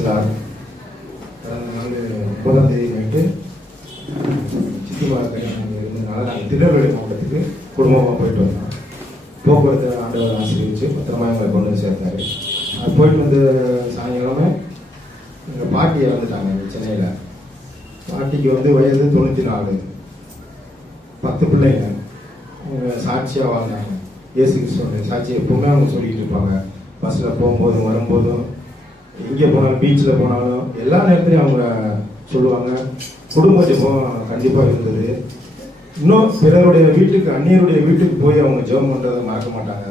பிரைஸ்லார். கடந்த நாள் 30ஆம் தேதி நைட்டு சித்திமா கல்யாணம் இருந்ததுனால நாங்கள் திருநெல்வேலி மாவட்டத்துக்கு குடும்பமாக போயிட்டு வந்தோம். போக்குவரத்து ஆண்டவர் ஆசீர்வதிச்சு பத்திரமா எங்களை கொண்டு வந்து சேர்த்தாரு. அது போயிட்டு வந்து சாயங்காலமே எங்கள் பாட்டி இறந்துட்டாங்க சென்னையில். பாட்டிக்கு வந்து வயது 94, 10 பிள்ளைங்க. அவங்க சாட்சியாக வாழ்ந்தாங்க. இயேசு கிறிஸ்துவோட சாட்சி எப்பவுமே அவங்க சொல்லிட்டு இருப்பாங்க. பஸ்ஸில் போகும்போதும் வரும்போதும், எங்கே போனாலும், பீச்சில் போனாலும் எல்லா நேரத்துலையும் அவங்க சொல்லுவாங்க. குடும்ப ஜெபம் கண்டிப்பாக இருந்தது. இன்னும் பிறருடைய வீட்டுக்கு, அந்நியருடைய வீட்டுக்கு போய் அவங்க ஜெபம் பண்ணுறதை மறக்க மாட்டாங்க.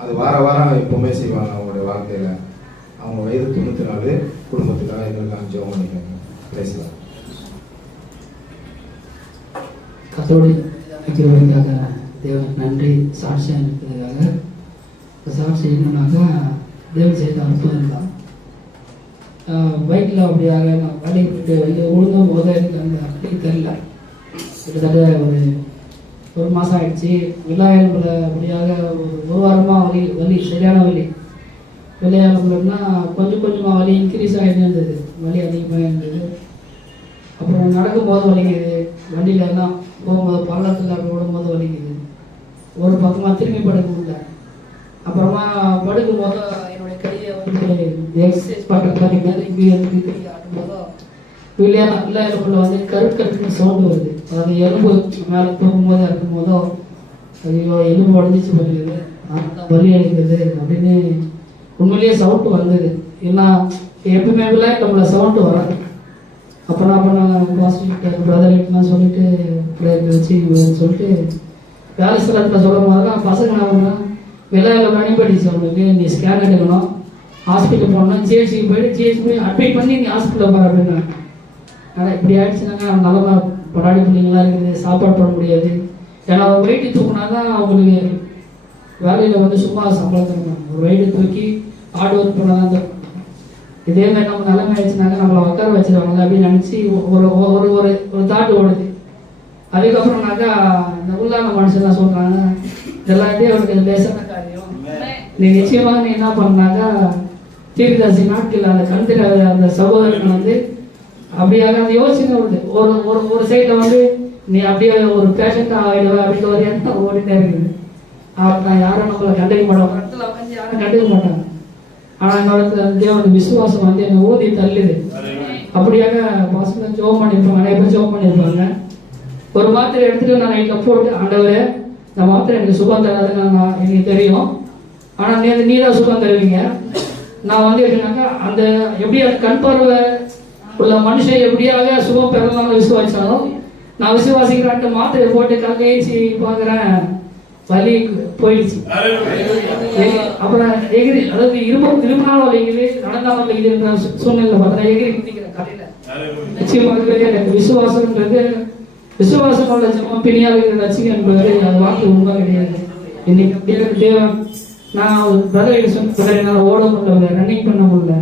அது வாரம் எப்பவுமே செய்வாங்க அவங்களுடைய வாழ்க்கையில். அவங்க வயது 94, குடும்பத்துக்காக எங்களுக்காக ஜெபம் பண்ணிக்காங்க. பேசலாம். கத்தோடைக்காக தேவன் நன்றி. சாட்சியாக இருக்கிறதுக்காக சாட்சி என்னன்னாக்கா தேவன் செய்த அற்புதம் தான். பைக்கில் அப்படியாக நான் வேலைக்கு போயிட்டு வெளியே விழுந்தும் போது எனக்கு அந்த அப்படி தெரியல. கிட்டத்தட்ட ஒரு மாதம் ஆயிடுச்சு. விழாயல்புல அப்படியாக ஒரு வாரமாக வலி சரியான வலி. விளையாடுறதுனா கொஞ்சமாக வலி இன்க்ரீஸ் ஆகிட்டு இருந்தது. வலி அதிகமாக இருந்தது. அப்புறம் நடக்கும்போது வலிக்குது. வண்டியில் எல்லாம் போகும்போது பள்ளத்தில் அப்படி விடும்போது வலிக்குது. ஒரு பக்கமாக திரும்பி படுக்க முடியல. அப்புறமா படுக்கும் போது என்னுடைய கையை வந்து எக்ஸசைஸ் பண்ணுற மாதிரி மேலே இங்கே ஆடும்போதோ விளையாடுக்குள்ள வந்து கருக்குன்னு சவுண்டு வருது. அதாவது எலும்பு மேலே தூக்கும்போது இருக்கும் போதோ ஐயோ எலும்பு உடஞ்சிச்சு பண்ணுது, அதுதான் வலி அடிக்கிறது அப்படின்னு உண்மையிலேயே சவுண்டு வந்தது. ஏன்னா எப்பவுமே நம்மள சவுண்டு வராது. அப்புறம் பாஸ்டர் பிரதர்கிட்டலாம் சொல்லிட்டு வச்சு சொல்லிட்டு வேலை ஸ்தலத்தில் சொல்லும் போதெல்லாம் பசங்க என்ன விளையாட மேம்படிச்சு. அவனுக்கு நீ ஸ்கேன் எடுக்கணும், ஹாஸ்பிட்டல் போகணும், ஜிஹெச்சுக்கு போயிட்டு ஜிஹெச் போய் அட்மிட் பண்ணி நீ ஹாஸ்பிட்டலில் போகிற அப்படின்னு. ஆனால் இப்படி ஆயிடுச்சுனாக்கா நல்லா படாடி பிள்ளைங்களா இருக்குது, சாப்பாடு பண்ண முடியாது. ஏன்னா ஒரு வெயிட்டு தூக்குனா தான் அவங்களுக்கு வேலையில் வந்து சும்மா சம்பளம் தருவாங்க. ஒரு வெயிட்டு தூக்கி ஹார்ட் ஒர்க் பண்ண தான் தருவாங்க. இதே மாதிரி நம்ம நிலைமை ஆயிடுச்சுனாக்கா நம்மளை உட்கார வச்சிருவாங்க அப்படின்னு நினச்சி ஒரு தாட்டு ஓடுது. அதுக்கப்புறம்னாக்கா இந்த உள்ளான மனுஷன் சொல்கிறாங்க, எல்லாத்தையும் அவனுக்கு லேசான காரியம், நீ நிச்சயமாக நீ என்ன பண்ணாக்கா தீர்க்கதரிசி நாட்கள் அந்த கணத்தில் அந்த சகோதரர்கள் வந்து அப்படியாக அந்த யோசனை வருது. ஒரு சைடில் வந்து நீ அப்படியே ஒரு பேஷண்ட்டாக ஆகிடுவ அப்படின்னு ஒரு எண்ணம் ஓடிட்டே இருக்குது. நான் யாரும் நம்மளை கண்டுக்க மாட்டோம், இடத்துல உட்காந்து யாரும் கண்டுக்க மாட்டாங்க. ஆனால் என்னோட தேவனுக்கு விசுவாசம் வந்து என்னை ஊதி தள்ளுது. அப்படியாக பசங்க ஜோம் பண்ணியிருப்பாங்க, நிறைய பேர் ஜோம் பண்ணியிருப்பாங்க. ஒரு மாத்திரை எடுத்துட்டு நான் நைட்டில் போட்டு, ஆண்டவரே இந்த மாத்திரை எனக்கு சுகம் தராதுன்னு எனக்கு தெரியும், ஆனால் நீ தான் சுகம் தருவீங்க. நான் வந்து எப்படின்னாக்கா அந்த எப்படி அந்த கண் பார்வை உள்ள மனுஷன் எப்படியாக சுகம் பெறலாம்னு விசுவாசாலும் நான் விசுவாசிக்கிறான்ட்டு மாத்திரை போட்டு கல்கைச்சி பார்க்குறேன், வலி போயிடுச்சு. அப்புறம் எகிரி, அதாவது இருமுனாலும் வலிக்குது, நடந்தாலும் வலிக்குதுன்ற சூழ்நிலை பார்த்தா எகிரி குதிக்கிறேன் காலையில். நிச்சயமாகவே எனக்கு விசுவாசம் உள்ள ஜெபம் பிணியாக ரசிகன் என்பது அது வாக்கு உண்மை கிடையாது. இன்னைக்கு அப்படியே தேவன், நான் பிரதர் சொன்ன என்னால் ஓட முடியல, ரன்னிங் பண்ண முடியல.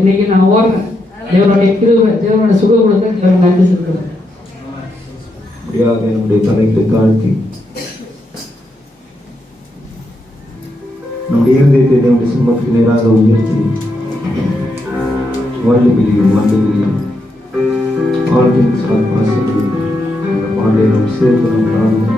இன்னைக்கு நான் ஓடுறேன். தேவனுடைய கிருபை, தேவனுடைய சுக கொடுத்த தேவன் நன்றி சொல்கிறேன். முடியாத என்னுடைய தலைக்கு தாழ்த்தி நம்முடைய இருதயத்தை நம்முடைய சிம்மத்துக்கு நேராக உயர்த்தி all things are possible. இந்த பாடலை நாம் சேர்த்து நாம் பாடுவோம்.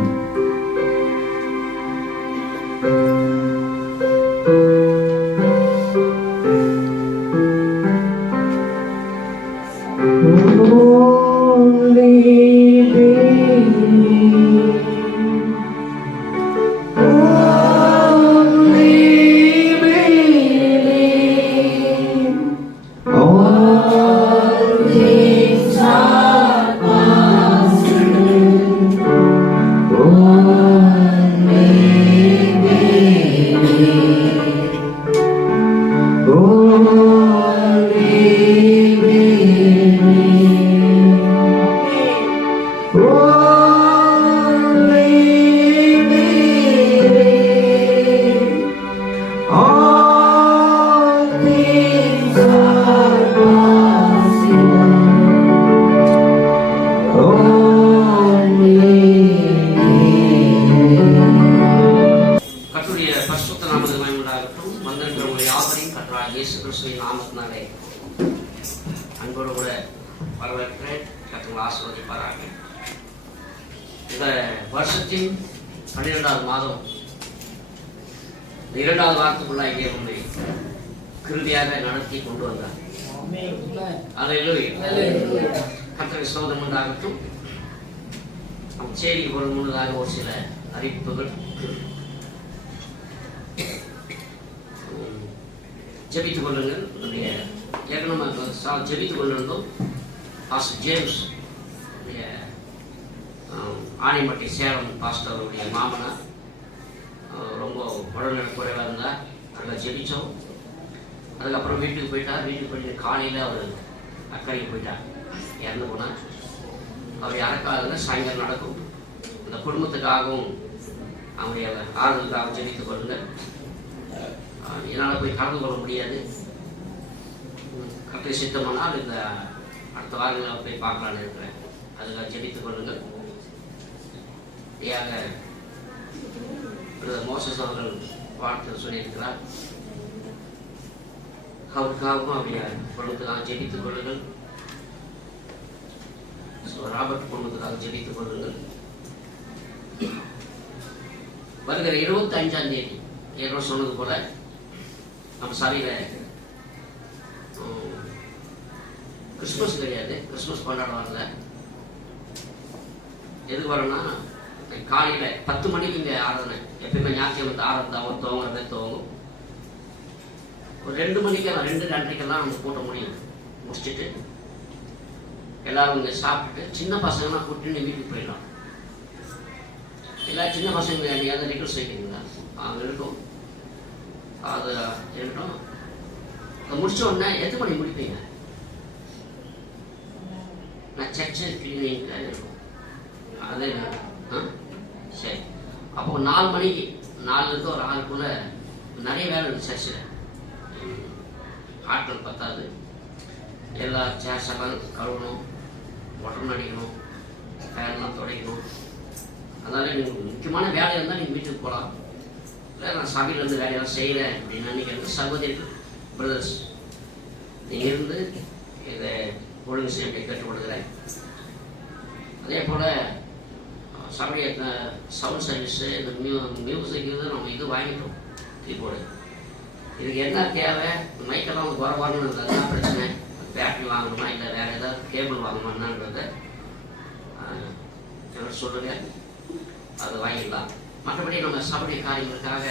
பரிசுத்த நாமத்துக்கு மகிமை உண்டாகட்டும். வந்திருக்கிறவங்க யாவரையும் கர்த்தராகிய இயேசு கிறிஸ்துவின் நாமத்தினாலே வரவேற்கிறேன். கர்த்தர் ஆசீர்வதிப்பாராக. இந்த வருஷத்தின் 12வது மாதம் 2வது வாரத்துக்குள்ளாக உண்மை கிருதியாக நடத்தி கொண்டு வந்தார். கர்த்தருக்கு ஸ்தோத்திரம் உண்டாகட்டும். செய்திக்கு போறது முன்னதாக ஒரு சில அறிவிப்புகள். ஜெபித்துக் கொள்ளுங்கள். ஏற்கனவே ஜெபித்துக் கொண்டிருந்தோம். பாஸ்டர் ஜேம்ஸ் ஆணிமட்டி சேலம் பாஸ்டருடைய மாமனார் ரொம்ப உடல்நல குறைவாக இருந்தார். அதில் ஜெபித்தோம். அதுக்கப்புறம் வீட்டுக்கு போயிட்டார். வீட்டுக்கு போயிட்டு காலையில் அவர் அக்கறைக்கு போயிட்டார், இறந்து போனார். அவர் இறக்காததில் சாயங்காலம் நடக்கும். அந்த குடும்பத்துக்காகவும் அவருடைய ஆறுதலுக்காக ஜெபித்துக் கொள்ளுங்கள். என்னால் போய் கலந்து கொள்ள முடியாது. கட்டளை சித்தமானால் இந்த அடுத்த வாரங்களில் போய் பார்க்கலான்னு இருக்கிறேன். அதுக்காக ஜெபித்துக் கொள்ளுங்கள். மோசஸ் அவர்கள் வாழ்த்து சொல்லியிருக்கிறார். அவருக்காகவும் அவருடைய குடும்பத்துக்காக ஜெபித்துக் கொள்ளுங்கள். ராபர்ட் குடும்பத்துக்காக ஜெபித்துக் கொள்ளுங்கள். வருகிற 25ஆம் தேதி ஏற்கனவே சொன்னது போல நம்ம சபையில் கிறிஸ்துமஸ் கிடையாது. கிறிஸ்துமஸ் கொண்டாட வரல. எதுக்கு வரோம்னா காலையில் 10 மணிக்கு இங்கே ஆராதனை. எப்பயுமே ஞாயிற்றுக்கிழமை ஆராதனை துவங்கும். ஒரு 2 மணிக்கெல்லாம் 2:30 நம்ம கூட்ட முடியும். முடிச்சுட்டு எல்லாரும் இங்கே சாப்பிட்டுட்டு சின்ன பசங்கள்லாம் கூட்டின்னு வீட்டுக்கு போயிடலாம். எல்லா சின்ன பசங்க எங்கேயாவது ரிக்வஸ்ட் செய்கிறீங்களா? அங்கே இருக்கும். அது இருக்கட்டும். அதை முடிச்ச உடனே எத்தனை மணி முடிப்பீங்க? நான் சர்ச்சு கிளீனிங்கில் இருக்கும். அதே சரி. அப்போ 4 மணிக்கு 4லேருந்து ஒரு 6க்குள்ள நிறைய வேலை இருக்குது சர்ச்சில். ஆட்கள் பத்தாது. எல்லா சேர்ஸ் எல்லாம் கழுவணும், ஒட்டணும் அடிக்கணும், ஃபேன்லாம் துடைக்கணும். அதனால் நீங்கள் முக்கியமான வேலை இருந்தால் நீங்கள் வீட்டுக்கு போகலாம். இல்லை நான் சபையிலேருந்து வேலையெல்லாம் செய்கிறேன் அப்படின்னு நினைக்கிறது சகோதரிகள் பிரதர்ஸ் நீங்கள் இருந்து இதை ஒழுங்கு செய்ய கேட்டுக் கொடுக்குறேன். அதே போல் சபையை சவுண்ட் சர்வீஸு இந்த மியூசிக் நம்ம இது வாங்கிட்டோம் கீபோர்டு. இதுக்கு என்ன தேவை? மைக்கெல்லாம் வரவான்னு இருந்தால் பிரச்சனை. பேட்டரி வாங்கணுமா இல்லை வேறு ஏதாவது கேபிள் வாங்கணுமான்றதை சொல்லுங்க, அதை வாங்கிடலாம். மற்றபடி நம்ம சபை காரியங்களுக்காக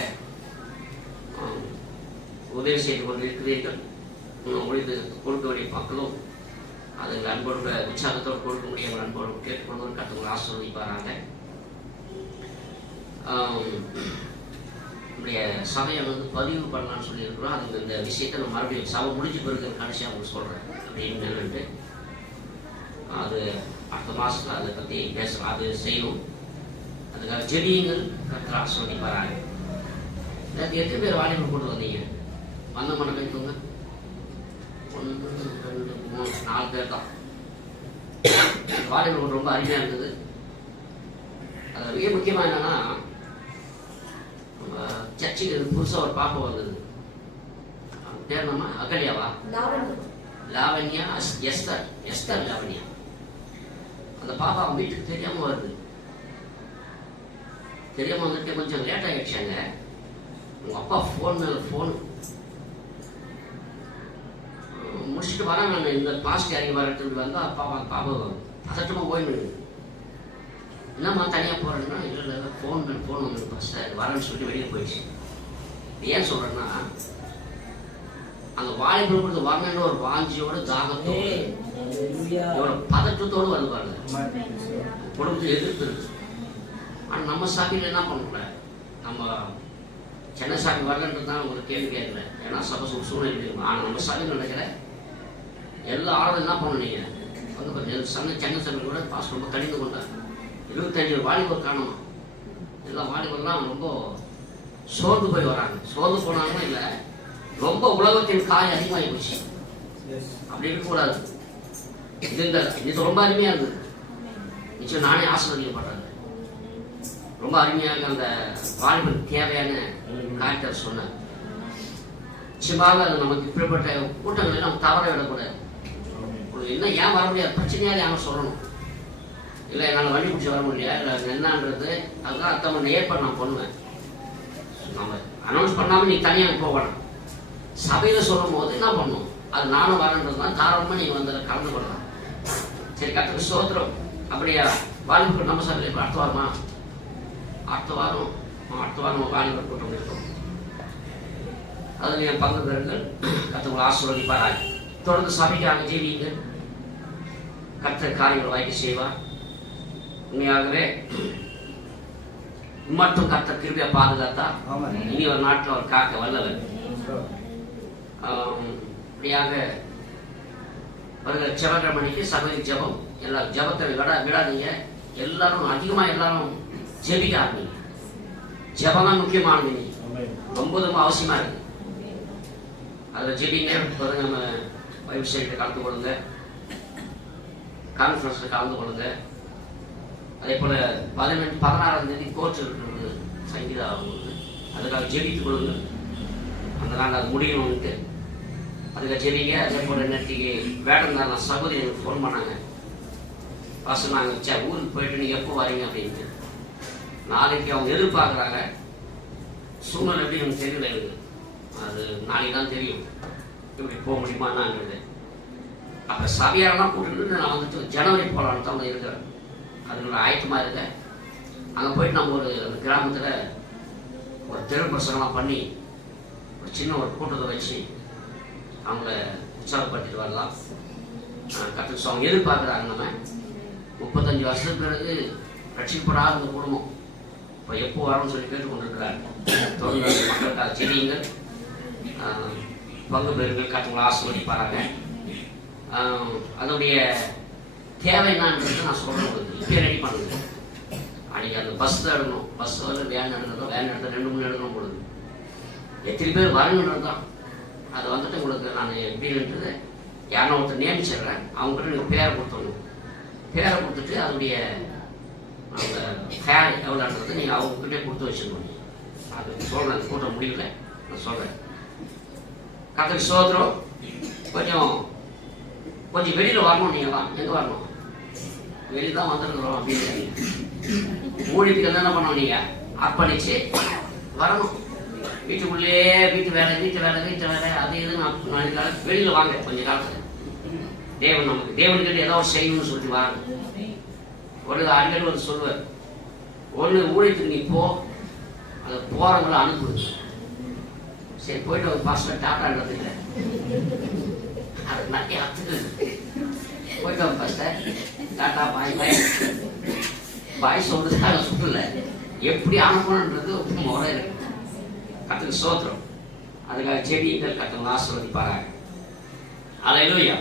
உதவி செய்து கொண்டு இருக்கிறீர்கள். உங்களுக்கு கொடுக்க வேண்டிய மக்களும் அதுக்கு அன்போடு உற்சாகத்தோடு கொடுக்க முடியும். அன்போடு கேட்டுக்கொண்டு கற்றுங்களை ஆசீர்வதிப்பாராங்க. நம்முடைய சபையை பதிவு பண்ணலான்னு சொல்லியிருக்கிறோம். அதுக்கு இந்த விஷயத்தை நம்ம மறுபடியும் சபை முடிஞ்சு பிறகு கடைசியாக அவங்க சொல்கிறேன் அப்படின்னு என்னன்ட்டு. அது அடுத்த மாதத்தில் அதை பற்றி பேசலாம். அது செய்யணும். அதுக்காக ஜெபியுங்கள். கர்த்தர் ஆசீர்வதிப்பாராங்க. நேற்று 8 பேர் வாலிபர் கொண்டு வந்தீங்க. வந்த மன வைத்துங்க 1 2 3 4 பேர் தான். வாலிபர் ரொம்ப அருமையாக இருந்தது. அது மிக முக்கியமாக என்னன்னா சர்ச்சுக்கு புதுசாக ஒரு பாப்பா வந்தது. பேர் நம்ம அகல்யாவா லாவண்யா எஸ்தர் லாவண்யா. அந்த பாப்பா அவங்க வீட்டுக்கு தெரியாமல் வருது. தெரியாமல் வந்துட்டு கொஞ்சம் லேட் ஆகிடுச்சாங்க. உங்கள் அப்பா ஃபோன் மேலே ஃபோன் முடிச்சுட்டு வரேன். நான் இந்த பாஸ்ட் இறங்கி வரட்டுன்னு வந்தால் பாப்பா பதட்டமாக போயிடுது. என்னம்மா தனியாக போகிறேன்னா இல்லை ஃபோன் மேலே ஃபோன் வந்துருக்கு பாஸ்டர் வரேன்னு சொல்லிட்டு வெளியே போயிடுச்சு. ஏன் சொல்கிறேன்னா அந்த வாலிபர் கொடுத்து வரணுன்னு ஒரு வாஞ்சியோடு தாகத்தோடு எவ்வளோ பதட்டத்தோடு வந்து பாருங்க. குடும்பத்தை எதிர்ப்பு இருக்கு. ஆனால் நம்ம சாப்பியில் என்ன பண்ணக்கூடாது. நம்ம சென்னை சாமி வரலன்றது தான் உங்களுக்கு கேள்வி கேட்கல. ஏன்னா சபை சூழ்நிலை இருக்கும். ஆனால் நம்ம சாமி நினைக்கிற எல்லா ஆளும் என்ன பண்ணீங்க வந்து கொஞ்சம் சென்னை சாமி கூட பாஸ் ரொம்ப கடிந்து கொண்டார். 25 வாலிபர் காணுமா. எல்லா வாலிபர்லாம் ரொம்ப சோர்ந்து போய் வராங்க. சோர்ந்து போனாலும் இல்லை, ரொம்ப உலகத்தின் காய் அதிகமாகி போச்சு. அப்படி இருக்கக்கூடாது. இது ரொம்ப அருமையாக இருந்தது. நிச்சயம் நானே ஆசீர்வதிக்கப்பட்டேன். ரொம்ப அருமையாக அந்த வாலிபன் தேவையான காரியத்தை சொன்னார். நிச்சயமாக அது நமக்கு இப்படிப்பட்ட கூட்டங்களை நம்ம தவற விடக்கூடாது. உங்களுக்கு என்ன ஏன் வர முடியாது பிரச்சனையாவது யாரும் சொல்லணும். இல்லை என்னால் வண்டி பிடிச்சி வர முடியல இல்லை என்னன்றது அதுதான் அத்தவங்க ஏற்பாடு நான் பண்ணுவேன். நம்ம அனௌன்ஸ் பண்ணாமல் நீ தனியாக போக வேணாம். சபையில் சொல்லும் போது என்ன பண்ணும் அது நானும் வரேன்றது தான் தாராளமாக நீங்கள் வந்து கலந்து கொள்ளலாம். சரி கர்த்தருக்கு ஸ்தோத்திரம். அப்படியா வாலிபர் நம்ம சபையில் இப்போ அடுத்த வாரம் வாலிபர் கூட்டம் இருக்கும். அதில் என் பங்கு பெறுங்கள். கர்த்தர் ஆசீர்வதிப்பாராய். தொடர்ந்து சபைக்காக ஜெபியுங்கள். கர்த்தர் காரியங்கள் வாய்க்கு செய்வார். உண்மையாகவே மட்டும் கர்த்தர் கிருபையா பாதுகாத்தா இனி ஒரு நாட்டில் அவர் காக்க வல்லவர். இப்படியாக வருகிற செவ்வாய்க்கிழமை மணிக்கு சபை ஜபம். எல்லா ஜபத்தை விடாதீங்க. எல்லாரும் அதிகமாக எல்லாரும் ஜெபிக்க ஆரம்பிங்க. ஜபம் தான் முக்கியமானது. ரொம்ப ரொம்ப அவசியமா இருக்கு. அதில் ஜெபிங்க. நம்ம வெப்சைட்டில் கலந்து கொள்ளுங்க. கான்ஃபரன்ஸில் கலந்து கொள்ளுங்க. அதே போல் 16ஆம் தேதி கோர்ட் இருக்கிறது சங்கீதா அவங்களுக்கு. அதுக்காக ஜெபித்துக் கொள்ளுங்க. அந்த நாள் அது முடியணும்ட்டு அதுக்காக ஜெபிங்க. அதே போல் நேற்றுக்கு வேடந்தான சகோதரி எனக்கு ஃபோன் பண்ணாங்க. ஃபஸ்ட்டு நாங்கள் ஊருக்கு போயிட்டு நீங்கள் எப்போ வரீங்க அப்படின்ட்டு. நாளைக்கு அவங்க எதிர்பார்க்குறாங்க. சூழ்நிலை எப்படி எனக்கு தெரியல. எனக்கு அது நாளைக்கு தான் தெரியும் இப்படி போக முடியுமான்னாங்கிறது. அப்போ சபையாரெல்லாம் கூட்டிட்டு நான் வந்துட்டு ஜனவரி போகலான்னு தான் இருக்கிறேன். அதுக்கு நான் ஆயத்தமாக இருக்கேன். அங்கே போயிட்டு நம்ம ஒரு கிராமத்தில் ஒரு தெரு பிரசங்கமாக பண்ணி ஒரு சின்ன ஒரு கூட்டத்தை வச்சு அவங்கள உற்சாகப்படுத்திட்டு வரலாம். கற்றுக்கு அவங்க எதிர்பார்க்குறாங்க. நம்ம 35 வருஷத்துக்கு பிறகு ரட்சிக்கப்படாத அந்த குடும்பம் இப்போ எப்போ வரணும்னு சொல்லி கேட்டுக்கொண்டிருக்கிறார். தொடர்ந்து மக்களுக்காக செய்தியுங்கள். பங்கு பெறுங்கள். கற்றுங்களை ஆசீர்வதிப்பாராங்க. அதனுடைய தேவை என்னன்றது நான் சொல்கிறேன். உங்களுக்கு இப்போ ரெடி பண்ணுங்க. அன்றைக்கி அந்த பஸ் தான் எடுக்கணும். பஸ் வந்து வேன் எடுக்கிறதோ வேன் எடுத்தால் 2-3 எடுக்கணும் பொழுது எத்தனை பேர் வரணுன்றது தான். அது வந்துட்டு உங்களுக்கு நான் எப்படின்றது யாரும் ஒருத்தர் நியமிச்சிடுறேன். அவங்ககிட்ட நீங்கள் பேரை கொடுத்துடணும். பேரை கொடுத்துட்டு அதனுடைய அந்த ஃபேர் எவ்வளோன்றது நீங்கள் அவங்ககிட்டே கொடுத்து வச்சுக்கணும். அது சொல்கிறேன். அந்த கூட்டம் முடியல நான் சொல்கிறேன். கர்த்தருக்கு ஸ்தோத்திரம். கொஞ்சம் வெளியில் வரணும். நீங்கள் தான் எங்கே வரணும்? வெளியே தான் வந்துருக்குறோம் அப்படின்னு ஊழியத்துக்கு என்ன பண்ணணும்? நீங்கள் அர்ப்பணிச்சு வரணும். வீட்டுக்குள்ளேயே வீட்டு வேலை அது இது நாளைக்கு வெளியில் வாங்க. கொஞ்சம் காலத்தில் தேவன் தேவனுக்கிட்ட ஏதாவது செய்யணும்னு சொல்லிட்டு வாங்க. ஒரு அடிக்கடி ஒரு சொல்லுவார். ஒன்று ஊழியத்துக்கு நீ போ, அதை போகிறவங்கள அனுப்புது. சரி போயிட்டு ஒரு பாஸ்டர் டாட்டான்றது இல்லை. அது நிறைய அத்துக்குது. போயிட்டு ஒரு பாஸ்டர் டாட்டா பாய் சொல்றது அதை சொல்லல. எப்படி அனுப்பணுன்றது முறை இருக்கு. கர்த்தருக்கு ஸ்தோத்திரம். அதுக்காக ஜெபியுங்கள். கர்த்தர் ஆசீர்வதிப்பாராக. அல்லேலூயா.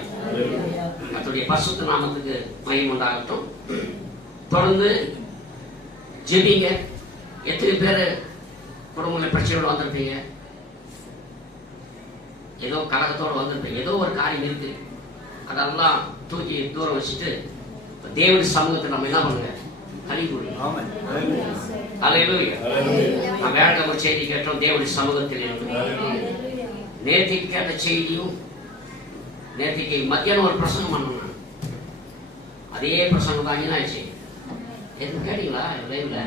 கர்த்தருடைய பரிசுத்த நாமத்துக்கு மகிமை உண்டாகட்டும். தொடர்ந்து ஜெபிங்க. எத்தனை பேர் குடும்பங்களை பிரச்சனையோடு வந்திருப்பீங்க. ஏதோ கலகத்தோடு வந்திருப்பீங்க. ஏதோ ஒரு காரியம் இருக்கு. அதெல்லாம் தூக்கி தூரம் வச்சுட்டு தேவனுடைய சமூகத்தை நம்ம என்ன பண்ணுங்க? கழிவுறி. அல்லேலூயா. நம்ம வேற ஒரு செய்தி கேட்டோம். தேவனுடைய சமூகத்தில் நேற்றுக்கு கேட்ட செய்தியும் நேற்றுக்கு மத்தியானம் ஒரு பிரசங்கம் பண்ணணும். அதே பிரசங்கம் தான் என்ன ஆச்சு? எதுவும் கேட்டீங்களா? லைவ்ல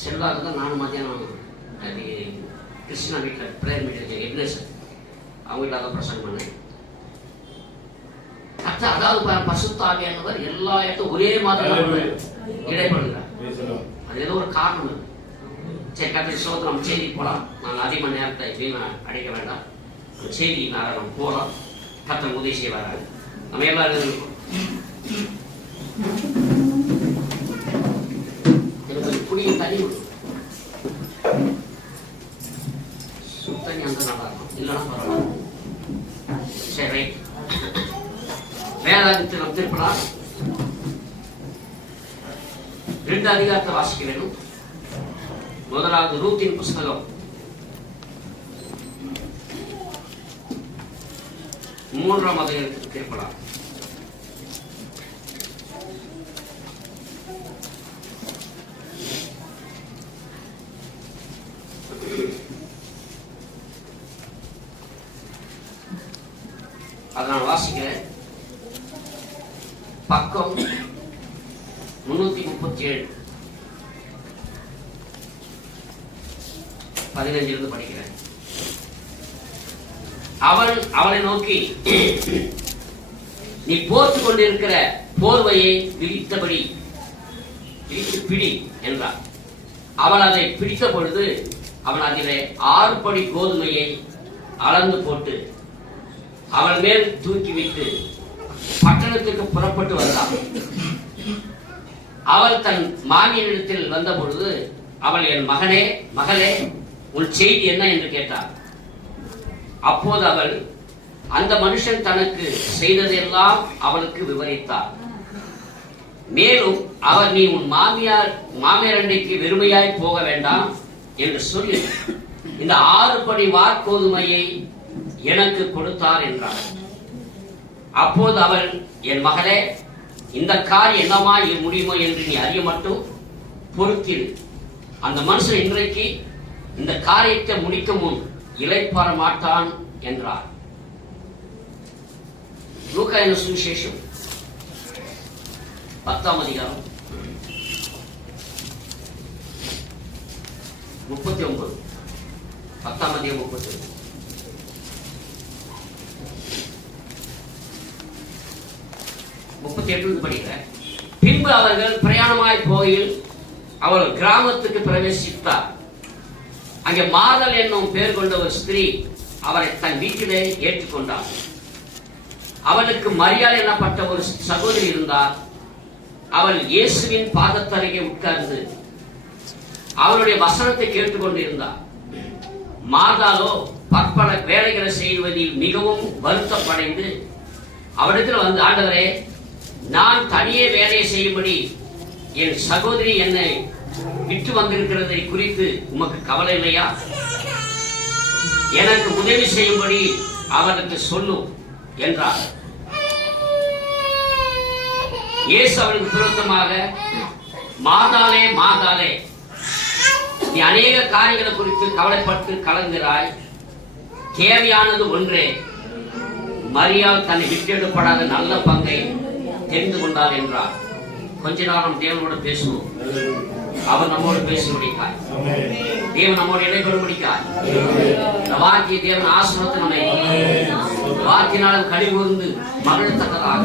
செல்வாக்கு தான் நானும் மத்தியானம் அது கிருஷ்ணா வீட்டில் பிரேயர் மீட்டிங் எக்னேசன் அவங்க வீட்டில் தான் பிரசங்கம் பண்ணேன். அதாவது பரிசுத்த ஆவியானவர் எல்லா இடத்தும் ஒரே மாதிரி இடைப்படுகிறார். அது ஏதோ ஒரு காரணம் இருக்கு. சரி கர்த்தருக்கு ஸ்தோத்திரம். நம்ம செய்தி போகலாம். நாங்கள் அதிகமாக நேரத்தை வீணா அடிக்க வேண்டாம். செய்தி நம்ம போகலாம். கர்த்தர் உதவி செய்வார்கள். நம்ம எல்லாரும் குடிய தண்ணி சுத்தண்ணி அந்த நல்லா இருக்கும். இல்லைன்னா பரவாயில்ல. சரி ரைட். வேதாகமத்தில் நாம் திருப்பலாம். 2 அதிகாரத்தை வாசிக்க வேணும். முதலாவது ரூத்தின் புஸ்தகம் 3ஆம் அதிகாரத்துக்கு திருப்பலாம். 337 15 படிக்கிறேன். அவளை நோக்கி, நீ போர்த்து கொண்டிருக்கிற போர்வையை விரித்தபடி பிடி என்றார். அவள் அதை பிடித்த பொழுது அவன் அதிலே 6 படி கோதுமையை அளந்து போட்டு அவள் மேல் தூக்கிவிட்டு பட்டணத்துக்கு புறப்பட்டு வந்தாள். அவள் தன் மாமியினிடத்தில் வந்த பொழுது அவள், என் மகளே உன் செய்தி என்ன என்று கேட்டாள். அப்போது அவள் அந்த மனுஷன் தனக்கு செய்ததெல்லாம் அவளுக்கு விவரித்தார். மேலும் அவர், நீ உன் மாமியார் அண்டைக்கு வெறுமையாய் போக வேண்டாம் என்று சொல்லி இந்த 6 படி வார்கோதுமையை எனக்கு கொடுத்தார் என்றார். அப்போது அவள், என் மகளே, இந்த காரியம் என்னமாய் முடியுமோ என்று நீ அறிய மட்டும் பொறுத்திரு. அந்த மனுஷன் இன்றைக்கு இந்த காரியத்தை முடிக்க முன் இளைப்பாற மாட்டான் என்றார். லூக்கா என்னும் சுவிசேஷம் 10ஆம் அதிகாரம் 39. 10ஆம் அதிகாரம் 39. படிக்கிறேன். பின்பு அவர்கள் பிரயாணமாய் போகையில் அவள் கிராமத்துக்கு பிரவேசித்தார். அங்கே மார்தல் என்னும் பெயர் கொண்ட ஒரு ஸ்திரீ அவரை தன் வீட்டிலே ஏற்றுக்கொண்டார். அவளுக்கு மரியாள் எனப்பட்ட ஒரு சகோதரி இருந்தார். அவள் இயேசுவின் பாதத்தருகே உட்கார்ந்து அவருடைய வசனத்தை கேட்டுக்கொண்டிருந்தார். மார்தாளோ பற்பல வேலைகளை செய்வதில் மிகவும் வருத்தப்படைந்து அவரிடத்தில் வந்து, ஆண்டவரே, நான் தனியே வேலையை செய்யும்படி என் சகோதரி என்னை விட்டு வந்திருக்கிறதை குறித்து உமக்கு கவலை இல்லையா? எனக்கு உதவி செய்யும்படி அவருக்கு சொல்லும் என்றார். இயேசு அவளுக்கு விரோதமாக, மாதாளே மாதாளே, நீ அநேக காரியங்களை குறித்து கவலைப்பட்டு கலங்குகிறாய். தேவையானது ஒன்றே. மரியாள் தன்னை விட்டெடுப்படாத நல்ல பங்கை தெரிந்து கொண்டாள் என்றார். கொஞ்ச நேரம் தேவனோடு பேசுவோம். அவர் நம்மோடு பேசும்படிக்காய், தேவன் நம்மோடு இடைபெறும்படிக்காய் வாக்கிய தேவன் ஆசீர்வாதத்தை நம்மை வாக்கினாலும் கழிவுந்து மகிழத்தக்கதாக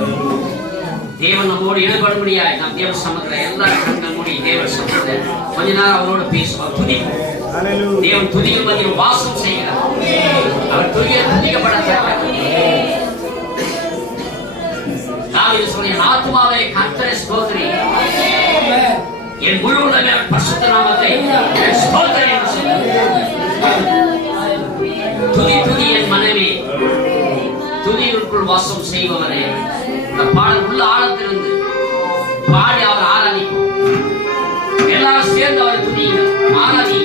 தேவன் நம்மோடு இடைபடும்படியாய் நம் தேவ சமூகத்தில் எல்லா கண்கள் மூடி தேவன் சமூகத்தை கொஞ்ச நேரம் அவரோடு பேசுவார். துதிக்கும் தேவன் துதிக்கும் மத்தியில் வாசம் செய்கிறார். அவர் துதிக்கப்படத்தக்க ஆத்மாவை கர்த்தரை ஸ்தோத்திரி, என் முழு உலக பரிசுத்த நாமத்தை ஸ்தோத்திரி என்று சொல்லுங்கள். துதி துதி என் மனைவி, துதியிற்குள் வாசம் செய்பவரே. இந்த பாடல் உள்ள ஆழத்திலிருந்து பாடி அவர் ஆராதிப்போம். எல்லாரும் சேர்ந்து அவரை துதியுங்கள், ஆராதி.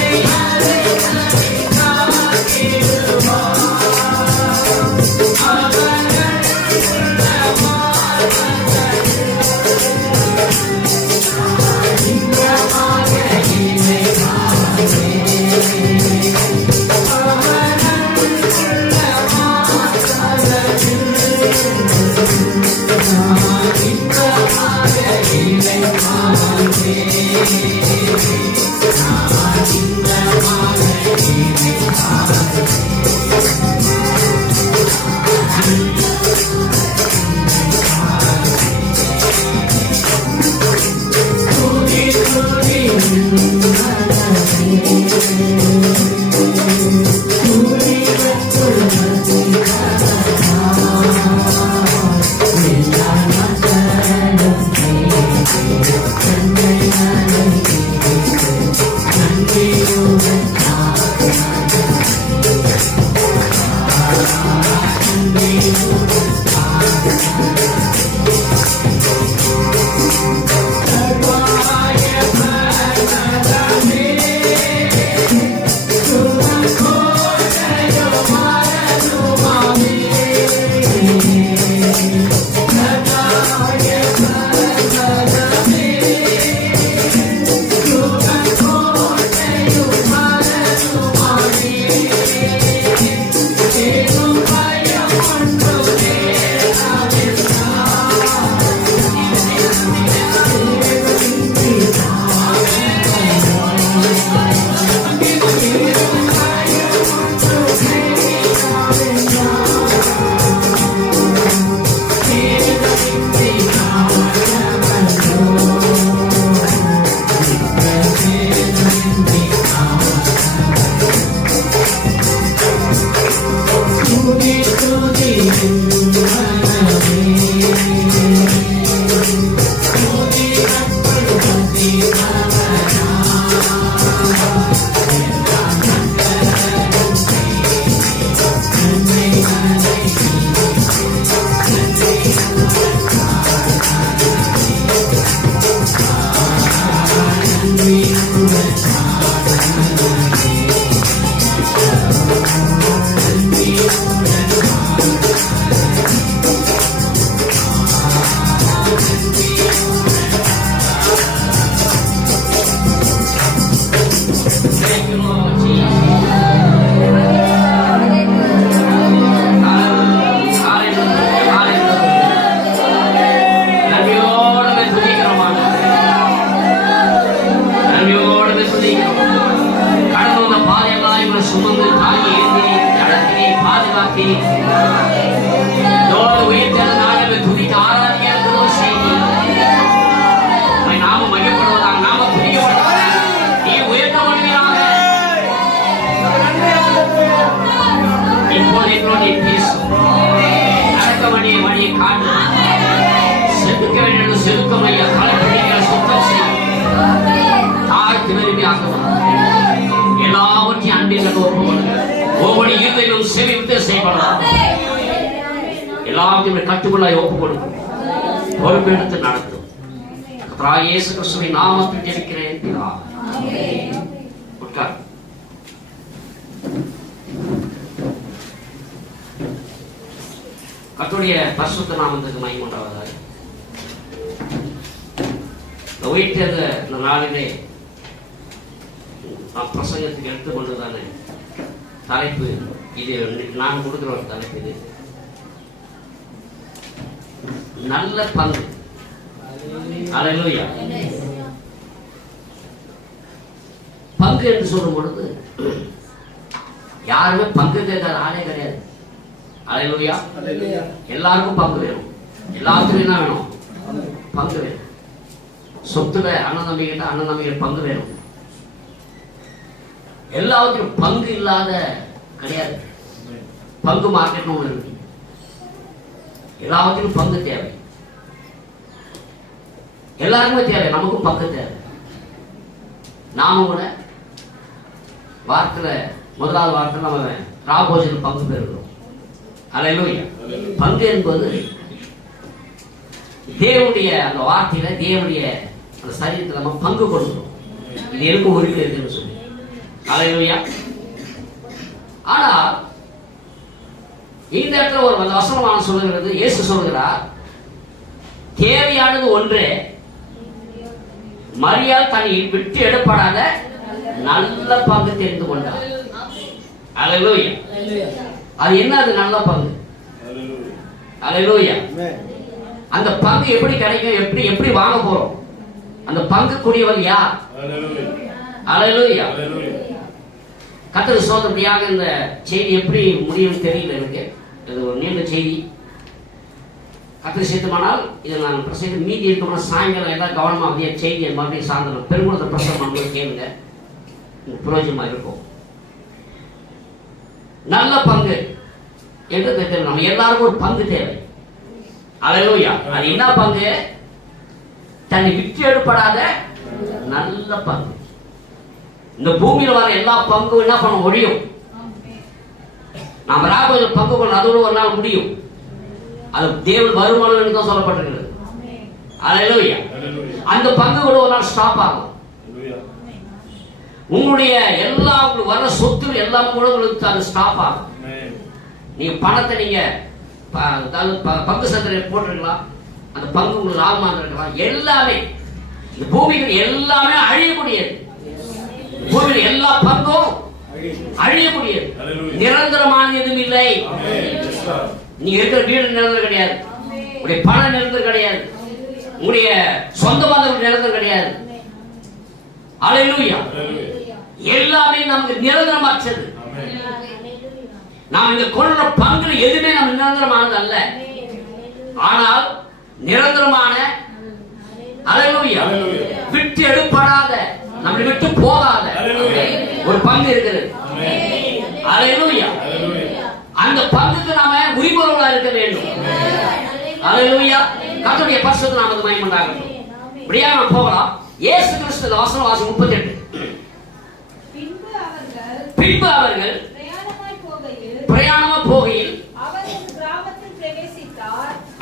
Hey, எல்லாத்தையும் கட்டுக்குள்ளாய் ஒப்பு கொடுக்கும் பொறுப்பெடுத்து நடத்தும். இயேசு கிறிஸ்துவின் நாமத்தில் ஜெபிக்கிறேன் பிதாவே. உட்கார். கர்த்தருடைய பரிசுத்த நாமத்துக்கு மகிமை உண்டாவதாக. இந்த நாளிலே நான் பிரசங்கத்துக்கு எடுத்துக்கொண்டுதானே தலைப்பு இது. நான் கொடுக்கிற ஒரு தலைப்பு இது, நல்ல பங்கு. அல்லேலூயா. பங்கு என்று சொல்லும் பொழுது யாருமே பங்கு கேட்காத ஆளே கிடையாது. அல்லேலூயா. எல்லாருக்கும் பங்கு வேணும். எல்லாத்துக்கும் என்ன வேணும்? பங்கு வேணும். சொத்துல அண்ணன் தம்பிகிட்ட அண்ணன் தம்பிகள் பங்கு வேணும். எல்லாத்துக்கும் பங்கு இல்லாத கிடையாது. பங்கு மார்க்கெட் ஒன்று இருக்கு. எல்லாத்துக்கும் பங்கு தேவை. எல்லாருக்குமே தேவை. நமக்கும் பங்கு தேவை. நாம கூட வாரத்துல முதலாவது வாரத்தில் நம்ம ராபோஜனுக்கு பங்கு பெறுகிறோம். அல்லேலூயா. பங்கு என்பது தேவனுடைய அந்த வார்த்தையில தேவனுடைய அந்த சரீரத்தில் நம்ம பங்கு கொடுக்கிறோம். இது எனக்கு உரிமை இருக்குன்னு சொல்லி. அல்லேலூயா. ஆனா இந்த இடத்துல ஒரு வசனமான சொல்லுகிறது. இயேசு சொல்கிறார், தேவையானது ஒன்றே, மரியாள் தன்னை விட்டு எடுப்படாத நல்ல பங்கு தெரிந்து கொண்டார். அல்லேலூயா. அது என்ன? அது நல்ல பங்கு. அல்லேலூயா. அந்த பங்கு எப்படி கிடைக்கும்? எப்படி வாங்க போறோம்? அந்த பங்குக்குரியவர் யார்? அல்லேலூயா. கர்த்தருக்கு சோதனையாக இந்த செய்தி எப்படி முடியும் தெரியல எனக்கு. இது ஒரு நீண்ட செய்தி. கர்த்தர் சித்தமானால் இதை நான் பிரசங்க மீதி இருக்கணும். சாயங்காலம் எல்லாம் கவனமாக அப்படியே செய்தியை மறுபடியும் சாயந்தரம் பெருங்குளத்தை பிரசவம் பண்ணும்போது கேளுங்க, பிரயோஜனமா இருக்கும். நல்ல பங்கு என்று தெரியும். நம்ம எல்லாருக்கும் ஒரு பங்கு தேவை. அல்லேலூயா. அது என்ன பங்கு? தன்னை விட்டு எடுப்படாத நல்ல பங்கு. இந்த பூமியில் வர எல்லா பங்கும் என்ன பண்ண முடியும்? நம்ம ராபோஜல் பங்கு கொள்ள அதோடு ஒரு நாள் முடியும். அது தேவன் வருமானம் தான் சொல்லப்பட்டிருக்கிறது. அல்லேலூயா. அந்த பங்கு கூட ஒரு நாள் ஸ்டாப் ஆகும். உங்களுடைய எல்லா வர சொத்து எல்லாமே கூட உங்களுக்கு அது ஸ்டாப் ஆகும். நீங்க பணத்தை நீங்க பங்கு சந்தையில போட்டிருக்கலாம், அந்த பங்கு உங்களுக்கு லாபமாக இருக்கலாம். எல்லாமே இந்த பூமிக்கு எல்லாமே அழியக்கூடியது. பூமியில் எல்லா பங்கும் அழியக்கூடியது. நிரந்தரமான எதுவும் இல்லை. நீங்க இருக்கிற வீடு நிரந்தரம் கிடையாது, உங்களுடைய பணம் நிரந்தரம் கிடையாது, உங்களுடைய சொந்த பந்தம் நிரந்தரம் கிடையாது. அல்லேலூயா. எல்லாமே நமக்கு நிரந்தரமாச்சது. நாம் இங்க கொள்ற பங்கு எதுவுமே நம்ம நிரந்தரமானது அல்ல. ஆனால் நிரந்தரமான அல்லேலூயா விட்டு எடுப்படாத, நம்மளை விட்டு போகாத ஒரு பங்கு இருக்கிறது. அல்லேலூயா. அந்த பங்குக்கு நாம உரிமையாளர்களாக இருக்க வேண்டும். அல்லேலூயா. கர்த்தருடைய பரிசுத்த நாமத்துக்கு மகிமை உண்டாகட்டும். இப்படியா நாம் போகலாம். இயேசு கிறிஸ்து வசனம் வாசி 38. பின்பு அவர்கள் பிரயாணமா போகையில்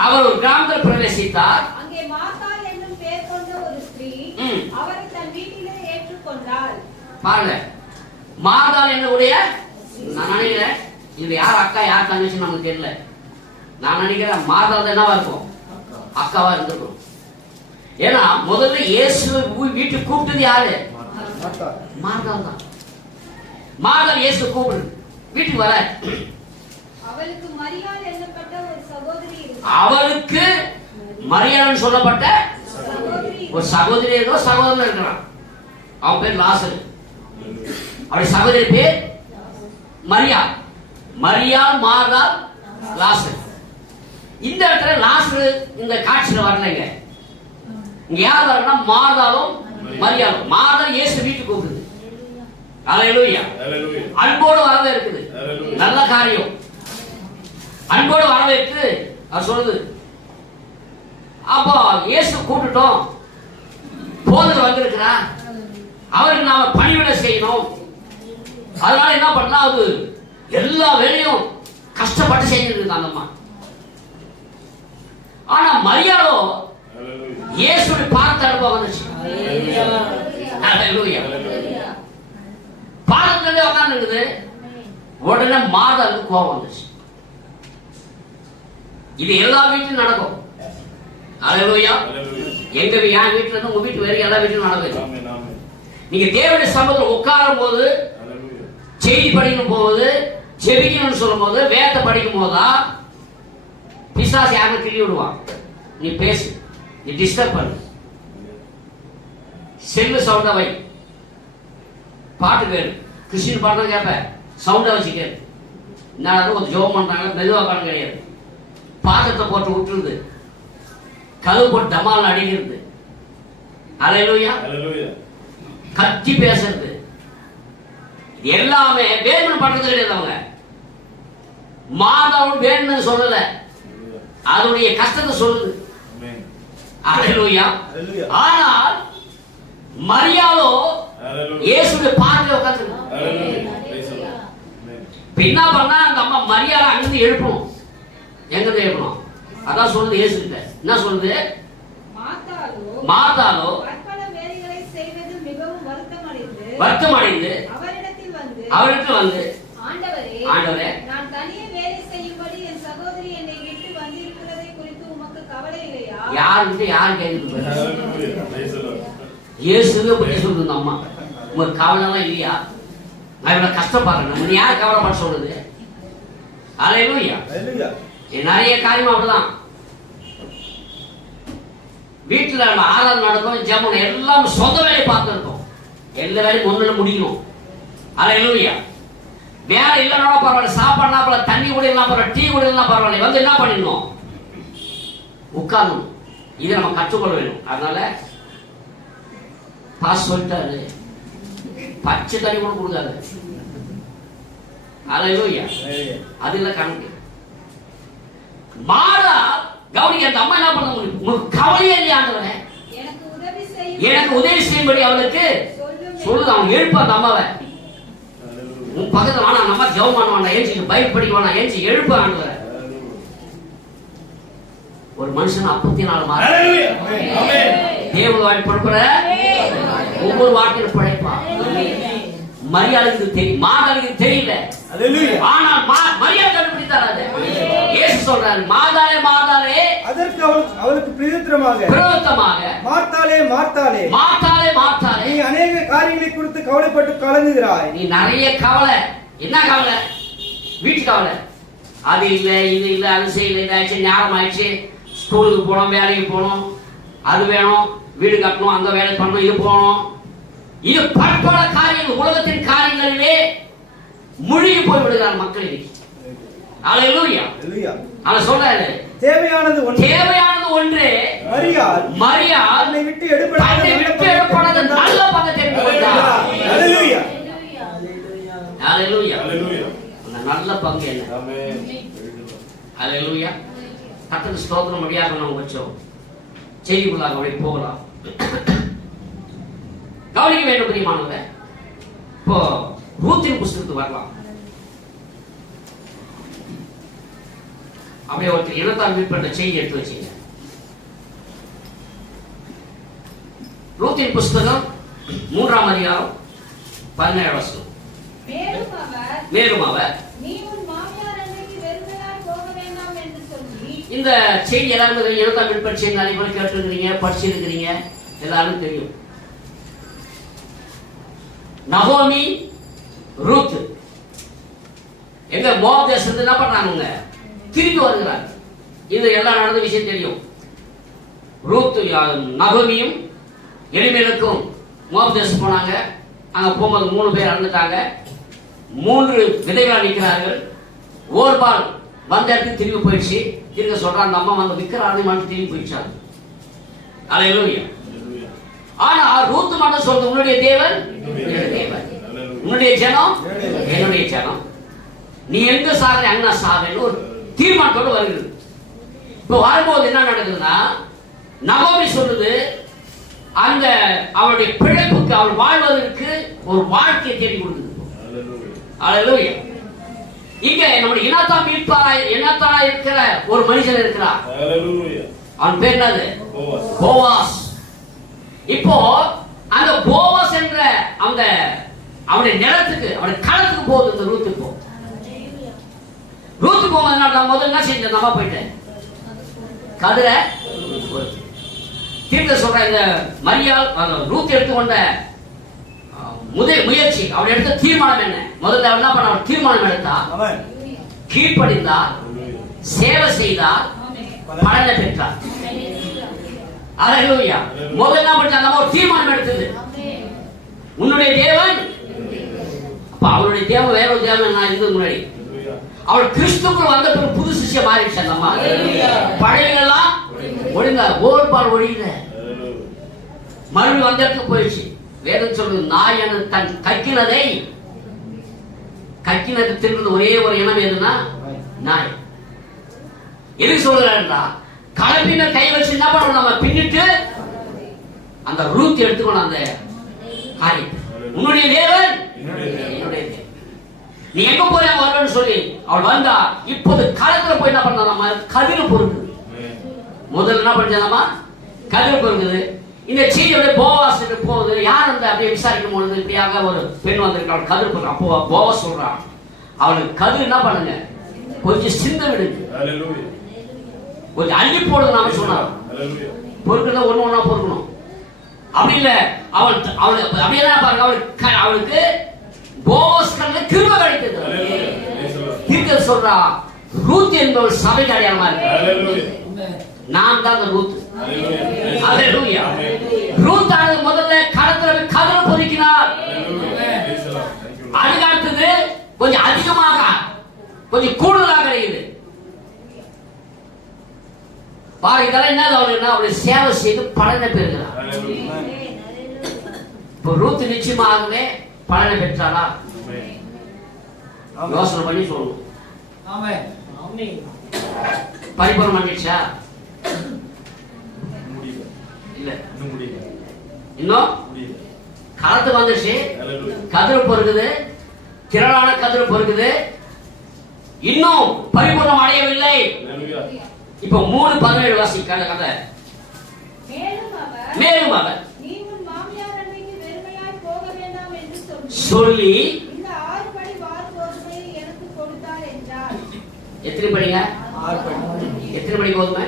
அவர் ஒரு கிராமத்தில் பிரவேசித்தார். அங்கே மார்த்தாள் என்னும் பெயர் கொண்ட ஒரு ஸ்திரீ அவரை தன் வீட்டிலே ஏற்றுக்கொண்டாள். பாருங்க, மார்த்தாள் என்னுடைய, நான் நினைக்கிறேன் இது யார் அக்கா யார் தங்கச்சி நமக்கு தெரியல. நான் நினைக்கிறேன் மார்த்தாள் என்னவா இருக்கும்? அக்காவா இருந்திருக்கும். ஏன்னா முதல்ல இயேசு வீட்டுக்கு கூப்பிட்டது யாரு? மார்த்தாள் தான். மார்த்தாள் இயேசு கூப்பிடு வீட்டுக்கு வர. அவளுக்கு மரியாள் என்னப்பட்ட ஒரு சகோதரி, அவளுக்கு மரியாள் சொல்லப்பட்ட ஒரு சகோதரி ஏதோ சகோதரன் இருக்கிறான். அவன் பேர் லாசரு. அவருடைய சகோதரி பேர் மரியாள். மரியாள், மார்த்தாள், லாசரு. இந்த இடத்துல லாசரு இந்த காட்சியில் வரலைங்க. இங்க யார் வரனா? மார்த்தாளும் மரியாளும். மார்த்தாள் இயேசு வீட்டுக்கு கூப்பிடுது. அல்லேலூயா. அன்போடு வரவே இருக்குது. நல்ல காரியம். அன்போடு வரவேற்று அது சொல்லுது. அப்போ இயேசு கூப்பிட்டோம், போதர் வந்திருக்கிறா, அவருக்கு நாம பணிவிடை செய்யணும். அதனால என்ன பண்ணா, அது எல்லா வேலையும் கஷ்டப்பட்டு செஞ்சிருக்கு அந்த அம்மா. ஆனா மரியாளோ இயேசுவை பார்த்து அனுபவம் வந்துச்சு. அல்லேலூயா. பாதத்திலே உட்கார்ந்து உடனே மார்த்தாளுக்கு கோபம் வந்துச்சு. இது எல்லா வீட்டிலும் நடக்கும். அல்லேலூயா. எங்க என் வீட்டுல இருந்து உங்க வீட்டு வரைக்கும் எல்லா வீட்டிலும் நடக்கும். நீங்க தேவனுடைய சமூகத்தில் உட்காரும் போது, செய்தி படிக்கணும் போது, செபிக்கணும்னு சொல்லும் போது, வேதத்தை படிக்கும் போதா பிசாசு யாரும் கிள்ளி விடுவான். நீ பேசு, நீ டிஸ்டர்ப் பண்ணு, செல்லு சவுண்டா வை, பாட்டு கேளு, கிறிஸ்டின் பாட்டு கேட்ப சவுண்டா வச்சு கேளு. நான் கொஞ்சம் ஜோம் பண்றாங்க, மெதுவா பாடம் கிடையாது. பாத்திரத்தை போட்டு விட்டுருது, கதவு போட்டு டமால் அடிக்கிறது. அல்லேலூயா. கத்தி பேசுறது எல்லாமே வேணும்னு பண்றது கிடையாது. அவங்க மாதாவும் வேணும்னு சொல்லல, அதனுடைய கஷ்டத்தை சொல்லுது. அல்லேலூயா. ஆனால் மரியாளோ இயேசுவை பார்த்து உட்கார்ந்து என்ன பண்ணா, அந்த அம்மா மரியாதை அங்கிருந்து எழுப்பணும். எங்க எழுப்பணும்? அதான் சொல்லுது இயேசு கிட்ட. என்ன சொல்லுது? மார்த்தாளோ வருத்தமடைந்து அவரிடத்தில் வந்து ஆண்டவரே, நான் தனியே வேலை செய்யும்படி என் சகோதரி என்னை விட்டு வந்திருக்கிறதை குறித்து உமக்கு கவலை இல்லையா? யாருக்கு யார் கேக்குது? இயேசுவை பற்றி சொல்லுது அம்மா. உங்களுக்கு கவலைலாம் இல்லையா? நான் இவ்வளவு கஷ்டப்படுறேன், நம்ம யார் கவலைப்பட சொல்றது? அல்லேலூயா. நிறைய காரியமா அப்படிதான். வீட்டுல ஆராதனை நடக்கும், ஜெபம், எல்லாம் சொந்த வேலையை பார்த்துருக்கோம். எல்லா வேலையும் முன்னில முடியணும். அல்லேலூயா. வேற இல்லைன்னா பரவாயில்ல, சாப்பாடுனா பரவாயில்ல, தண்ணி கூட இல்லைனா பரவாயில்ல, டீ கூட இல்லைனா பரவாயில்ல, வந்து என்ன பண்ணிடணும்? உட்காரணும். இதை நம்ம கற்றுக்கொள்ள வேணும். அதனால பாஸ் சொல்லிட்டாரு, பச்சை தண்ணி கூட கொடுக்காது. அல்லேலூயா. அது இல்ல கணக்கு. மாறா கௌரி அந்த அம்மா என்ன பண்ண முடியும்? உங்களுக்கு கவலையே இல்லையாண்டவரே, எனக்கு உதவி செய்யும்படி அவளுக்கு சொல்லுது. அவன் எழுப்ப அந்த அம்மாவை, உன் பக்கத்துல வானா, நம்ம ஜெபம் பண்ண வேண்டாம், ஏஞ்சி பைபிள் படிக்க வேண்டாம், ஏஞ்சி எழுப்ப ஆண்டவரே. ஒரு மனுஷன் 54 மாதம் தேவ வாய் படுப்புற ஒவ்வொரு வாக்கிலும் படைப்பா. மரியாதைக்கு தெரியும், மாதாளுக்கு தெரியல. ஆனால் மரியாதை கண்டுபிடித்தார். இயேசு சொல்றாரு, மாதாளே மாதாளே, அதற்கு அவளுக்கு பிரதியுத்தரமாக மார்த்தாளே மார்த்தாளே மார்த்தாளே மார்த்தாளே, நீ அநேக காரியங்களை குறித்து கவலைப்பட்டு கலங்குகிறாய். நீ நிறைய கவலை. என்ன கவலை? வீட்டு கவலை. அது இல்ல, இது இல்ல, அது செய்யல, இதாச்சு, ஞாபகம் ஆயிடுச்சு, ஸ்கூலுக்கு போனோம், வேலைக்கு போனோம், அது வேணும், வீடு கட்டணும், அந்த வேலை பண்ணணும், இது போகணும், இது பற்பல காரியங்கள், உலகத்தின் காரியங்களிலே மூழ்கி போய் விடுகிறார் மக்கள் இன்னைக்கு. அல்லேலூயா. அவன் சொல்றாரு, தேவையானது ஒன்றே மரியாள் தன்னை விட்டு எடுப்படாத நல்ல பங்கை தெரிந்து கொண்டார். அல்லேலூயா. அல்லேலூயா. அந்த நல்ல பங்கு என்ன? அல்லேலூயா. கர்த்தருக்கு ஸ்தோத்திரம். முடியாக நம்ம வச்சோம் செய்திக்குள்ளாக அப்படி போகலாம். கவனிக்க வேண்டும் பிரியமானவர்களே. இப்போ ரூத்தின் புஸ்தகத்துக்கு வரலாம். அப்படியே ஒருத்தர் இனத்தால் மீட்பட்ட செய்தி எடுத்து வச்சீங்க. ரூத்தின் புஸ்தகம் 3ஆம் அதிகாரம் 17 வசனம். மேலும் அவர் இந்த செய்தி எல்லாரும் இனத்தால் மீட்பட்ட செய்தி நிறைய பேர் கேட்டிருக்கிறீங்க, படிச்சிருக்கிறீங்க, எல்லாரும் தெரியும். நகோமி, ரூத் எங்க மோவாப் தேசத்துல என்ன பண்றாங்க? திரும்பி வருகிறார். இது எல்லாம் நடந்த விஷயம் தெரியும். ரூத் நகோமியும் எலிமெலுக்கும் மோவாப் தேசம் போனாங்க. அங்க போகும்போது 3 பேர் இறந்துட்டாங்க. 3 விதைகளா நிற்கிறார்கள். ஓர்பால் வந்த இடத்துக்கு திரும்பி போயிடுச்சு. திரும்ப சொல்றாங்க, அந்த அம்மா வந்து விக்கிராணி மட்டும் திரும்பி போயிடுச்சாங்க. அல்லேலூயா. ஆனா ரூத் மட்டும் சொல்றது, உன்னுடைய தேவன் உன்னுடைய ஜனம் என்னுடைய ஜனம், நீ எங்க சாகுற அங்க சாவேன்னு ஒரு தீர்மானத்தோடு வருகிறது. இப்ப வரும்போது என்ன நடக்குதுன்னா, நகோமி சொல்லுது, அந்த அவருடைய பிழைப்புக்கு, அவள் வாழ்வதற்கு ஒரு வாழ்க்கையை தேடி கொடுக்குது. அல்லேலூயா. இங்க நம்முடைய இனத்தானா இருக்கிற ஒரு மனுஷன் இருக்கிறார். அவன் பேர் என்னது? போவாஸ். இப்போ அந்த போவாஸ் என்ற அந்த அவனுடைய நிலத்துக்கு, அவனுடைய களத்துக்கு போகுது இந்த ரூத்துக்கு. போ ரூத்துக்கு போகும்போது நான் முதல்ல என்ன செஞ்சேன்? நம்ம போயிட்டேன் கதிர தீர்க்க சொல்ற இந்த மரியாள் ரூத் எடுத்துக்கொண்ட முயற்சி, அவன் எடுத்த தீர்மானம் என்ன? முதல்ல என்ன பண்ண? தீர்மானம் எடுத்தா, கீழ்ப்படிந்தார், சேவை செய்தார், பலனை பெற்றார். அல்லேலூயா. முதல்ல என்ன பண்ணாங்க? ஒரு தீர்மானம் எடுத்தது, உன்னுடைய தேவன். அப்ப அவருடைய தேவன் வேற ஒரு தேவன் நான் இருந்தது முன்னாடி. அவள் கிறிஸ்துக்குள் வந்த பிறகு புது சிஷ்ய மாறிடுச்சு. அந்த அம்மா பழையெல்லாம் ஒழுங்கா ஓர்பால் ஒழியில மறுபடியும் வந்த இடத்துக்கு போயிடுச்சு. வேதம் சொல்றது, நாய் தன் கக்கினது திரும்புறது ஒரே ஒரு இனம் எதுனா நாய். எதுக்கு சொல்றாருன்னா, கலப்பின கை வச்சு என்ன பண்ணணும்? நம்ம பின்னிட்டு அந்த ரூத் எடுத்துக்கணும் அந்த காரியத்தை. உன்னுடைய தேவன் என்னுடைய தேவன், நீ எங்க போய் வரணும்னு சொல்லி அவள் வந்தா. இப்போது களத்துல போய் என்ன பண்ண? நம்ம கதிர பொறுக்குது. முதல்ல என்ன பண்ணாமா? கதிர பொறுக்குது. இந்த செய்தியோட போவாஸ் போகுது. யார் அந்த அப்படியே விசாரிக்கும் பொழுது இப்படியாக ஒரு பெண் வந்திருக்காள், கதிர் பொறுக்க. அப்போ போவாஸ் சொல்றான், அவளுக்கு கதிர் என்ன பண்ணுங்க, கொஞ்சம் சிந்த விடுங்க, கொஞ்சம் அள்ளி போடுங்க. நாம சொன்னார் பொறுக்கிறத ஒண்ணு ஒண்ணா பொறுக்கணும். அப்படி இல்ல அவள் அப்படியே பாருங்க, அவளுக்கு போஸ் கண்ணுல கிருபை கிடைத்தது. தீர்க்கதரிசி சொல்றா, ரூத் என்பவள் சபைக்கு அடையாளமா இருக்கு. நான் தான் அந்த ரூத். அல்லேலூயா. ரூத் ஆனது முதல்ல களத்துல கதர் பொறுக்கினார். அதுக்கு அடுத்தது கொஞ்சம் அதிகமாக, கொஞ்சம் கூடுதலாக கிடைக்குது. பாருங்க, இதெல்லாம் என்ன அவருடைய சேவை செய்து பலனை பெறுகிறார். இப்போ ரூத் நிச்சயமாகவே பலனை பெற்றாரா? யோசனை பண்ணி சொல்லணும். பரிபூர்ணம் பண்ணிடுச்சா? இல்ல, இன்னும் களத்துக்கு வந்துச்சு. கதிர் பொறுக்குது, திரளான கதிர் பொறுக்குது, இன்னும் பரிபூர்ணம் அடையவில்லை. இப்ப 3:17 வாசிக்காத கதை. மேலும் அவர் சொல்லி எத்தனை படிங்க? 6 படி கோதுமை.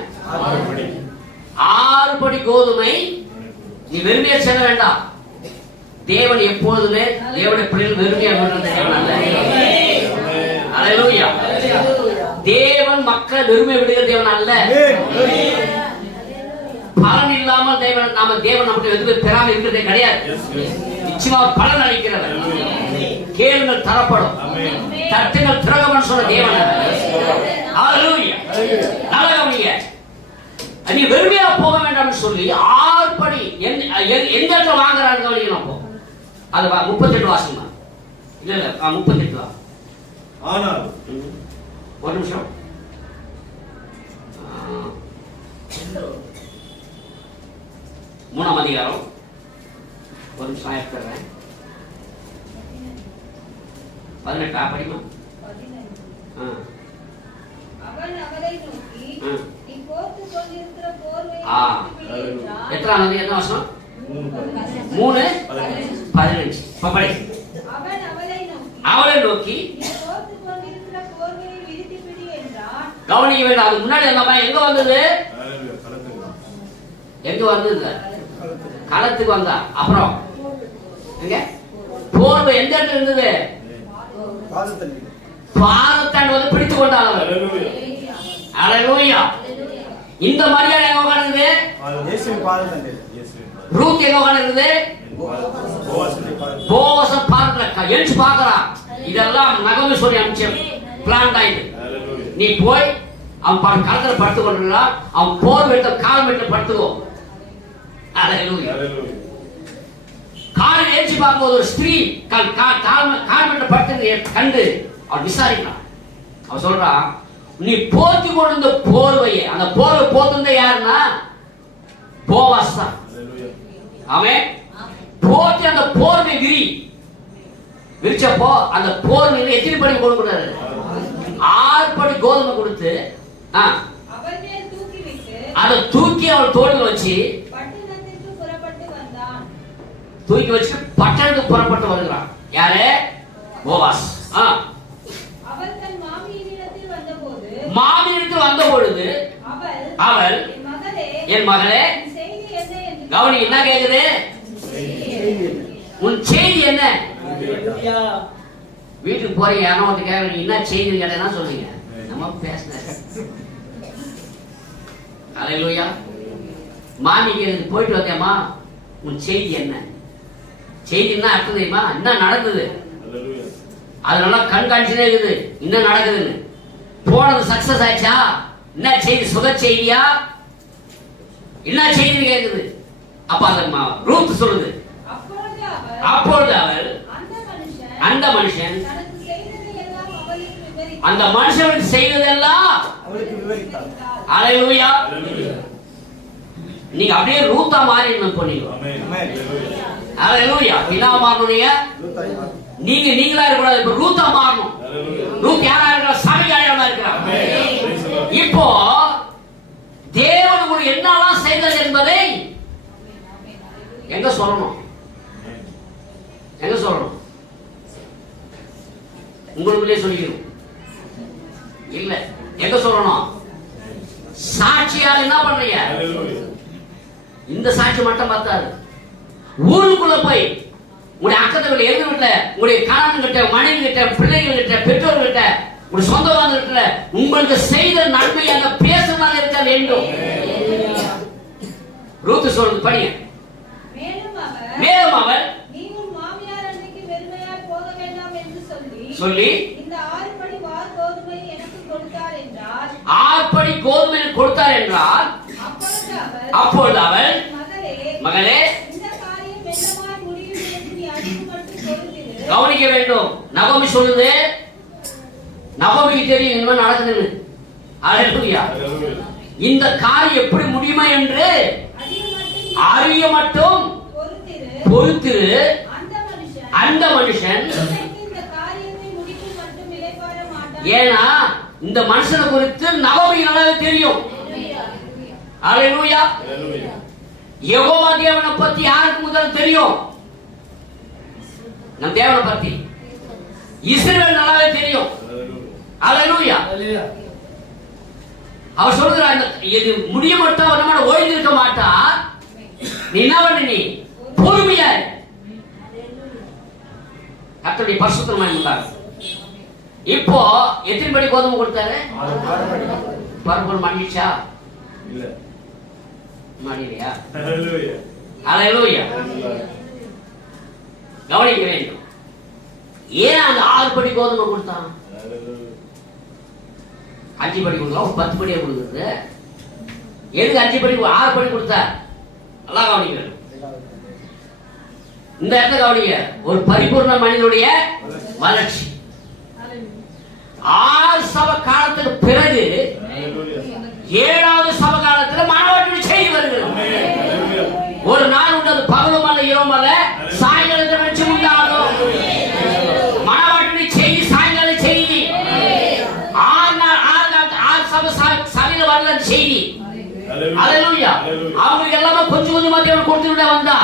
6 படி கோதுமை. நீ வெறுமையா செல்ல வேண்டாம். தேவன் எப்பொழுதுமே தேவனுடைய பிள்ளைகள் வெறுமையா அல்லேலூயா. தேவன் மக்கள் வெறுமை விடுகிற தேவன் அல்ல. பலன் இல்லாமல் தேவன் நம்முடைய எதுவும் பெறாமல் இருக்கிறதே கிடையாது. நிச்சயமா பலன் அளிக்கிறவர். கேளுங்கள் தரப்படும், தட்டுங்கள் திறக்கப்படும் சொன்ன தேவன். அல்லேலூயா. நல்ல நீ வெறுமையா போக வேண்டாம் சொல்லி 6 படி எந்த இடத்துல வாங்குறாங்க கவனிக்கணும். அப்போ அது 38 வாசிமா. இல்ல 38 தான். ஆனால் ஒரு நிமிஷம். மூணாம் அதிகாரம் ஒரு நிமிஷம் எடுத்துறேன். 18 படிமா. அவன் அவரை நோக்கி, நீ போர்த்துக் கொண்டிருக்கிற போர்வையை எத்தனாவது என்ன வருஷம்? 3:15. படி. அவளை நோக்கி நீ போர்த்துக் கொண்டிருக்கிற போர்வையை விரித்து பிடி என்றான். கவனிக்க வேண்டும். அதுக்கு முன்னாடி என்னமா எங்க வந்தது? எங்க வந்தது? களத்துக்கு வந்தா. அப்புறம் எங்க போர்வை எந்த இடத்துல இருந்தது? பாதத்தாண்டு வந்து பிடித்துக் கொண்டாள். அல்லேலூயா. இந்த மரியாதை எங்க உட்கார்ந்தது? ரூத் எங்க உட்கார்ந்தது? போவஸ பார்க்கற எழுச்சி பார்க்கறா. இதெல்லாம் நகமே சொல்லி அனுப்பிச்சு பிளான் ஆயிடு. நீ போய் அவன் களத்துல படுத்து கொண்டிருந்தா, அவன் போர் வெட்ட கால் வெட்ட படுத்துக்கோ. அல்லேலூயா. காலை எழுச்சி பார்க்கும்போது ஒரு ஸ்திரீ கால் வெட்ட படுத்து கண்டு அவன் விசாரிக்கிறான். அவன் சொல்றான், நீ போத்தி கொண்டிருந்த போர்வையை, அந்த போர்வை போத்திருந்த யாருன்னா போவாஸ் தான். அவன் போத்தி அந்த போர்வை விரிச்சப்போ அந்த போர்வையில எத்தனை படி கொடுக்கிறாரு? 6 படி கோதுமை கொடுத்து அதை தூக்கி அவள் தோளில் வச்சு தூக்கி வச்சு பட்டணத்துக்கு புறப்பட்டு வருகிறான். யாரு? போவாஸ். மாமியிடத்தில் வந்த பொழுது அவள், என் மகளே, கவனி என்ன கேக்குது? உன் செய்தி என்ன? வீட்டுக்கு போறீங்க, யாரோ வந்து கேட்க என்ன செய்தி கேட்டா சொல்லுங்க. நம்ம பேசின அல்லேலூயா. மாமி கேக்குது, போயிட்டு வந்தேம்மா, உன் செய்தி என்ன? செய்தின்னா அர்த்தம் தெரியுமா? என்ன நடந்தது? அதனால கண்காட்சியே இருக்குது, என்ன நடக்குதுன்னு. போனது சக்சஸ் ஆயிடுச்சா? என்ன செய்தி? சுக செய்தியா? என்ன செய்தி கேக்குது. அப்ப அந்த ரூத் சொல்லுது, அப்பொழுது அவள் அந்த மனுஷன் அந்த மனுஷனுக்கு செய்ததெல்லாம் அல்லேலூயா. நீங்க அப்படியே ரூத்தா மாறிடணும். போனீங்க அல்லேலூயா. என்ன மாறணும்? நீங்க நீங்களா இருக்கக்கூடாது. இப்ப ரூத்தா மாறணும். ரூத் யாரா இருக்கிற? சபைக்கு அடையாளமா இருக்கிறார். இப்போ தேவன் உங்களுக்கு என்னெல்லாம் செய்தது என்பதை எங்க சொல்லணும்? எங்க சொல்லணும்? உங்களுக்குள்ளே சொல்லிக்கணும். இல்ல, எங்க சொல்லணும்? சாட்சியால் என்ன பண்றீங்க? இந்த சாட்சி மட்டும் பார்த்தாரு. ஊருக்குள்ள போய் உங்களுடைய அக்கத்தை வீட்டுல, எதிர் வீட்டுல, உங்களுடைய கணவன் கிட்ட, மனைவி கிட்ட, பிள்ளைகள் கிட்ட, பெற்றோர்கள் கிட்ட, உங்களுடைய சொந்த பந்தத்துல உங்களுக்கு செய்த நன்மையாக பேசுவதாக இருக்க வேண்டும். ரூத் சொல்றது படிங்க. மேலும் அவர் நீ உன் மாமியார் அன்னைக்கு வெறுமையாய் போக வேண்டாம் என்று சொல்லி இந்த 6 படி வார் கோதுமை எனக்கு கொடுத்தார் என்றார். 6 படி கோதுமை கொடுத்தார் என்றால் அப்பொழுது அவள் மகளே இந்த காரியம் என்னமாய் முடியும் என்று நீ அறிந்து மட்டும் பொறுத்திரு. கவனிக்க வேண்டும். நகோமி சொல்லுது, நகோமிக்கு தெரியும் என்ன நடக்குதுன்னு. அல்லேலூயா. இந்த காரியம் எப்படி முடியுமா என்று அறிய மட்டும் பொறுத்திரு. அந்த மனுஷன் ஏன்னா இந்த மனுஷனை குறித்து நகோமி நல்லாவே தெரியும். அல்லேலூயா. யெகோவா தேவனை பத்தி யாருக்கு முதல்ல தெரியும்? நம் தேவனை பத்தி இஸ்ரவேல் நல்லாவே தெரியும். அல்லேலூயா. அவர் சொல்றார், இது முடிய மட்டும் அவனோட ஓய்ந்திருக்க மாட்டா. நீ என்ன பண்ண? நீ பொறுமையா கர்த்தருடைய பரிசுத்தமாய் இருந்தார். இப்போ எத்தனை படி கோதுமை கொடுத்தாரு? பருப்பு மன்னிச்சா இல்ல மன்னிலையா? அல்லேலூயா. கவனிக்க வேண்டும். ஏன் அந்த 6 படி கோதுமை கொடுத்தான்? 5 படி கொடுக்கலாம், 10 படியா கொடுக்குறது? எதுக்கு 5 படி 6 படி கொடுத்தா? நல்லா கவனிக்க. இந்த இடத்துல கவனிக்க. ஒரு பரிபூர்ண மனிதனுடைய வளர்ச்சி 6 சப காலத்துக்கு பிறகு 7வது சப காலத்தில் மனவாட்டி செய்தி வருகிறது. ஒரு நாள் உண்டது, பகலும் அல்ல இரவும் அல்ல, சாயங்காலத்தில் வச்சு உண்டாகும் மனவாட்டி செய்தி. சாயங்கால செய்தி 6 சபையில வரல செய்தி. அல்லேலூயா. அவங்களுக்கு எல்லாமே கொஞ்சம் கொஞ்சமா தேவன் கொடுத்துட்டே வந்தா.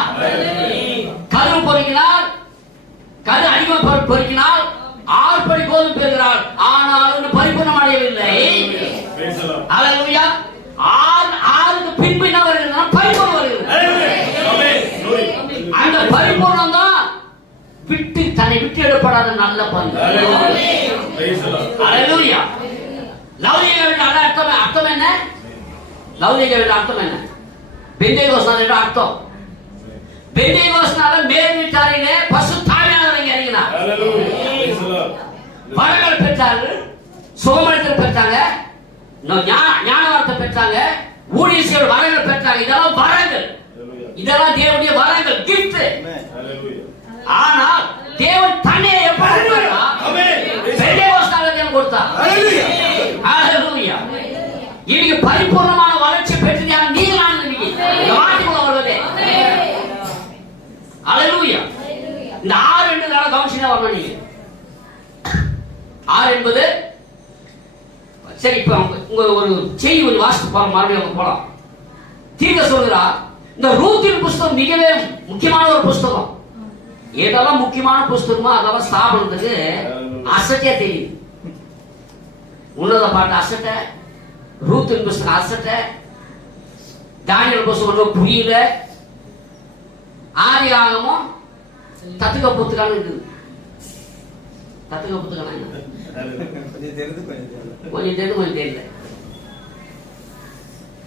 கரு பொறுக்கினார், கரு அதிகமா பொறுக்கினார், 6 படி கோதுமை பெறுகிறார். ஆனால் பரிபூர்ணம் அடையவில்லை. அல்லேலூயா. 6க்கு பின்பு என்ன வருகிறது? பரிபூர்ணம் வருகிறது. அந்த பரிபூர்ணம் தான் விட்டு தன்னை விட்டு எடுப்படாத நல்ல பங்கு. அல்லேலூயா. லௌகிக அர்த்தம் என்ன? லௌகிக அர்த்தம் என்ன? பெந்தேகோஸ்தேனால அர்த்தம். பெந்தேகோஸ்தேனால மேல் வீட்டாரிலே பரிசுத்த ஆவியானவர் இறங்கினார். வரங்கள் பெற்றார்கள், சுகமளித்தல் பெற்றாங்க, ஞானவார்த்தை பெற்றாங்க, ஊழியர்கள் வரங்கள் பெற்றாங்க. இதெல்லாம் வரங்கள், இதெல்லாம் தேவனுடைய வரங்கள், கிஃப்ட். ஆனால் தேவன் தன்னை எப்படி பெந்தேகோஸ்தேனால கொடுத்தார். அல்லேலூயா. இன்னைக்கு பரிபூர்ணமான வளர்ச்சி பெற்று நீங்கள் மாற்றிக்கொள்ள வருவதே. அல்லேலூயா. இந்த 6 என்று கவனிச்சுதான் வரணும். நீங்க 6 என்பது சரி. இப்ப உங்க ஒரு செய்தி ஒரு வாசித்து போறோம், மறுபடியும் போலாம். தீர்க்க சொல்கிறா, இந்த ரூத்தின் புஸ்தகம் மிகவே முக்கியமான ஒரு புஸ்தகம். எதெல்லாம் முக்கியமான புஸ்தகமோ அதெல்லாம் ஸ்தாபனத்துக்கு அசட்டே தெரியுது. உன்னத பாட்டு அசட்ட, ரூத்தின் புஸ்தகம் அசட்ட, தானியேல் புஸ்தகம் புரியல, ஆதியாகமும் தத்துக்க புத்தகம் இருக்குது. தத்துக்க புத்தகம் கொஞ்சம் தெரிந்து கொஞ்சம் தெரியல.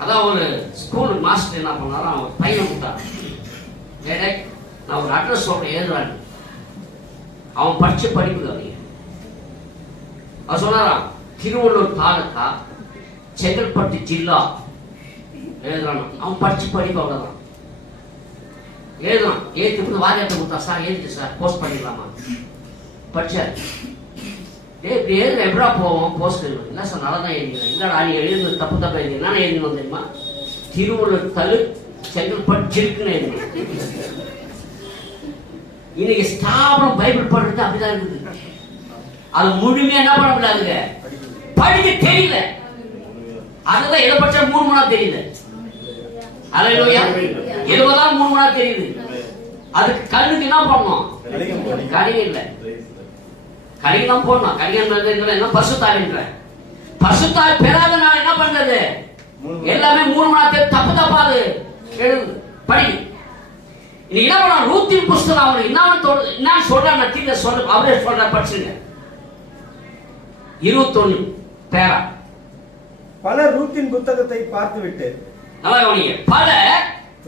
அதான் ஒரு ஸ்கூல் மாஸ்டர் என்ன பண்ணாரு, அவன் பையனை கூட்டான். நான் ஒரு அட்ரஸ் சொல்றேன், எழுதுறான். அவன் படிச்ச படிப்பு கவனிங்க. அவன் சொன்னாராம், திருவள்ளூர் தாலுக்கா, செங்கல்பட்டு ஜில்லா எழுதுறான். அவன் படிச்ச படிப்பு அவ்வளவுதான் எழுதுறான். எழுத்து வாரியத்தை கொடுத்தா, சார் எழுதிட்டு சார் போஸ்ட் பண்ணிடலாமா? படிச்சார். இப்படி எழுதுற எப்படா போவோம் போஸ்ட்? இல்லை சார் நல்லா தான் எழுதிக்கிறேன். இல்லடா நீ எழுதுறது தப்பு தப்பா எழுதி. என்ன எழுதினோம் தெரியுமா? திருவள்ளூர் தலு செங்கல்பட்டு ஜில்லுக்குன்னு எழுதி. இன்னைக்கு ஸ்தாபனம் பைபிள் படுறது அப்படிதான் இருக்குது. அது முழுமையா என்ன பண்ண முடியாதுங்க, படிக்க தெரியல. அதுதான் எதை படிச்சா 3 மணி நேரம் தெரியல. அல்லேலூயா. எதுவெல்லாம் 3 மணி நேரம் தெரியுது. அதுக்கு கண்ணுக்கு என்ன பண்ணணும்? கணிகம் இல்லை, கணிகம் தான் போடணும். கணிகம் என்ன? பரிசுத்தாவின்ற பரிசுத்தாவி பெறாதனால என்ன பண்றது? எல்லாமே 3 மணி நேரத்துக்கு தப்பு தப்பாது எழுது படி. நீ என்ன பண்ண ரூத்தின் புஸ்தகம் அவனுக்கு என்ன சொல்றான் தீர்க்க சொல்ற அவரே சொல்ற படிச்சுங்க 21 பேரா. பல ரூத்தின் புத்தகத்தை பார்த்துவிட்டு நல்லா கவனிங்க. பல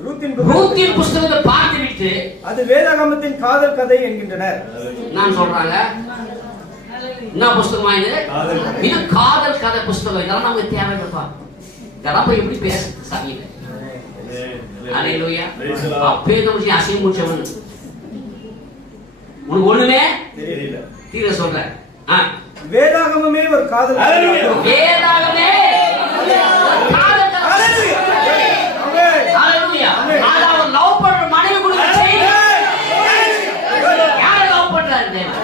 ரூத்தின் புஸ்தகத்தை பார்த்துவிட்டு அது வேதாகமத்தின் காதல் கதை என்கின்றனர். நான் சொல்றாங்க என்ன புஸ்தகமா இது? இது காதல் கதை புஸ்தகம். இதெல்லாம் நமக்கு தேவைப்பா. இதெல்லாம் போய் எப்படி பேசுறது சபையில? அல்லேலூயா. அப்பே நமக்கு அசிங்கம் முடிச்சவன் உனக்கு ஒண்ணுமே தெரியல. தீர சொல்றேன். வேதாகமமே ஒரு காதல். வேதாகமே காதல் கதை. அல்லேலூயா. அதாவது லவ் பண்ற மனைவி கொடுத்த செய்தி. யாரை லவ் பண்றாரு தேவன்?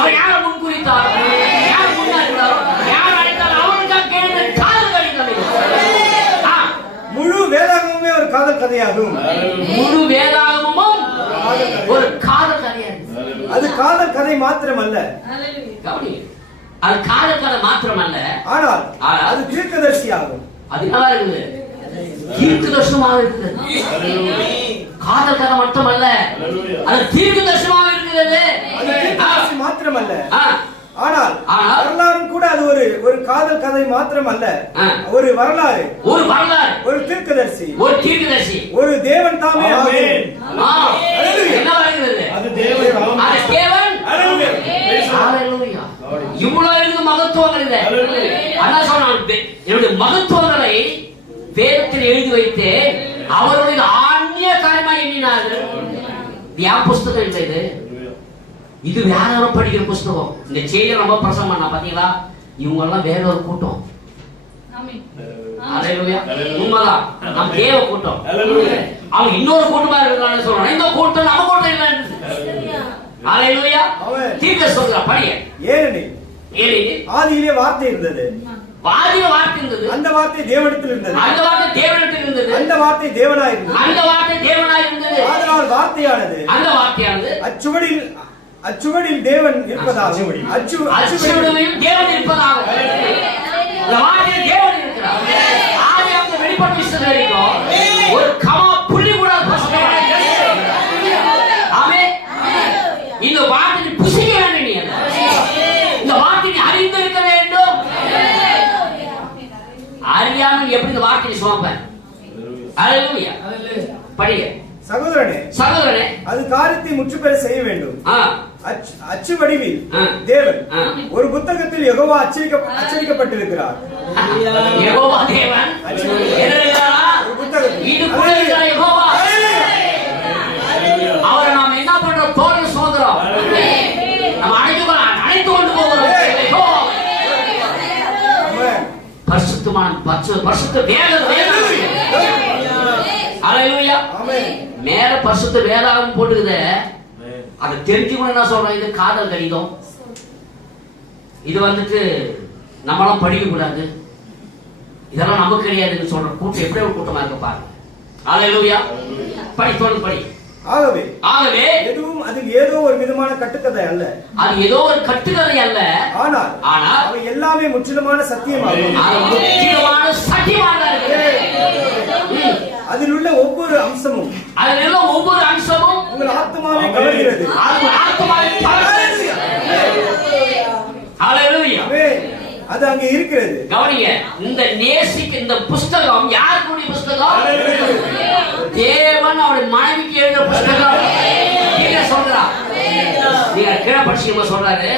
அவர் யாரை முன்குறித்தார், யார் முன்னாடினார், யார் அழைத்தார், அவனுக்காக கேட்டு காதல் கடிதம். முழு வேதாகமுமே ஒரு காதல் கதையாகும். முழு வேதாகமும் ஒரு காதல் கதையாகும். அது காதல் கதை மாத்திரமல்ல. கவனி, அது காதல் கதை மாத்திரமல்ல, ஆனால் அது தீர்க்கதரிசியாகும். அது நல்லா இருக்குது, தீர்க்கதரிசனமாக இருக்குது. காதல் கதை மட்டுமல்ல, அது தீர்க்கதரிசனமாக இருக்கிறது. மாத்திரமல்ல, ஆனால் வரலாறும் கூட அது ஒரு காதல் கதை மாத்திரமல்ல, ஒரு வரலாறு, ஒரு தீர்க்கதரிசி, ஒரு தேவன் தாமே. இவ்வளவு இருக்கு மகத்துவங்கள். என்னுடைய மகத்துவங்களை வேதத்தில் எழுதி வைத்து அவருடைய ஆன்மீக காரியமாக எண்ணினார்கள். என் புஸ்தகம் இல்லை இது, இது வேற யாரும் படிக்கிற புஸ்தகம். இந்த செய்தியை ரொம்ப பிரசவம் பண்ண பாத்தீங்களா? இவங்க எல்லாம் வேற ஒரு கூட்டம். உண்மைதான், நம் தேவ கூட்டம். அவங்க இன்னொரு கூட்டமா இருக்கிறான்னு சொல்றாங்க. இந்த கூட்டம் நம்ம கூட்டம் இல்லை. அல்லேலூயா. தீர்க்க சொல்ற படிய. ஏனெனில் ஆதியிலே வார்த்தை இருந்தது, அந்த வார்த்தை தேவனிடத்தில் இருந்தது, அந்த வார்த்தை தேவனாய் இருந்தது. அதனால் வார்த்தையானது, அந்த வார்த்தையானது அச்சுவடில் தேவன் இருப்பதாகவும், அச்சுவடில் தேவன் இருப்பதாகவும், இந்த வார்த்தையில் தேவன் இருக்கிறார். ஆதியாகம வெளிப்பட்ட விஷயம் வரைக்கும் ஒரு கமா புள்ளி கூட ஆமென். இந்த வார்த்தையை புசிக்க வேண்டும். நீ இந்த வார்த்தையை அறிந்திருக்க வேண்டும். அறியாமல் எப்படி இந்த வார்த்தையை சுமப்பேன்? அல்லேலூயா. படிங்க. சகோதரனே, அது காரியத்தை முற்றுப்பெற செய்ய வேண்டும். அச்சு வடிவில் தேவன் ஒரு புத்தகத்தில் யெகோவா அச்சடிக்கப்பட்டிருக்கிறார். யெகோவா தேவன் ஒரு புத்தகத்தில் அவரை நாம் என்ன பண்றோம்? தோல் சுதந்திரம் நம்ம அழைத்து கொண்டு போகிறோம். பரிசுத்தமான பரிசுத்த வேதம். அல்லேலூயா. மேல பரிசுத்த வேதாகம் போட்டுக்குது. அதை தெரிஞ்சுக்கணும். என்ன சொல்றோம்? இது காதல் கடிதம். இது வந்துட்டு நம்மளாம் படிக்க கூடாது, இதெல்லாம் நமக்கு கிடையாதுன்னு சொல்ற கூட்டம் எப்படி ஒரு கூட்டமா இருக்க பாருங்க. அல்லேலூயா. படி, தொடர்ந்து படி. ஆகவே அது ஏதோ ஒரு விதமான கட்டுக்கதை அல்ல, அது ஏதோ ஒரு கட்டுக்கதை அல்ல. ஆனால் அவை எல்லாமே முற்றிலுமான சத்தியமாகும். அதில் உள்ள ஒவ்வொரு அம்சமும் உங்கள் ஆத்மாவை கவர்கிறது. அது அங்கே இருக்கிறது. கவனிங்க, இந்த இந்த புஸ்தகம் யாருக்குரிய புஸ்தகம்? தேவன் அவருடைய மனைவிக்கு எழுதிய புஸ்தகம். சொல்றா, நீங்க கீழே படிச்சீங்க. சொல்றாரு,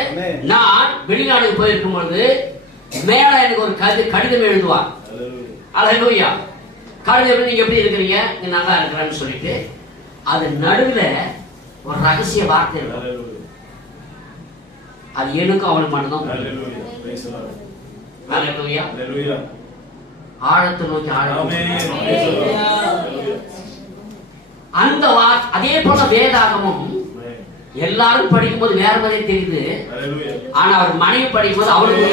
நான் வெளிநாடுக்கு போயிருக்கும் பொழுது மேல எனக்கு ஒரு கடிதம் எழுதுவார். அல்லேலூயா. கடிதம் நீங்க எப்படி இருக்கிறீங்க? நீங்க நல்லா இருக்கிறான்னு சொல்லிட்டு அது நடுவுல ஒரு ரகசிய வார்த்தை இருக்கும். அது எனக்கும் அவனுக்கு மட்டும்தான். ஆழத்தை நோக்கி அந்த அதே போல வேதாகமும் எல்லாரும் படிக்கும்போது வேற மாதிரி தெரியுது. ஆனா அவர் மனைவி படிக்கும்போது அவளுக்கு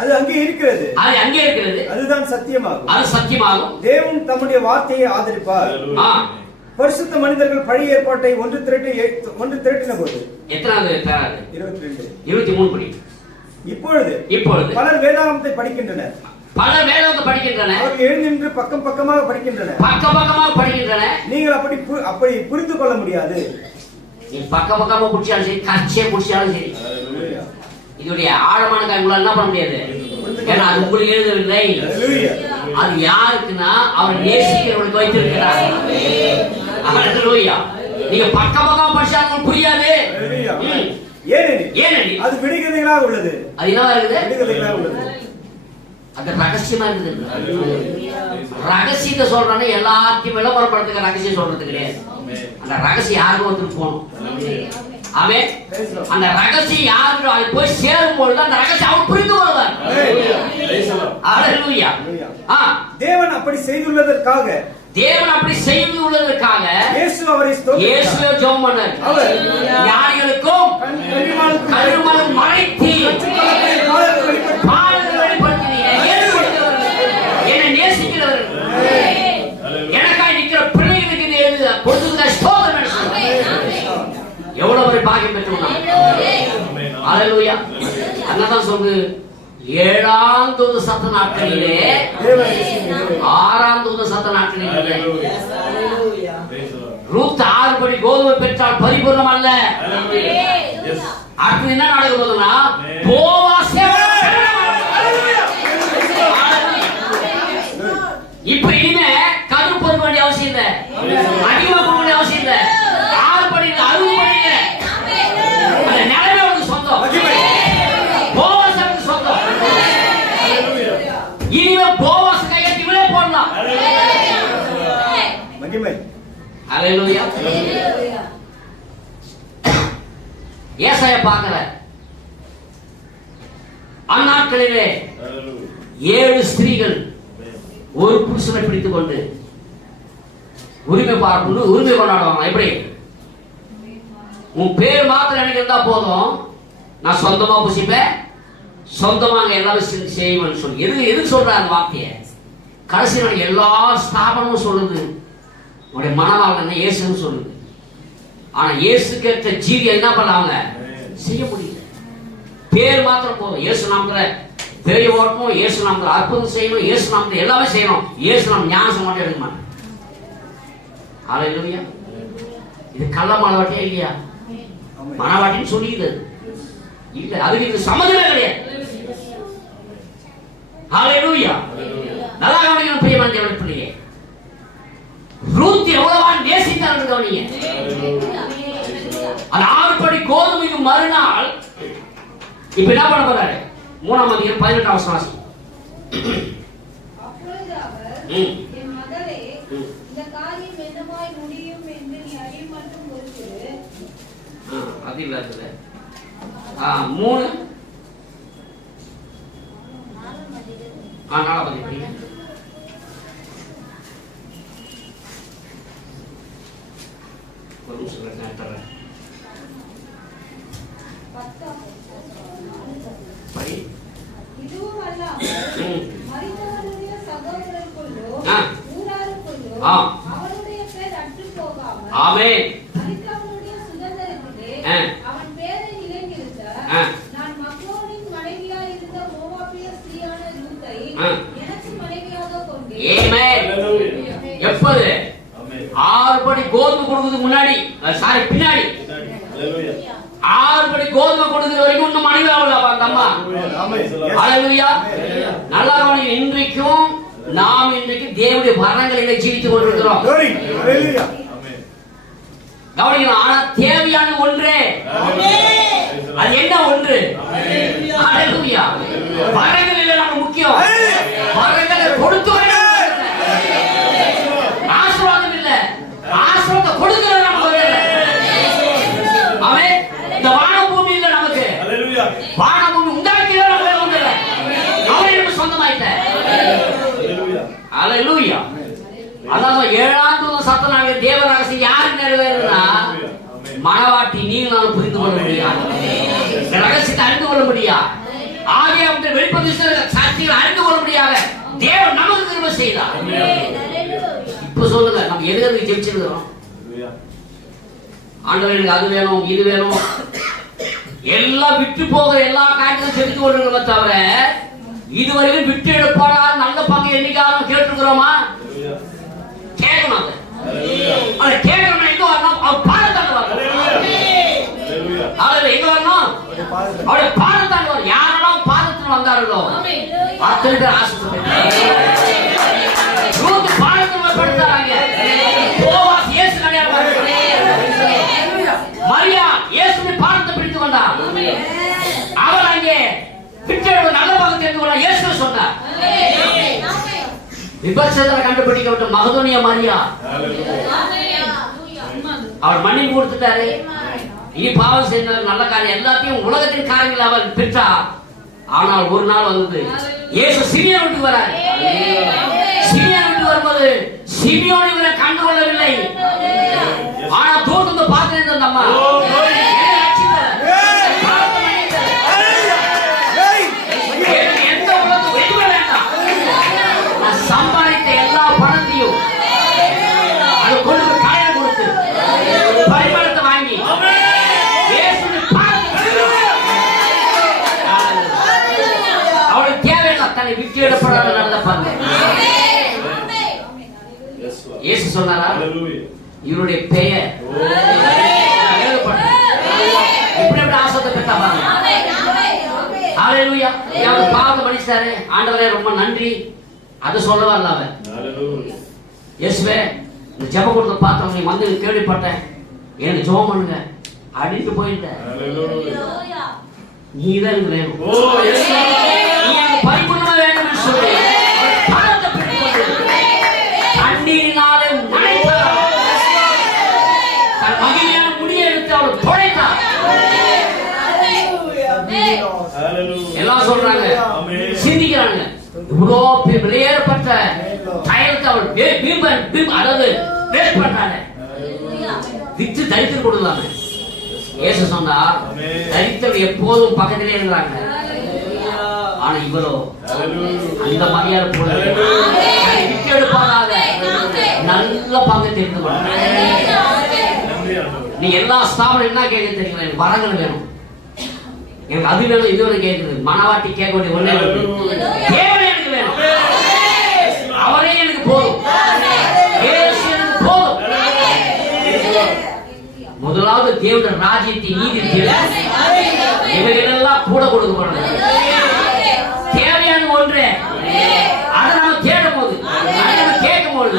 அது அங்கே இருக்கிறது. அதுதான் சத்தியமாகும். அது சத்தியமாகும். தேவன் தம்முடைய வார்த்தையை ஆதரிப்பார். பரிசுத்த மனிதர்கள் பழைய ஏற்பாட்டை ஒன்று திரட்டின போது எத்தனாவது? 22 23 படி. இப்பொழுது பலர் வேதாகமத்தை படிக்கின்றனர். பல வேதத்தை படிக்கின்றன. அவர்கள் எழுந்திருந்து பக்கம் பக்கமாக படிக்கின்றன. பக்கம் பக்கமாக படிக்கின்றன. நீங்கள் அப்படி புரிந்து கொள்ள முடியாது. நீ பக்கம் பக்கமா புடிச்சாலும் சரி, கட்சியை புடிச்சாலும் சரி, இதோடைய ஆழமான காரியங்களை என்ன பண்ண முடியாது. ஏன்னா அது உங்களுக்கு எழுதவில்லை. அது யாருக்குன்னா அவர் நேசிக்கிறவர்களுக்கு வைத்திருக்கிறார். நீங்க பக்கம் பக்கமா படிச்சாலும் புரியாது. ஏனெனில் அது விடுகதைகளாக உள்ளது. அது என்ன இருக்குது? விடுகதைகளாக உள்ளது. அது ரகசியமா இருக்குது. ரகசியத்தை சொல்றானே எல்லாத்தையும் விளம்பரப்படுத்துக்க ரகசியம் சொல்றது கிடையாது. அந்த ரகசியம் யாருக்கும் ஒருத்தருக்கு போகணும். அவன் அந்த ரகசியம் யாருக்கு அது போய் சேரும் பொழுது அந்த ரகசியம் அவர் புரிந்து கொள்வார். அல்லேலூயா. தேவன் அப்படி செய்துள்ளதற்காக இயேசு அவரை ஜெபம் பண்ணார். அவர் ஞானிகளுக்கும் கல்விமானுக்கும் மறைத்து என்னை நேசிக்கிறவர்கள் எனக்காய் நிற்கிற பிள்ளைகளுக்கு கொடுத்துக்கிற ஸ்தோத்திரம். எவ்வளவு பாக்கியம் பெற்றோம். அல்லேலூயா. அங்கதான் சொல்லு, 7ஆம் தூத சத்த நாட்களிலே 6ஆம் தூத சத்த நாட்களிலே ரூத் 6 படி கோதுமை பெற்றால் பரிபூர்ணம் அல்ல. அடுத்து என்ன நடக்க போகுதுன்னா போவாஸ் இப்ப இனிமே கதிர் பொறுக்க வேண்டிய அவசியம் இல்லை, அதிகமா கொடுக்க வேண்டிய அவசியம் இல்லை. 6 படி 60 படி அந்த நிலைமை அவனுக்கு சொந்தம். போவாஸ் அவனுக்கு சொந்தம். இனிமே போவாஸ் கையெழுத்து இவளே போடலாம். அல்லேலூயா. ஏசாயா பார்க்கிற அந்நாட்களிலே 7 ஸ்திரீகள் ஒரு புருஷனை பிடித்துக் கொண்டு உரிமை கொண்டாடுவாங்க. எப்படி? உன் பேர் மாத்திரம் எனக்கு இருந்தா போதும், நான் சொந்தமா புசிப்பேன், சொந்தமா எல்லாரும் செய்வேன்னு சொல்லி எதுக்கு சொல்ற அந்த வார்த்தையை? கடைசி நாள் எல்லா ஸ்தாபனமும் சொல்லுது உடைய மனவாளன் இயேசுன்னு சொல்லுது. ஆனா இயேசு கேட்ட ஜீவி என்ன பண்ணாங்க? செய்ய முடியல. பேர் மாத்திரம் போதும். இயேசு நாமத்துல பெரிய ஓட்டணும், இயேசு நாமத்துல அற்புதம் செய்யணும், இயேசு நாமத்துல எல்லாமே செய்யணும். இயேசு நாம் ஞானம் மட்டும் எடுக்க மாட்டோம். அல்லேலூயா. இது கள்ள மனவாட்டியா இல்லையா? மனவாட்டின்னு சொல்லிடுது இல்ல, அதுக்கு இது சம்மதமே கிடையாது. அல்லேலூயா. நல்லா கவனிக்கணும் பிரியமான தேவனுடைய பிள்ளையே. ரூத் எவ்வளவா நேசித்தார் கவனிங்க. அந்த 6 படி கோதுமைக்கு மறுநாள் இப்ப என்ன பண்ண போறாரு? 3ஆம் அதிகாரம் 18ஆம் வசனம். அப்பொழுது அவர், என் மகளே, இந்த காரியம் என்னமாய் முடியும் என்று நீ அறிய மட்டும் பொறுத்திரு. அது இல்ல அதுல 3 4ஆம் அதிகாரம் ஒரு நிமிஷம் நேரத்துல இதுவும் அல்லாமல் மரித்தவருடைய சகோதரருக்குள்ளோ ஊராருக்குள்ளோ அவனுடைய பேர் அற்றுப் போகாமல், ஆமென், மரித்தவனுடைய சுதந்திரத்திலே அவன் பேரை நிலைநிறுத்த நான் மக்லோனின் மனைவியாய் இருந்த மோவாபிய ஸ்திரீயான ரூத்தை எனக்கு மனைவியாக கொண்டேன். ஆமென். எப்போது? 6 படி கோதுமை கொடுக்கிறதுக்கு முன்னாடி, பின்னாடி 6 படி கோதுமை கொடுக்கிற வரைக்கும் இன்னும் மனைவி ஆகல அந்த அம்மா. அல்லேலூயா. நல்லா கவனிங்க. இன்றைக்கும் நாம் தேவனுடைய வரங்களை ஜீவித்துக் கொண்டிருக்கிறோம். கவனிக்கலாம். ஆனா தேவையான ஒன்றே. அது என்ன ஒன்று? அல்லேலூயா. வரங்கள் இல்லை நமக்கு முக்கியம். வரங்களை கொடுத்து ஆசீர்வாதம் இல்லை, ஆசீர்வாதத்தை கொடுக்கிறது நமக்கு வேலை. அவன் இந்த வானபூமி இல்ல நமக்கு, வானபூமி உண்டாக்கிறது நமக்கு ஒன்று இல்லை. அவன் எனக்கு சொந்தமாயிட்ட. அல்லேலூயா. அதாவது 7ஆம் தூத சத்த நாளிலே தேவ ரகசியம் யாருக்கு நிறைவேறுனா மனவாட்டி நீங்களும் புரிந்து கொள்ள முடியாது, ரகசியத்தை அறிந்து கொள்ள முடியாது, ஆகிய வெளிப்படுத்த சக்திகளை அறிந்து கொள்ள முடியாது. தேவன் நமக்கு கிருபை செய்தார். இப்ப சொல்லுங்க, நம்ம எதுக்கு ஜெபிச்சிருக்கிறோம்? ஆண்டவருக்கு அது வேணும், இது வேணும், எல்லாம் விட்டு போகிற எல்லா காரியத்தையும் செலுத்தி கொண்டிருக்கிறோம். தவிர இதுவரைக்கும் விட்டு எடுப்பாடா நல்ல பங்கு என்னைக்காவது கேட்டுக்கிறோமா? கேட்கணும். அதை கேட்கணும். எங்க வரணும்? அவர் பாதத்தாண்ட வரணும். அவர் எங்க வரணும்? அவருடைய பாதத்தாண்ட வரணும். யாரெல்லாம் பாதத்தில் வந்தார்களோ அத்தனை பேர் ஆசீர்வதிக்கப்பட்டார்கள். பாதத்தில் படுத்தாங்க. இயேசு கிடையாது. மரியா இயேசுவின் பாதத்தை பிடித்து கொண்டார். அவர் அங்கே விட்டு நல்ல பங்கு தெரிந்து கொள்ள இயேசு சொன்னார். விபச்சாரத்தை கண்டுபிடிக்கப்பட்ட மகதோனியா மரியா அவர் மன்னிப்பு கொடுத்துட்டாரு. இனி பாவம் செய்த நல்ல காரியம் எல்லாத்தையும் உலகத்தின் காரியங்கள் அவர் பெற்றார். ஆனால் ஒரு நாள் வந்தது இயேசு சிமியோன் வீட்டுக்கு வரார். சிமியோன் வீட்டுக்கு வரும்போது சிமியோன் இவரை கண்டுகொள்ளவில்லை. ஆனா தூரத்து பார்த்து இருந்த அம்மா சம்பாதித்த எல்லா பணத்தையும் அது கொண்டு கடையில கொடுத்து பரிமாணத்தை வாங்கி அவளுக்கு தேவையில்லை. தன்னை விட்டு எடுப்படாத நடந்தப்பாங்க. இயேசு சொன்னாரா இவருடைய பெயர் இப்படி எப்படி ஆசத்தை பெற்றா பாருங்க. ஹல்லேலூயா. அவர் பாவத்தை மன்னிச்சாரு. ஆண்டவரே ரொம்ப நன்றி. அது சொல்ல வரல அவன். இயேசுவே இந்த ஜெப கூட்டத்தை பார்த்தவங்க நீ வந்து கேள்விப்பட்டேன் எனக்கு ஜெபம் பண்ணுங்க அப்படின்ட்டு போயிட்ட. நீ தான் எனக்கு வேணும். நீ எனக்கு பரிபூர்ணமா வேணும்னு சொல்லி பாவத்தை பிடித்து கண்ணீரினாலே நனைத்தார். தன் மகிமையான முடியை எடுத்து அவர் தொலைத்தார். எல்லாம் சொல்றாங்க சிந்திக்கிறாங்க. இவ்வளோ வெளியேறப்பட்ட தைலத்தை அவள் அதாவது வேஸ்ட் பண்றாங்க. வித்து தரித்திரம் கொடுக்கலாங்க. இயேசு சொன்னா தரித்திரம் எப்போதும் பக்கத்திலே இருந்தாங்க. ஆனா இவரோ அந்த மரியாதை போல விட்டு எடுப்பாங்க. நல்ல பங்கு தெரிந்து கொள்ள நீ எல்லா ஸ்தாபனம் என்ன கேட்க தெரியுங்களா? எனக்கு வரங்கள் வேணும், எனக்கு அது வேணும், இது வேணும் கேட்குது. மனவாட்டி கேட்க வேண்டிய ஒண்ணே தேவை எனக்கு வேணும். அவரே எனக்கு போதும். எனக்கு போதும். முதலாவது தேவனுடைய ராஜ்யத்தை நீதி இவைகளெல்லாம் கூட கொடுக்கப்படுறது தேவையான ஒன்று. அதை நம்ம தேடும் போது அதை நம்ம கேட்கும் போது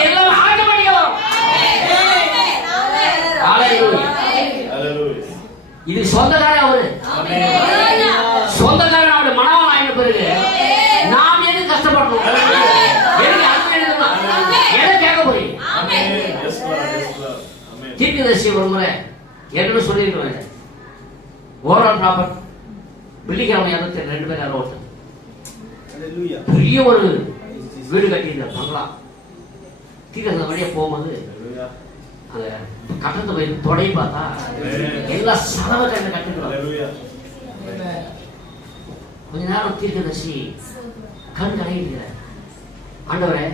இதெல்லாம் ஆட்டோமேட்டிக்கா வரும். இது சொந்தக்காரன் அவரு. சொந்தக்காரன் அவருடைய மனவன் ஆயின பிறகு நாம் எது கஷ்டப்படணும்? எதை கேட்க போறீங்க? தீர்க்கதரிசி ஒரு முறை என்ன சொல்லியிருக்கிறேன். ஓரல் ராபர்ட் வெள்ளிக்கிழமை இருபத்தி 2 பேர் யாரோ ஒருத்தர் பெரிய ஒரு வீடு கட்டியிருந்தார் பங்களா. தீர்க்கதரிசி வழியா போகும்போது அந்த கட்டத்தை போய் தொடையை பார்த்தா எல்லா சலவை கையில கட்டுக்கிறோம். கொஞ்ச நேரம் தீர்க்கதரிசி கண் கலையில ஆண்டவரே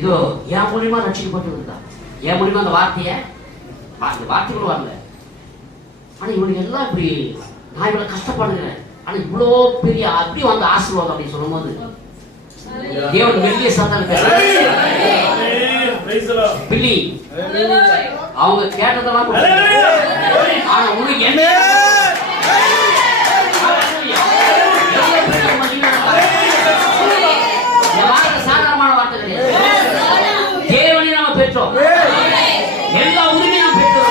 இதோ என் மூலியமா ரட்சிக்கப்பட்டு இருந்தா என் மூலியமா அந்த வார்த்தைகளும் வரல. ஆனா இவனுக்கு எல்லாம் இப்படி நான் இவ்வளவு கஷ்டப்படுகிறேன். ஆனா இவ்வளோ பெரிய அப்படி வந்து ஆசீர்வாதம் அப்படின்னு சொல்லும் போது தேவன் வெளிய சத்தம் பிள்ளி அவங்க கேட்டதெல்லாம் ஆனா உனக்கு என்ன சாதாரணமான வார்த்தை கிடையாது. தேவனை நாம பெற்றோம். எல்லா உரிமையும் நாம் பெற்றோம்.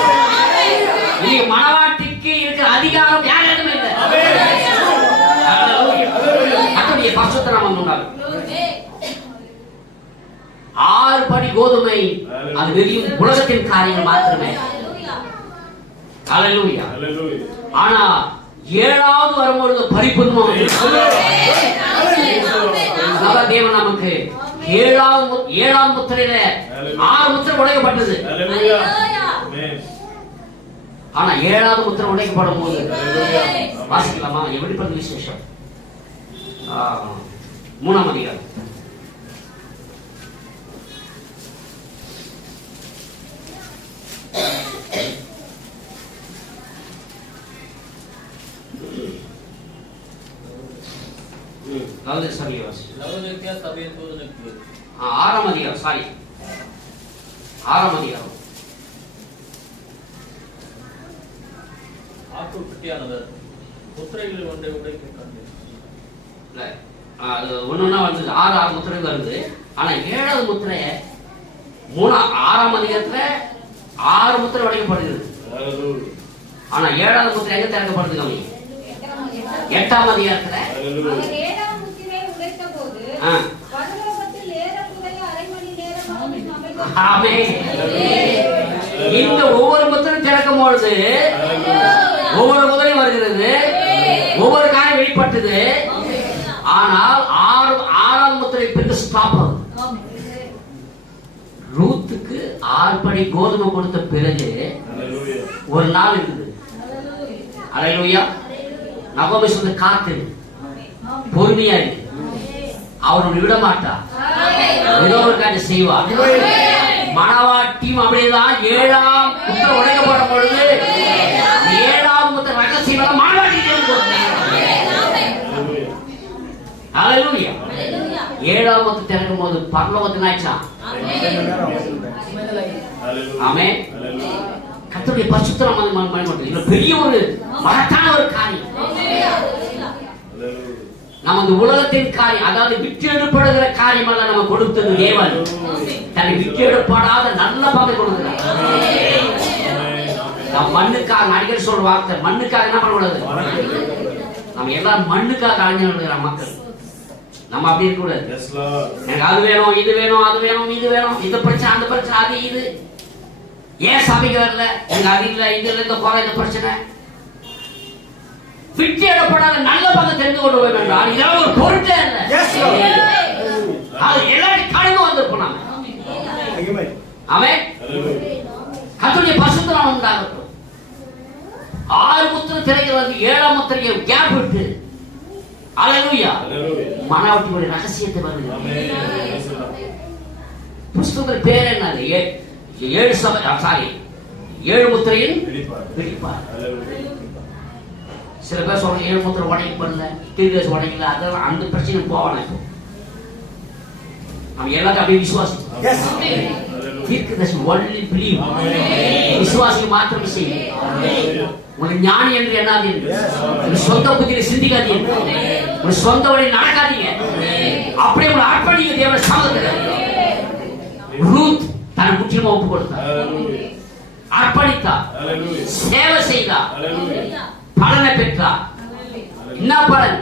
இன்னைக்கு மனவாட்டிக்கு இருக்கிற அதிகாரம் யாரிடமே இல்லை. அதனுடைய பரிசுத்த நாமம் சொன்னார். 6 படி கோதுமை அது வெறும் உலகத்தின் காரியங்கள் மாத்திரமே. ஹல்லேலூயா. ஆனா 7வது வரும்பொழுது பரிபூர்ணம் தேவன் நமக்கு 7ஆம் முத்திரையில 6 முத்திரை உடைக்கப்பட்டது. ஆனா 7வது முத்திரை உடைக்கப்படும் போது வாசிக்கலாமா? வெளிப்படுத்த விசேஷம் 3ஆம் அதிகாரம். லவோதிக்கேயா சபையை வாசி. லவோதிக்கேயா சபையை தூதனுக்கு 6ஆம் அதிகாரம், சாரி 6ஆம் அதிகாரம். ஆட்டுக்குட்டியானவர் முத்திரைகளில் ஒன்றை உடைக்க கண்டேன். இல்ல, அது ஒண்ணுன்னா வந்து 6 முத்திரை வருது. ஆனா 7வது முத்திரை 6ஆம் அதிகாரத்துல 6 முத்திரை உடைக்கப்படுகிறது. ஆனா 7வது முத்திரை எங்க திறக்கப்படுது? கம்மி 8ஆம் அதிகாரத்துல அவர் 7ஆம் முத்திரையை உடைத்தபோது பரலோகத்தில் ஏறக்குறைய அரை மணி நேரம் ஆமென். இந்த ஒவ்வொரு முத்திரையும் திறக்கும் பொழுது ஒவ்வொரு முத்திரையும் வருகிறது, ஒவ்வொரு காரியம் வெளிப்பட்டது. ஆனால் 6ஆம் முத்திரை பிறகு ஸ்டாப் ஆகும். ரூத்துக்கு 6 படி கோதுமை கொடுத்த பிறகு ஒரு நாள் இருக்குது. அல்லேலூயா. நகோமி சொன்ன காத்து பொறுமையா இருக்கு, அவனை விட மாட்டா, ஏதோ ஒரு காரியம் செய்வா. மணவாட்டியும் அப்படியேதான் 7ஆம் முத்திரை உடைக்கப்படும் பொழுது 7ஆம் முத்திரை ரகசியம் மணவாட்டி அல்லேலூயா. 7ஆம் முத்திரை திறக்கும் போது பரலோகத்தில் ஆயிடுச்சான். ஆமென். கர்த்தருடைய பரிசுத்த நாமத்துக்கு இது பெரிய ஒரு மகத்தான ஒரு காரியம். நமது உலகத்தின் காரியம், அதாவது விட்டு எடுப்படுகிற காரியம் அல்ல. நம்ம கொடுத்தது தேவன் தன்னை விட்டு எடுப்படாத நல்ல பங்கை கொடுக்கிறார். நாம் மண்ணுக்காக அடிக்கடி சொல்ற வார்த்தை, மண்ணுக்காக என்ன பண்ணக்கூடாது? நம்ம எல்லாரும் மண்ணுக்காக அலைஞ்சிருக்கிற மக்கள். நம்ம அப்படி இருக்க கூடாது. எனக்கு அது வேணும், இது வேணும், அது வேணும், இது வேணும், இந்த பிரச்சனை, அந்த பிரச்சனை, அது இது. ஏன் சபைக்கு வரல? எனக்கு அது இல்ல, இது இல்ல, இந்த குறை, இந்த பிரச்சனை. விட்டு எடுப்படாத நல்ல பங்கு தெரிந்து கொண்டு போய் என்றால் இதெல்லாம் ஒரு பொருட்டே இல்லை. அது எல்லாரும் கடந்து வந்திருப்போம் நாம. ஆமென். கர்த்தருடைய பரிசுத்த நாமம் உண்டாகட்டும். 6 முத்திரை திறக்கிறது, 7ஆம் முத்திரையை கேப் விட்டு அல்லேலூயா மணவாட்டியுடைய ரகசியத்தை வருது. புஸ்தகத்தின் பேர் என்னது? 7 சபை, சாரி 7 முத்திரையின் பிடிப்பார். சில பேர் சொல்றாங்க 7 முத்திரை உடைக்கப்படல, திருடேஸ் உடைக்கல, அதெல்லாம் அந்த பிரச்சனை போவானா? இப்போ நம்ம எல்லாத்தையும் அப்படியே விசுவாசிப்போம். தீர்க்கதரிசி only believe. விசுவாசி மாத்திரம் செய்யும். உங்களுக்கு ஞானி என்று எண்ணாதீங்க, உங்க சொந்த புத்தியில சிந்திக்காதீங்க, உங்க சொந்த வழியில் நடக்காதீங்க. அப்படியே உங்களை அர்ப்பணிக்க தேவன் சமூகத்தில். ரூத் தன்னை முற்றிலுமா ஒப்பு கொடுத்தார், அர்ப்பணித்தார், சேவை செய்தார், பலனை பெற்றார். என்ன பலன்?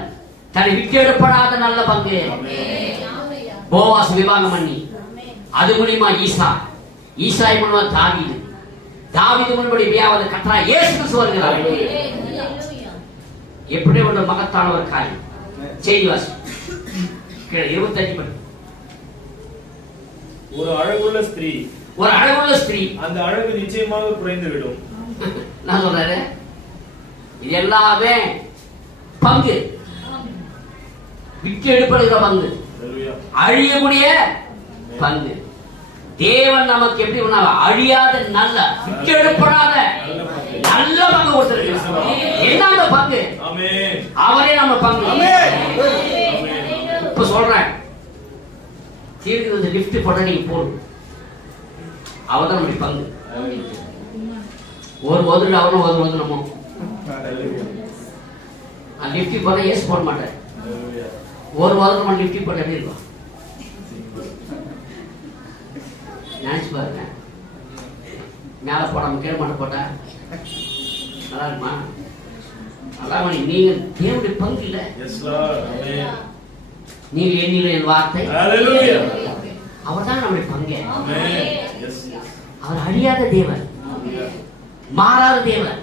தன்னை விட்டு எடுப்படாத நல்ல பங்கு. போவாஸ் விவாகம் பண்ணி அது மூலியமா ஈசாய் மூலமா தாவீது, தாவீது முன்படி வியாவது கற்றா இயேசு கிறிஸ்து வருகிறார். எப்படி ஒரு மகத்தான ஒரு காரியம். செய்தி வாசி 25 படி. ஒரு அழகுள்ள ஸ்திரீ அந்த அழகு நிச்சயமாக குறைந்துவிடும். நான் சொல்றாரு இது எல்லாமே பங்கு, விட்டு எடுப்படுகிற பங்கு, அழியக்கூடிய பங்கு. தேவன் நமக்கு எப்படி அழியாத நல்ல விட்டு எடுப்படாத நல்ல பங்கு கொடுத்திருக்கிறார். என்ன அந்த பங்கு? அவரே நம்ம பங்கு. இப்ப சொல்றேன், தீர்க்கிறது லிப்ட் போட நீங்க போடும், அவர்தான் நம்முடைய பங்கு. ஒரு ஒதுல அவரும் ஒரு ஒதுலமோ லிப்ட் போட ஏஸ் போட மாட்டேன். ஒரு ஒதுல லிப்ட் போட எப்படி இருக்கும் நினைச்சு பாருங்க. மேல போடாம கீழே மட்டும் போட்டா நல்லா இருக்குமா? நல்லா நீங்க தேவனுடைய பங்கு இல்ல. நீங்க எண்ணில என் வார்த்தை அவர் தான் நம்முடைய பங்கு. அவர் அழியாத தேவன், மாறாத தேவன்,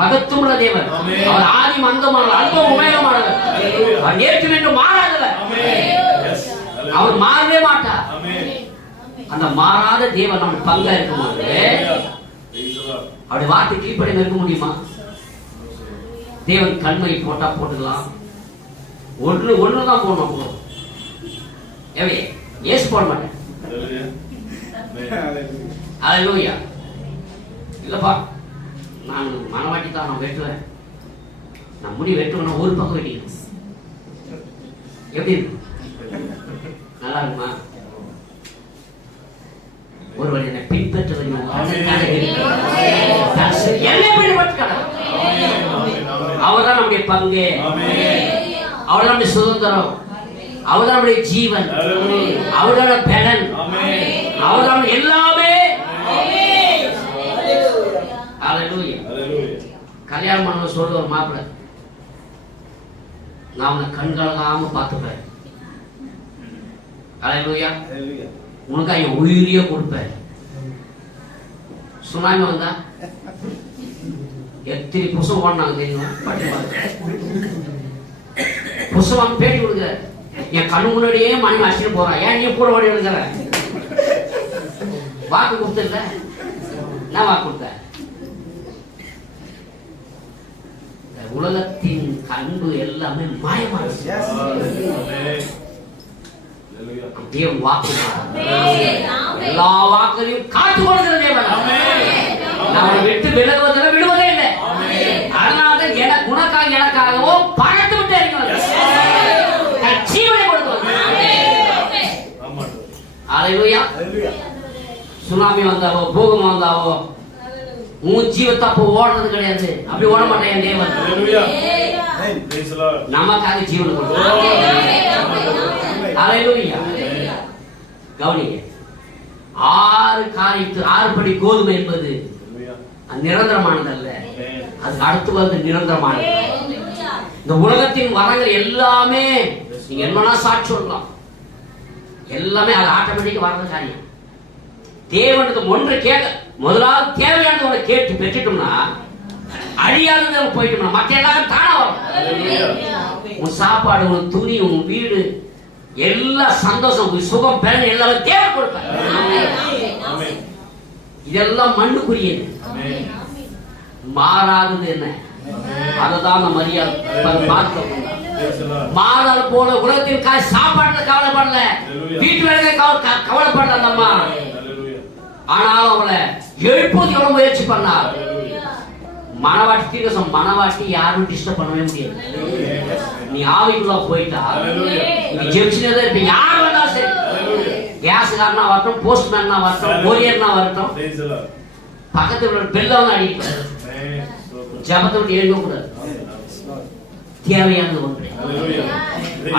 மகத்துவமுள்ள தேவன். அவர் ஆதி மந்தமானவர், அல்பம் உமேகமானவர். அவர் ஏற்று நின்று மாறாதவர், அவர் மாறவே மாட்டார். அந்த மாறாத தேவன் நம்ம பங்கா இருக்கும்போது அவருடைய வார்த்தை கீழ்ப்படியாக இருக்க முடியுமா? தேவன் கண்மை போட்டா போட்டுக்கலாம், ஒண்ணுதான் போடணும். எவே ஏசு போட மாட்டேன். அல்லேலூயா. இல்லப்பா நான் மனவாட்டி தான், நான் வெட்டுவேன், நான் முடி வெட்டுவேன், ஒரு பக்கம் வெட்டிக்கணும். எப்படி இருக்கும்? நல்லா இருக்குமா? ஒருவர் என்னை பின்பற்ற அவர்தான் நம்முடைய பங்கு, அவர்தான் நம்முடைய சுதந்திரம், அவர்தான் நம்முடைய ஜீவன், அவர்தான் பலன், அவர்தான் எல்லாமே. கல்யாணம் பண்ண சொல்ற ஒரு மாப்பிள்ளை, நான் உன்னை கண்கலகாம பார்த்துப்பேன், அல்லேலூயா, உனக்கு என் உயிரியே கொடுப்பேன். சுனாமி வந்தா எத்தனை புசம் போனாங்க தெரியுமா? புசம் பேட்டி கொடுக்குற, என் கண்ணு முன்னாடியே மணி அடிச்சுட்டு போறான், ஏன் நீ கூட ஓடி இருக்கிற? வாக்கு கொடுத்துல, நான் வாக்கு கொடுத்த. உலகத்தின் கண்பு எல்லாமே மாயமானது. தேவன் வாக்கு எல்லா வாக்கையும் காத்து கொடுக்கிற தேவன். நம்மை விட்டு விலகுவதில் விடுவதே இல்லை. அதனால எனக்கு உனக்காக எனக்காகவோ பணத்தை விட்டு இருக்கிறது, ஜீவனை கொடுக்கிறது. அல்லேலூயா. சுனாமி வந்தாவோ பூகம்பம் வந்தாவோ உன் ஜீவத்தை அப்போ ஓடுறது கிடையாது. அப்படி ஓட மாட்டேன் தேவன். நமக்காக ஜீவனை கொடுக்கிறார். அல்லேலூயா. கவனிங்க, 6 படி கோதுமை என்பது நிரந்தரமானது அல்ல, அதுக்கு அடுத்து வந்து நிரந்தரமானது. இந்த உலகத்தின் வரங்கள் எல்லாமே நீங்க என்னன்னா சாட்சி சொல்லலாம், எல்லாமே அது ஆட்டோமேட்டிக்கா வர்ற காரியம். தேவனுக்கு ஒன்று கேட்க, முதலாவது தேவையானது ஒன்று கேட்டு பெற்றுட்டோம்னா அழியாதது போயிட்டோம்னா மற்ற எல்லாரும் தானா வரும். உன் சாப்பாடு, உன் துணி, உன் வீடு, எல்லா சந்தோஷம், சுகம், பலன் எல்லாமே தேவை கொடுப்பார். இதெல்லாம் மண்ணுக்குரியது, மாறாதது என்ன? அதுதான் அந்த மரியாதை பார்த்தோம். மாறாத போல உலகத்தின் சாப்பாட்டுல கவலைப்படல, வீட்டு வேலை கவலைப்படல அந்த அம்மா. ஆனாலும் அவளை எழுப்பது எவ்வளவு முயற்சி பண்ணார். மனவாட்டி மனவாட்டி யாரும் டிஸ்டர்ப் பண்ணவே முடியாது. நீ ஆவிக்குள்ள போயிட்டா நீ ஜெபிச்சுனே இருப்ப. யார் வந்தாலும் சரி, கேஸ்காரனா வரட்டும், போஸ்ட்மேனா வரட்டும், கொரியர்னா வரட்டும், பக்கத்துல பெல்ல அடிக்க ஜபத்தை விட்டு எழுத கூடாது. தேவையானது ஒன்று.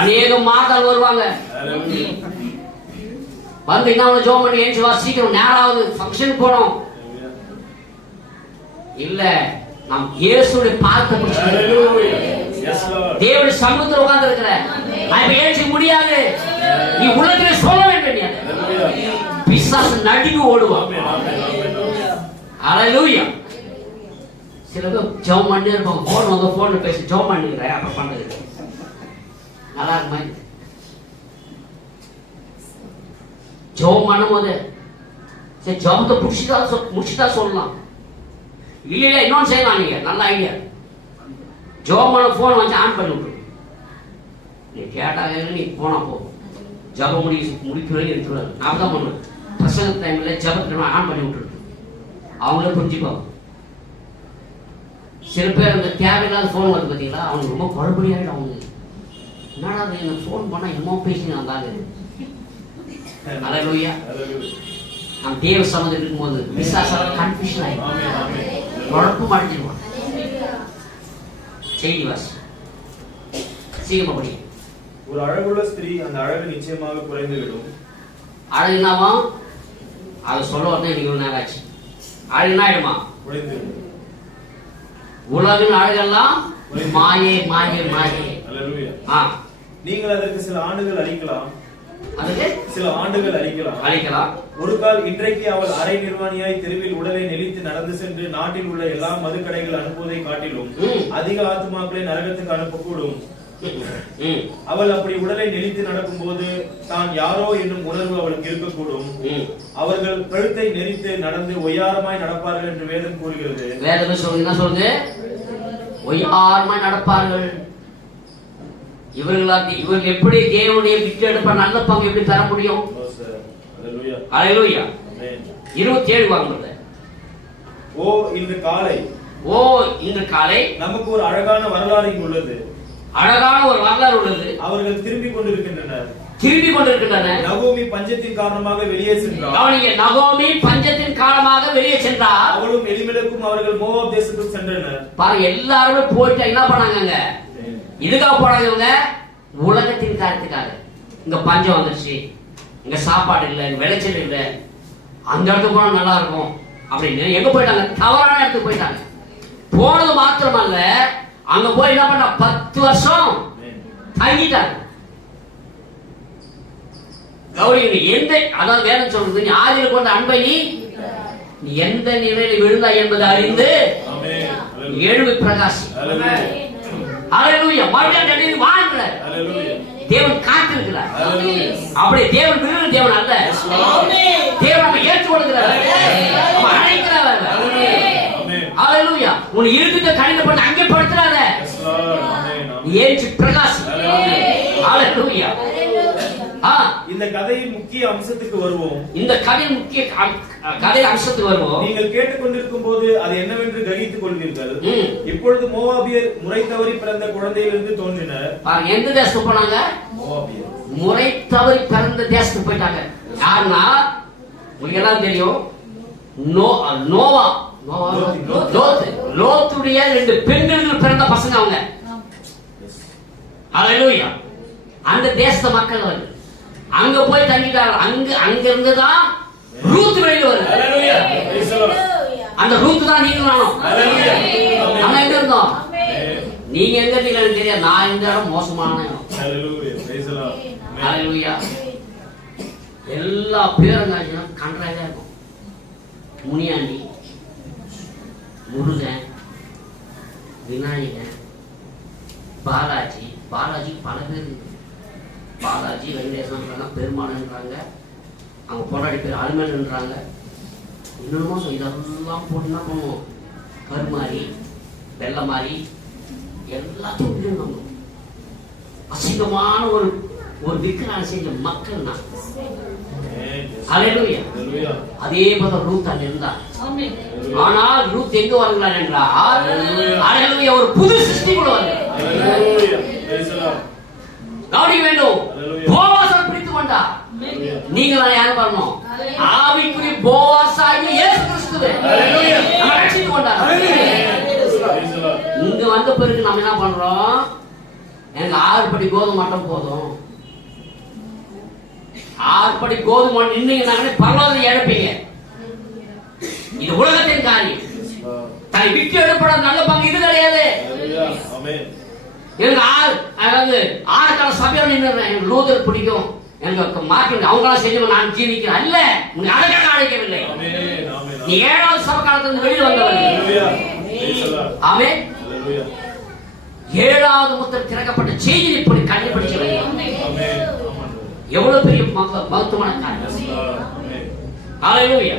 அநேக மாதங்கள் வருவாங்க, வந்து என்ன ஜோம் பண்ணி ஏஞ்சி வா, சீக்கிரம் நேராவது ஃபங்க்ஷன் போனோம். இல்ல, நாம் இயேசுடைய பாதத்தை தேவனுடைய சமூகத்தில் உட்கார்ந்து இருக்கிற நான் ஏற்க முடியாது, நீ உள்ளத்திலே சொல்ல வேண்டும். பிசாசு நடுங்கி ஓடுவான். அல்லேலூயா. சில பேர் ஜெபம் பண்ணி இருப்பாங்க, போன் வந்து போன்ல பேசி ஜெபம் பண்ணிக்கிறேன், அப்ப பண்ணது நல்லா இருக்குமா? ஜெபம் பண்ணும்போது சரி ஜெபத்தை முடிச்சுதான் சொல்லலாம். இல்ல இன்னொன்னு செய்யலாம். நீங்க நல்ல ஐடியா, ஜோமான போன் வந்து ஆன் பண்ணி விட்டுரு. நீ கேட்டாங்க, நீ போனா போ, ஜபம் முடிக்கிறேன் எடுத்துருவாரு. நான் தான் பண்ணுவேன். பிரசங்க டைம்ல ஜபத்தை ஆன் பண்ணி விட்டுரு, அவங்களே புரிஞ்சுப்பாங்க. சில பேர் அந்த தேவையில்லாத போன் வந்து பார்த்தீங்களா, அவங்க ரொம்ப குழப்படியாயிடும். அவங்க என்னடா எனக்கு போன் பண்ணா என்னமோ பேசினா இருந்தாங்க. அல்லேலூயா. நாம் தேவ சமூகத்தில் இருக்கும்போது விசுவாசால கன்ஃபியூஷன் ஆயிடும், குழப்பம் அடைஞ்சிருவான். செய்தி வாசி சீக்கிரமா படி. ஒரு அழகுள்ள ஸ்திரீ அந்த அழகு நிச்சயமாக குறைந்துவிடும். அழகுனாமா அதை சொல்ல வந்து எனக்கு ஒரு நேரம் ஆச்சு. அழகுனா ஆயிடுமா? குறைந்துவிடும். உலகின் அழகெல்லாம் மாயே மாயே மாயே. அல்லேலூயா. நீங்கள் அதற்கு சில ஆண்டுகள் அளிக்கலாம், அதுக்கு சில ஆண்டுகள் அளிக்கலாம். ஒரு கால் இன்றைக்கு அவள் அரை நிர்வாணியாய் தெருவில் உடலை நெளித்து நடந்து சென்று நாட்டில் உள்ள எல்லா மதுக்கடைகள் அனுப்புவதை காட்டிலும் அதிக ஆத்துமாக்களை நரகத்துக்கு அனுப்பக்கூடும். அவள் அப்படி உடலை நெளித்து நடக்கும் போது தான் யாரோ என்னும் உணர்வு அவளுக்கு இருக்கக்கூடும். அவர்கள் கழுத்தை நெறித்து நடந்து ஒய்யாரமாய் நடப்பார்கள் என்று வேதம் கூறுகிறது. வேதம் சொல்லுங்க, ஒய்யாரமாய் நடப்பார்கள். இவர்கள் எப்படி தேவனுடைய விட்டு எடுப்ப நல்ல பங்கு எப்படி பெற முடியும்? அல்லேலூயா. 27 வாங்குறது. ஓ இன்று காலை நமக்கு ஒரு அழகான வரலாறு இங்கு உள்ளது. அழகான ஒரு வரலாறு உள்ளது. அவர்கள் திரும்பிக் கொண்டிருக்கின்றனர். நகோமி பஞ்சத்தின் காரணமாக வெளியே சென்றார். கவனிங்க, நகோமி பஞ்சத்தின் காரணமாக வெளியே சென்றார். அவளும் எலிமெலக்கும் அவர்கள் மோவாப் தேசத்துக்கு சென்றனர். பாருங்க, எல்லாருமே போயிட்டு என்ன பண்ணாங்க? இதுக்காக போனாங்க இவங்க, உலகத்தின் காரியத்துக்காக. இங்க பஞ்சம் வந்துருச்சு, இங்க சாப்பாடு இல்லை, விளைச்சல் இல்லை, அந்த இடத்துக்கு போனா நல்லா இருக்கும் அப்படின்னு எங்க போயிட்டாங்க? தவறான இடத்துக்கு போயிட்டாங்க. போனது மாத்திரமல்ல, அங்க போய் என்ன பண்ண 10 வருஷம் தங்கிட்டாங்க. கௌரி எந்த, அதாவது வேதம் சொல்றது, நீ ஆதியில் கொண்ட அன்பை நீ எந்த நிலையில் விழுந்தாய் என்பதை அறிந்து எழுவி பிரகாசி. மறுபடியும் வாழ்கிறார். தேவன் காத்திருக்கிறார். அப்படி தேவன் விரும்பும் தேவன் அல்ல, தேவன் ஏற்றுக்கொள்கிறார், அழைக்கிறார். ஹல்லேலூயா. உன் இருக்க கடினப்பட்டு அங்கே படுத்துறாத, ஏற்று பிரகாசி. ஹல்லேலூயா. இந்த கதையின் முக்கிய அம்சத்துக்கு வருவோம். நீங்கள் கேட்டுக்கொண்டிருக்கும் போது அது என்னவென்று கிரகித்துக் கொள்வீர்கள். இப்பொழுது மோவாபியர் முறை தவறி பிறந்த குழந்தையிலிருந்து தோன்றினர். எந்த தேசத்துக்கு போனாங்க? மோவாபியர் முறை தவறி பிறந்த தேசத்துக்கு போயிட்டாங்க. யாருன்னா உங்களுக்கு எல்லாம் தெரியும், நோவா, லோத்துடைய 2 பெண்கள் பிறந்த பசங்க அவங்க. ஹல்லேலூயா. அந்த தேச மக்கள் வந்து அங்க போய் தங்கிட்டாங்க. அங்க இருந்துதான் ரூத் வெளியில வருது. அந்த ரூத் தான் நீங்க நானும். நம்ம எங்க இருந்தோம்? நீங்க எங்க இருக்கீங்கன்னு தெரியாது. நான் இந்த இடம் மோசமான இடம். ஹல்லேலூயா. எல்லா பேரும் கன்றாக இருக்கும். முனியாண்டி, முருகன், விநாயகன், பாலாஜி பல பேர் இருக்கு. பாலாஜி, வெங்கடேசன், பெருமாள்ன்றாங்க, அவங்க போராடி பேர் அலுமன்ன்றாங்க. இன்னொன்னு இதெல்லாம் போட்டு என்ன பண்ணுவோம்? கருமாறி, வெள்ளை மாறி எல்லாத்தையும் அசிங்கமான ஒரு விக்கிரான செஞ்ச மக்கள் தான். ஹல்லேலூயா. அதே போல ரூத் அங்க இருந்தார். ஆனால் ரூத் எங்க வருகிறார் என்றால், ஹல்லேலூயா, ஒரு புது சிருஷ்டி கூட வருகிறார். கவனிக்க வேண்டும். போவாசை பிடித்து கொண்டார். நீங்கள் யாரு வரணும்? ஆவிக்குரிய போவாசாகிய இயேசு கிறிஸ்துவை நம்ம ரட்சித்து கொண்டார். இங்க வந்த பிறகு நம்ம என்ன பண்றோம்? எனக்கு 6 படி கோதுமை மட்டும் போதும். 6 படி கோதுமை நின்னீங்கன்னாலே பரவாயில்லை, இழப்பீங்க. இது உலகத்தின் காரியம். தன்னை விட்டு எடுப்பட நல்ல பங்கு இது கிடையாது. எனக்கு 6 கால சபையோட நின்றுறேன். எனக்கு லூதர் பிடிக்கும், எனக்கு மார்க்கிங் அவங்களாம் செஞ்சு நான் ஜீவிக்கிறேன். அல்ல, உன்னை அழகாக அழைக்கவில்லை. நீ 7வது சபை காலத்திலிருந்து வெளியில் வந்தவர்கள். ஆமென். 7வது முத்திரை திறக்கப்பட்ட செய்தி இப்படி கண்ணி படிச்சவங்க எவ்வளவு பெரிய மகத்துவமான காரியம். ஹல்லேலூயா.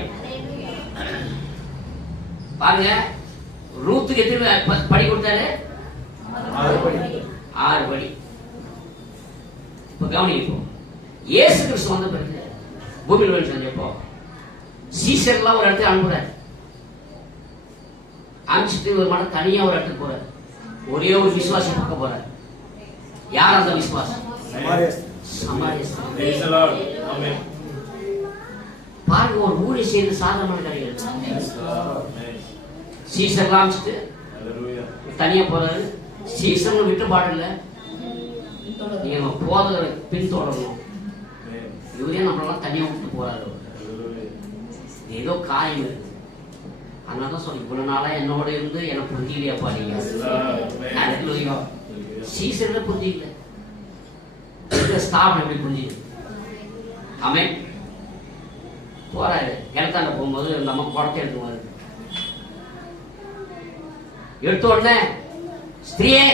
பாருங்க, ரூத்துக்கு எத்தனை படி கொடுத்தாரு? 6 படி. இப்ப கவனிப்போம். இயேசு கிறிஸ்து வந்த பிறகு பூமியில் வந்து செஞ்சப்போ சீசர்லாம் ஒரு இடத்துக்கு அனுப்புறாரு. அனுப்பிச்சிட்டு ஒரு மடம் தனியா ஒரு இடத்துக்கு போறாரு. ஒரே ஒரு விசுவாசி பார்க்க போறாரு. யார் அந்த விசுவாசம்? பாருங்க, ஒரு ஊரை சேர்ந்து சாதாரண கிடையாது. சீசர்லாம் அனுப்பிச்சிட்டு தனியா போறாரு. சீசன் விட்டு பாடல, நீங்க போதகரை பின்தொடரணும். இவரே நம்மளெல்லாம் தனியா விட்டு போறாரு. ஏதோ காயம் இருக்கு. அதனாலதான் சொல்லி இவ்வளவு நாளா என்னோட இருந்து எனக்கு புரிஞ்சிக்கலையா பாருங்க. சீசன்ல புரிஞ்சிக்கல, ஸ்தாபனம் எப்படி புரிஞ்சுது? ஆமென். போறாரு. கிணத்தாண்ட போகும்போது இந்த அம்மா குடத்தை எடுத்துவாரு. எடுத்த உடனே, ஸ்திரியே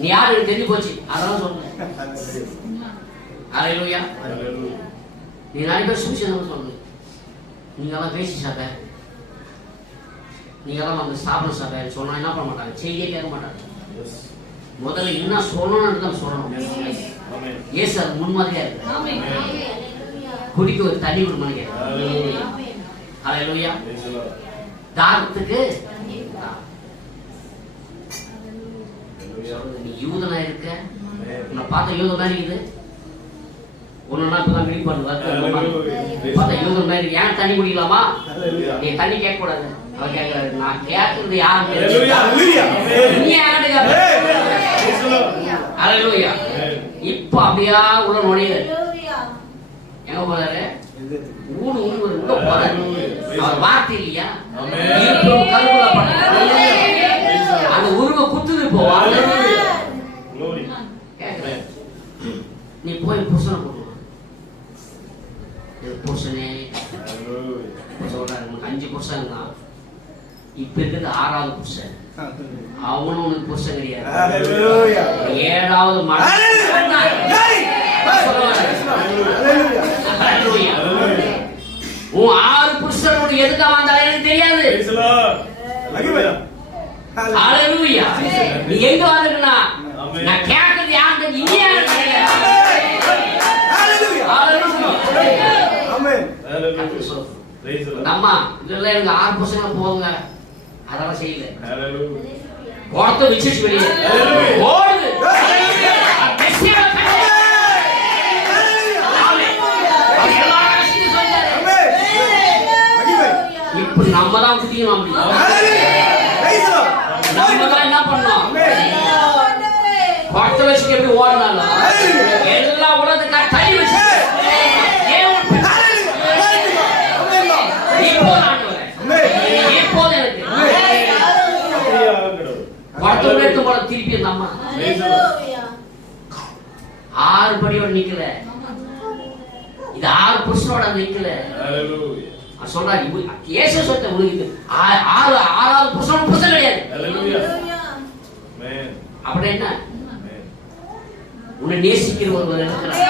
நீ யாரு தெரிஞ்சு போச்சு, அதெல்லாம் சொல்ல. ஹல்லேலூயா. நீ நிறைய பேர் சுவிசேஷம் சொல்லு. நீங்கெல்லாம் பேசி சாப்ப, நீங்கெல்லாம் வந்து சாப்பிட சாப்ப சொன்னா என்ன பண்ண மாட்டாங்க? செய்தியே கேட்க மாட்டாங்க. முதல்ல என்ன சொல்லணும்னு தான் சொல்லணும். ஏசு அது முன்மாதிரியா இருக்கு. குடிக்க ஒரு தண்ணி கொடுமாங்க. ஹல்லேலூயா. தாகத்துக்கு நீ யூதனா இருக்க, உன்னை பார்த்தா யூதன் தான் இருக்குது. ஒன்னா இப்பதான் மீட் பண்ணுவாரு பார்த்தா யூதன் தான் இருக்கு. ஏன் தண்ணி குடிக்கலாமா? நீ தண்ணி கேட்க கூடாது. அவர் கேட்கிறாரு, நான் கேட்கறது யாரு? இப்ப அப்படியா உள்ள நுழைய எங்க போறாரு? ஊடு உள்ள போறாரு. அவர் வார்த்தை இல்லையா? கருவுல அந்த உருவ குத்துது போவா. நீ போய் புருஷனை போடுவா. புருஷனே சொல்றாரு, 5 புருஷன் தான், இப்ப இருக்கிறது 6வது புருஷன். அவனும் உனக்கு புருஷன் கிடையாது. 7வது உன் 6 புருஷன் உனக்கு எதுக்காக வந்தாலும் எனக்கு தெரியாது. நீ எங்க வந்துருக்கா? நான் கேட்கறது யாருக்கு? இங்கே நம்ம இதெல்லாம் எனக்கு 6 பசங்க போங்க, அதெல்லாம் செய்யல. ஓடத்தை விசேஷ வெளியே ஓடுது. இப்படி நம்ம தான் குடிக்கணும். நம்ம தான் என்ன பண்ணோம்? ஓடத்தை வச்சு எப்படி ஓடினாலும் எல்லா உலகத்துக்காக தள்ளி வச்சு திருப்பி நம்ம 6 படியோட நிக்கல. இது 6 புருஷனோட நிக்கல. சொல்றாரு இயேசு சொத்த உனக்கு 6வது புருஷன் புருஷன் கிடையாது. அப்படி என்ன? உன்னை நேசிக்கிற ஒருவர் இருக்கிறார்.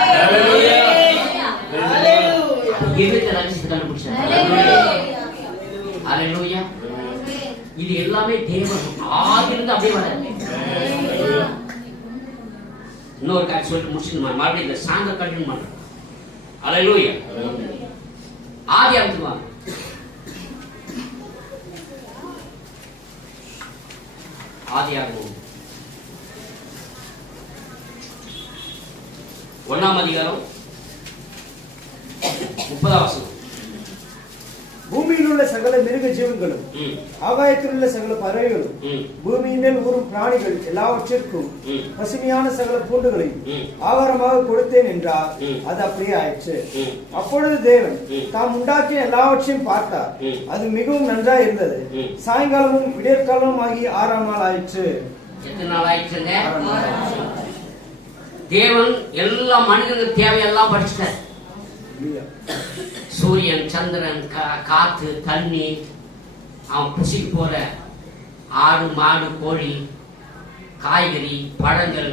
அல்லேலூயா. இது எல்லாமே தேவன் ஆதியிலிருந்து அப்படியே வராது. இன்னொரு காட்சி சொல்லிட்டு முடிச்சு மறுபடியும் இந்த சாந்த கண்டினியூ பண்றேன். அல்லேலூயா. ஆதியாகமத்துக்கு வாங்க. ஆதியாகமம் 1ஆம் அதிகாரம் 30ஆம் வசனம். பூமியில் உள்ள சகல மிருக ஜீவன்களும் ஆகாயத்தில் உள்ள சகல பறவைகளும் பூமியின் மேல் ஊறும் பிராணிகள் எல்லாவற்றிற்கும் பசுமையான சகல பூண்டுகளையும் ஆகாரமாக கொடுத்தேன் என்றார். அது அப்படியே ஆயிற்று. அப்பொழுது தேவன் தாம் உண்டாக்கிய எல்லாவற்றையும் பார்த்தார். அது மிகவும் நன்றாய் இருந்தது. சாயங்காலமும் விடியற்காலமும் ஆகி 6ஆம் நாள் ஆயிற்று. எத்தனை நாள் ஆயிடுச்சுங்க? தேவன் எல்லா மனிதனுக்கு தேவையெல்லாம் படிச்சுட்டார். சூரியன், சந்திரன், காத்து, தண்ணி, அவன் புசிக்கு போற ஆடு, மாடு, கோழி, காய்கறி, பழங்கள்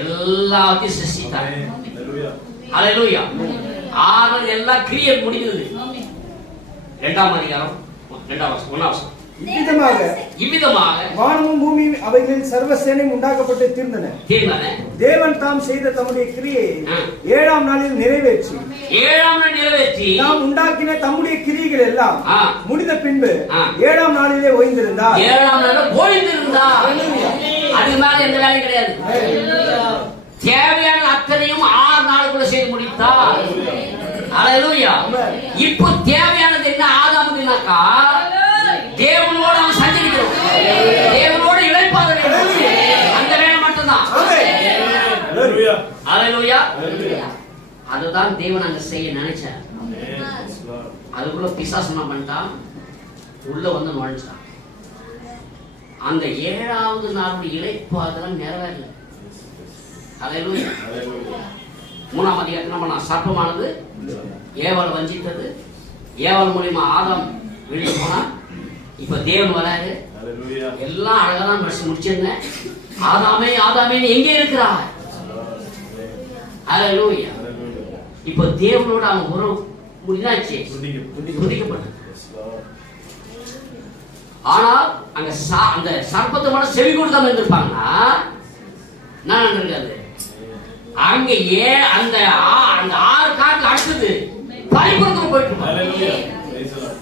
எல்லாத்தையும் சிருஷ்டித்தார். அல்லேலூயா. ஆறு எல்லாம் கிரியை முடிந்தது. 2ஆம் அதிகாரம் 1ஆம் வசனம். இவ்விதமாக வானமும் பூமியும் அவைகளில் சர்வ சேனையும் உண்டாக்கப்பட்டு தீர்ந்தன. தேவன் தாம் செய்த தம்முடைய கிரியை 7ஆம் நாளில் நிறைவேற்றி தாம் உண்டாக்கின தம்முடைய கிரியைகள் எல்லாம் முடிந்த பின்பு 7ஆம் நாளிலே ஓய்ந்திருந்தார். 7ஆம் நாளில் ஓய்ந்திருந்தார். அது மேல எந்த வேலையும் கிடையாது. தேவையான அத்தனையும் 6 நாளுக்குள்ள செய்து முடித்தார். அல்லேலூயா. இப்போ தேவையானது என்ன? ஆதாமுக்குனாக்கா தேவனோடு அவன் சஞ்சரிக்கிறோம், தேவனோடு இழைப்பாத அந்த வேலை மட்டும்தான். அல்லேலூயா. அதுதான் தேவன் அங்க செய்ய நினைச்சார். அதுக்குள்ள பிசாசு என்ன பண்ணிட்டான்? உள்ள வந்து நுழைஞ்சான். அந்த 7வது நாளுடைய இழைப்பாதெல்லாம் நிறைவேறல. அல்லேலூயா. 3ஆம் அதிகாரத்துல நம்ம சர்ப்பமானது ஏவாள் வஞ்சித்தது. ஏவாள் மூலியமா ஆதாம் வெளியே போனா. இப்ப தேவன் வராரு. எல்லாம் அழகாதான் முடிச்சிருந்தேன். ஆதாமே ஆதாமே எங்கே இருக்கிறார்? அல்லேலூயா. இப்ப தேவனோட அவன் உறவு முடிஞ்சாச்சு, துண்டிக்கப்பட்டது. ஆனால் அங்க அந்த சர்ப்பத்தை மட்டும் செவி கொடுக்காம இருந்திருப்பாங்கன்னா என்ன நடந்திருக்காது? அங்க அந்த 6 காட்டு அடுத்தது பரிபூரணத்துக்கு போயிட்டு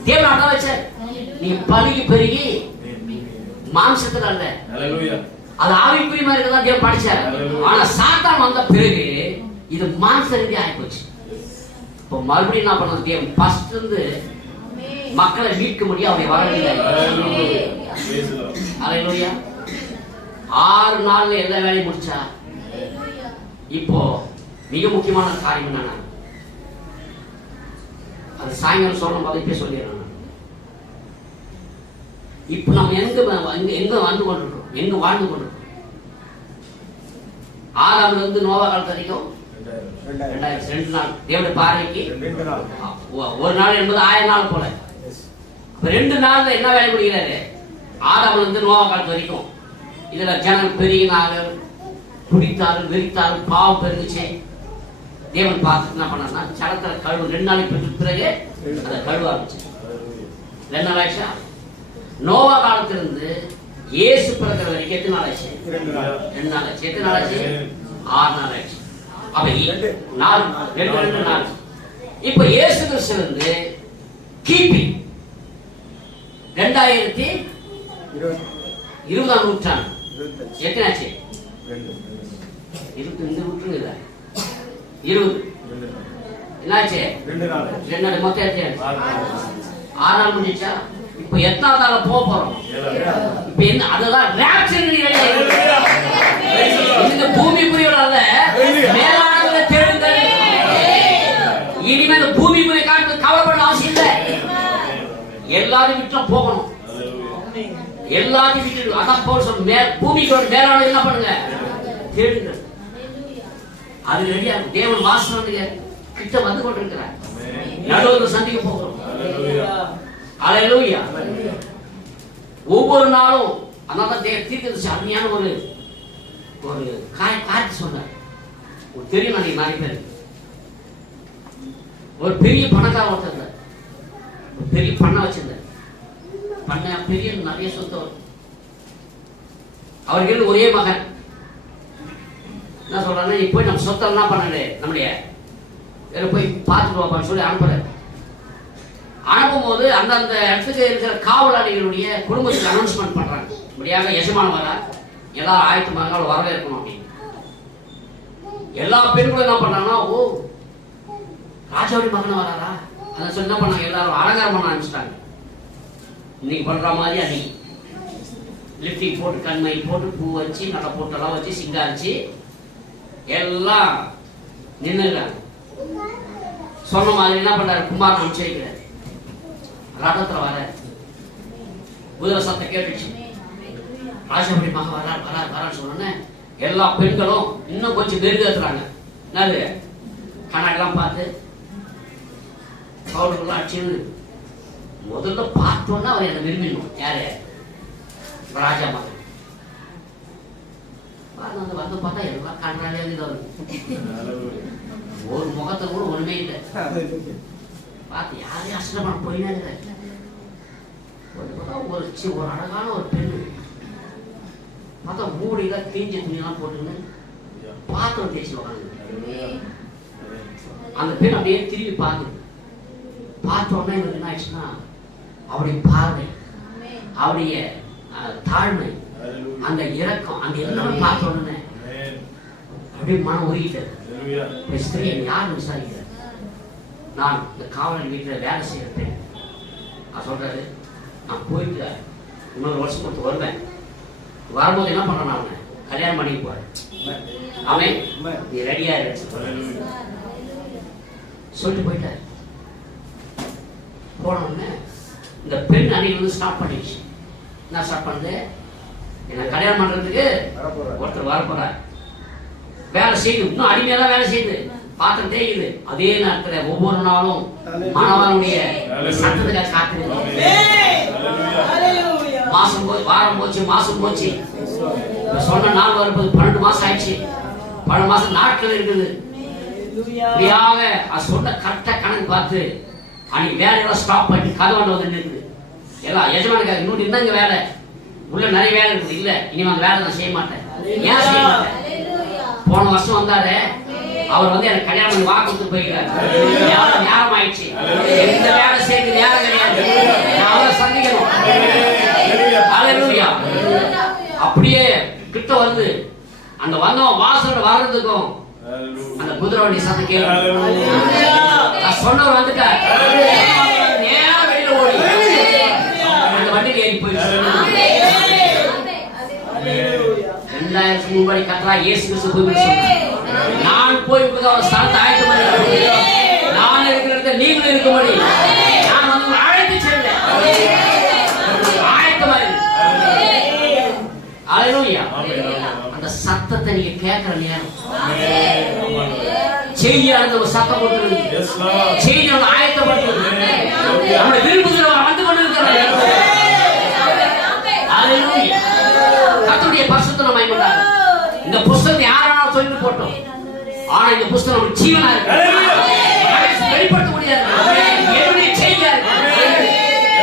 தேவன் அதான் வச்சார். நீ பருகி பெருகி மாம்சத்துல அல்ல அது ஆவிக்குரிய மாதிரி தான் தேவன் படிச்சார். ஆனா சாத்தான் வந்த பிறகு இது மாம்ச ரீதியா ஆயிப்போச்சு. இப்போ மறுபடியும் என்ன பண்ணது தேவன் ஃபர்ஸ்ட் இருந்து மக்களை மீட்க முடியும் அவரை வரவில்லை. அல்லேலூயா. 6 நாள்ல எல்லா வேலையும் முடிச்சா. இப்போ மிக முக்கியமான காரியம் என்னன்னா, அது சாயங்காலம் சொல்லும் போது இப்ப சொல்லிடுறேன். இப்ப நம்ம எங்க வந்து கொண்டிருக்கோம், எங்க வாழ்ந்து கொண்டிருக்கோம்? ஆதாம்ல இருந்து நோவா காலத்து வரைக்கும் 2002 நாள் தேவனுடைய பார்வைக்கு ஒரு நாள் என்பது 1000 நாள் போல. 2 நாள்ல என்ன வேலை முடிகிறாரு? ஆதாம்ல இருந்து நோவா காலத்து வரைக்கும் இதுல ஜனங்கள் பெருகினார்கள், குடித்தார்கள், வெறித்தார்கள், பாவம் பெருந்துச்சு. தேவன் பார்த்து என்ன பண்ணா, ஜலத்துல கழுவு 2 நாளைக்கு பெற்ற பிறகு அதை கழுவ ஆரம்பிச்சு. 2 நாள் ஆயிடுச்சா? நோவா காலத்திலிருந்து இயேசு பிறக்கிற வரைக்கும் எத்தனை நாள் ஆச்சு? 2 நாள் ஆச்சு. எத்தனை நாள் ஆச்சு? 6 நாள் ஆச்சு. அப்ப 2 நாள். இப்ப இயேசு கிறிஸ்துவிலிருந்து கிபி 2020ஆம் நூற்றாண்டு எத்தனை ஆச்சு? 20 விட்டுருங்க. 20 என்னாச்சு? 2 நாள். மொத்தம் எத்தனை? 6 நாள் முடிஞ்சா. இப்ப எத்தனாவது நாள் போக போறோம்? இப்ப என்ன? அதுதான் ராப்சர். இந்த பூமி புரியாத மேலானவர்களை தேடுங்கள். இனிமேல் பூமி புரிய காட்டு கவலைப்பட அவசியம் இல்லை. எல்லாரும் விட்டு போகணும். எல்லாத்தையும் விட்டு அதான் போல் சொல்ல பூமிக்கு ஒரு மேலான என்ன பண்ணுங்க, தேடுங்க. அது ரெடியா தேவன் வாசனை கிட்ட வந்து கொண்டிருக்கிறார். நடுவில் சந்திக்க போகிறோம். அல்லேலூயா. ஒவ்வொரு நாளும் அதனால தீர்க்கதரிசி அருமையான ஒரு காரியத்தை சொன்னார். தெரியும் அன்னைக்கு நிறைய பேர். ஒரு பெரிய பணக்கார ஒருத்தர், ஒரு பெரிய பண்ணை வச்சிருந்தார். பண்ண பெரிய நிறைய சொத்து. அவர்கள் ஒரே மகன். என்ன சொல்றாங்க, நீ போய் நம்ம சொத்தை என்ன பண்ணல, நம்முடைய போய் பார்த்துட்டு வாப்பான்னு சொல்லி அனுப்புறாரு. அனுப்பும் போது அந்தந்த இடத்துக்கு இருக்கிற காவலாளிகளுடைய குடும்பத்துக்கு அனௌன்ஸ்மெண்ட் பண்றாங்க. இப்படியாக எஜமானம் வர எல்லாரும் ஆயத்தமாக வரவேற்கணும் அப்படின்னு. எல்லா பெண்களும் என்ன பண்றாங்கன்னா, ஓ ராஜாவுடைய மகன் வராரா, அதை சொல்லி என்ன பண்ணாங்க, எல்லாரும் அலங்காரம் பண்ண ஆரம்பிச்சிட்டாங்க. இன்னைக்கு பண்ற மாதிரி அன்னைக்கு லிப்டிக் போட்டு, கண்மை போட்டு, பூ வச்சு, நல்லா போட்டெல்லாம் வச்சு, சிங்காரிச்சு எல்லாம் நின்றுறாங்க. சொன்ன மாதிரி என்ன பண்றாரு, குமாரன் அனுப்பிச்சு வைக்கிறார். ரதத்துல வர குதிரை சத்தம் கேட்டுச்சு. ராஜாவுடைய மகன் வரார் வரார் வரான்னு சொன்னோன்னே எல்லா பெண்களும் இன்னும் கொஞ்சம் நெருங்குறாங்க. என்னது கண்ணாடிலாம் பார்த்து பவுடர்லாம் அடிச்சுன்னு முதல்ல பார்த்தோன்னா அவர் என்ன விரும்பிடணும். யாரு? ராஜா மகன். வந்து பார்த்தா எல்லாம் கண்ணாடியே வருது. ஒரு முகத்தை கூட ஒண்ணுமே இல்லை. பார்த்து யாரையும் அஷ்டமான போயினா இல்லை. ஒரு அழகான ஒரு பெண்ணு பார்த்தா மூடியில தீஞ்ச துணியெல்லாம் போட்டுன்னு பாத்திரம் தேய்ச்சி உட்காந்து அந்த பெண் அப்படியே திரும்பி பார்க்குது. பார்த்தோன்னா எனக்கு என்ன ஆயிடுச்சுன்னா, அவருடைய பார்வை, அவருடைய தாழ்மை, அந்த இரக்கம், அந்த எல்லாமே பார்த்த உடனே அப்படியே மனம் உருகிட்டாரு. ஸ்திரீ யார் விசாரிக்கிறார்? நான் இந்த காவலன் வீட்டில் வேலை செய்யறேன். நான் சொல்றாரு, நான் போயிட்டு இன்னொரு வருஷம் கொடுத்து வருவேன். வரும்போது என்ன பண்றேன், நான் கல்யாணம் பண்ணிட்டு போறேன். அவன் நீ ரெடியா சொல்லிட்டு போயிட்டாரு. போன உடனே இந்த பெண் அன்னைக்கு வந்து ஸ்டார்ட் பண்ணிடுச்சு. என்ன ஸ்டார்ட் பண்ணுது, என்ன கல்யாணம் பண்றதுக்கு ஒருத்தர் வரப்போறார். வேலை செய்யுது, இன்னும் அடிமையா தான் வேலை செய்யுது, பாத்திரம் தேய்க்குது. அதே நேரத்தில் ஒவ்வொரு நாளும் மணவாளுடைய சட்டத்துக்காக காத்துது. மாசம் போய் வாரம் போச்சு, மாசம் போச்சு. சொன்ன நாள் வரும்போது 12 மாசம் ஆயிடுச்சு. 12 மாசம் நாட்கள் இருக்குது. இப்படியாக சொன்ன கரெக்டா கணக்கு பார்த்து அன்னைக்கு வேலையெல்லாம் ஸ்டாப் பண்ணி கதவு வந்து நிற்குது. எல்லாம் எஜமானுக்காக இன்னொன்று இருந்தாங்க வேலை, உள்ள நிறைய வேலை இருக்குது. இல்ல இனி அந்த வேலை நான் செய்ய மாட்டேன். ஏன் செய்ய மாட்டேன்? போன வருஷம் வந்தாரு, அவர் வந்து எனக்கு கல்யாணம் பண்ணி வாக்கு கொடுத்து போய்க்கிறார். நேரம் ஆயிடுச்சு, எந்த வேலை செய்யுது நேரம் கிடையாது, அவரை சந்திக்கணும். அப்படியே கிட்ட வருது. அந்த வந்தவன் வாசல்ல வர்றதுக்கும் அந்த குதிரை வண்டி சத்தம் கேட்கும். நான் சொன்னவர் வந்துட்டார். நேரா வெளியில ஓடி அந்த வண்டியில ஏறி போயிடுச்சு. 2000 ரூபாய் கட்டா இயேசு கிறிஸ்து போய் சொன்னார், நான் போய் ஒரு ஸ்தலத்தை ஆயத்தம் பண்ணுகிறேன். நான் இருக்கிற இடத்துல நீங்களும் இருக்கும்படி நான் வந்து அழைத்து செல்றேன். ஆயத்தமா இருக்கு. அல்லேலூயா. அந்த சத்தத்தை நீங்க கேட்கிற நேரம் செய்தியானது ஒரு சத்தம் போட்டு செய்தி ஆயத்தப்பட்டு நம்முடைய விரும்புகிறவர் வந்து கொண்டிருக்கிறார். அல்லேலூயா. கர்த்தருடைய பரிசுத்த நாமம் மகிமைப்படட்டும். இந்த புத்தகத்தை யாராலும் சொல்லி போட்டோம், ஆனா இந்த புத்தகம் ஒரு ஜீவனா இருக்கு. வெளிப்படுத்த முடியாது. என்னுடைய செய்தியா இருக்கு.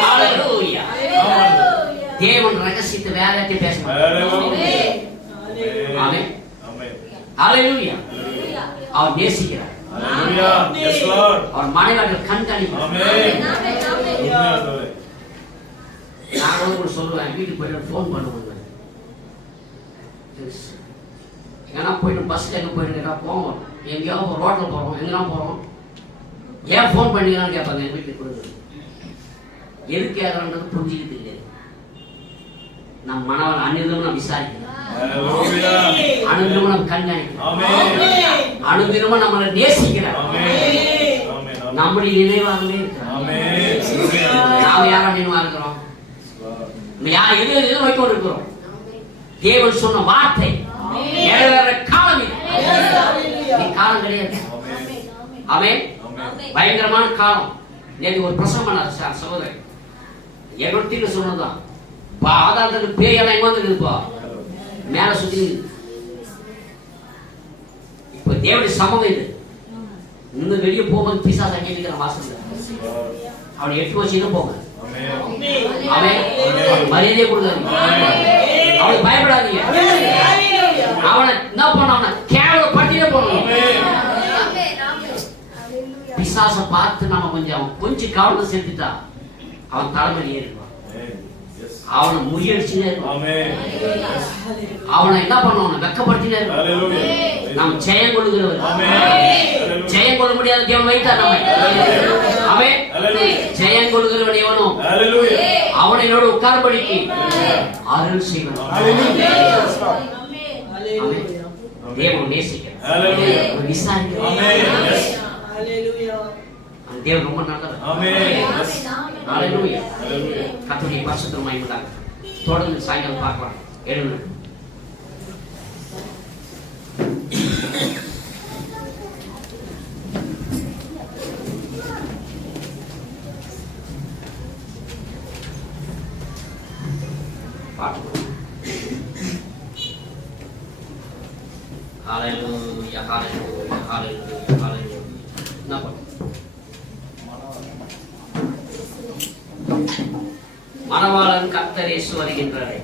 அல்லேலூயா. தேவன் ரகசியத்தை வேற யார்கிட்டயும் பேச மாட்டார். ஆமென். அல்லேலூயா. அவர் நேசிக்கிறார். அவர் மனைவிகள் கண்காணிப்பார். நான் கூட சொல்லுவேன், வீட்டுக்கு போயிட்டு போன் பண்ணுவேன். எங்கன்னா போயிட்டு பஸ்ல எங்க போயிட்டு போவோம், எங்கேயாவது ரோட்ல போறோம், எங்கெல்லாம் போறோம், ஏன் போன் பண்ணீங்கன்னு கேட்பாங்க. என் வீட்டுக்கு கொடுக்குறது எதுக்கு கேட்கறன்றது புரிஞ்சுக்கிட்டு இல்லை. நம் மனவன் அனுதினமும் நான் விசாரிக்கிறேன், அனுதினமும் நம்ம கண்காணிக்கிறோம், அனுதினமும் நம்மளை நேசிக்கிறோம், நம்முடைய நினைவாகவே இருக்கிறோம். நாம யாரா நினைவா இருக்கிறோம்? யார் எது எது வைக்கொண்டு இருக்கிறோம்? தேவன் சொன்ன வார்த்தை நிறைவேற காலம் இது. காலம் கிடையாது. ஆமென். பயங்கரமான காலம். நேற்று ஒரு பிரசவம் பண்ணார் சகோதரர். எவ்வளவு சொன்னதான் பாதாளத்துக்கு பேயெல்லாம் எங்க வந்துருக்குப்பா, மேல சுத்தி. இப்ப தேவனுடைய சமூகம் இது. இன்னும் வெளியே போகும்போது பிசாசு அங்கே இருக்கிற வாசல் அவனை 8 வருஷம் போங்க. அவன் மரியாதையை கொடுக்காதீங்க, அவனுக்கு பயப்படாதீங்க. அவனை என்ன பண்ண, அவனை கேவலப்பட்டியே போடணும். பிசாசை பார்த்து நம்ம கொஞ்சம் கவனத்தை செலுத்திட்டா அவன் தலைமையில் ஏறிடுவான். அவனை முறியடிச்சுனே இருப்பான். அவனை என்ன பண்ணுவான், வெக்கப்படுத்தினே இருப்பான். நாம் ஜெயம் கொள்ளுகிறவர். ஜெயம் கொள்ள முடியாத தேவன் வைத்தார் நம்மை. அவன் ஜெயம் கொள்ளுகிறவன் எவனோ அவனை என்னோட உட்கார்படிக்கு அருள் செய்வான். தேவன் நேசிக்கிறார், விசாரிக்கிறார். தேவன் ரொம்ப நல்லவர். கர்த்தருடைய பரிசுத்த மகிமைக்காக தொடர்ந்து சாயங்காலம் பார்க்கலாம். எழுந்து ஹalleluya hallelujah hallelujah hallelujah. Napa மணவாளன் கர்த்தர் இயேசு வருகின்றாரே.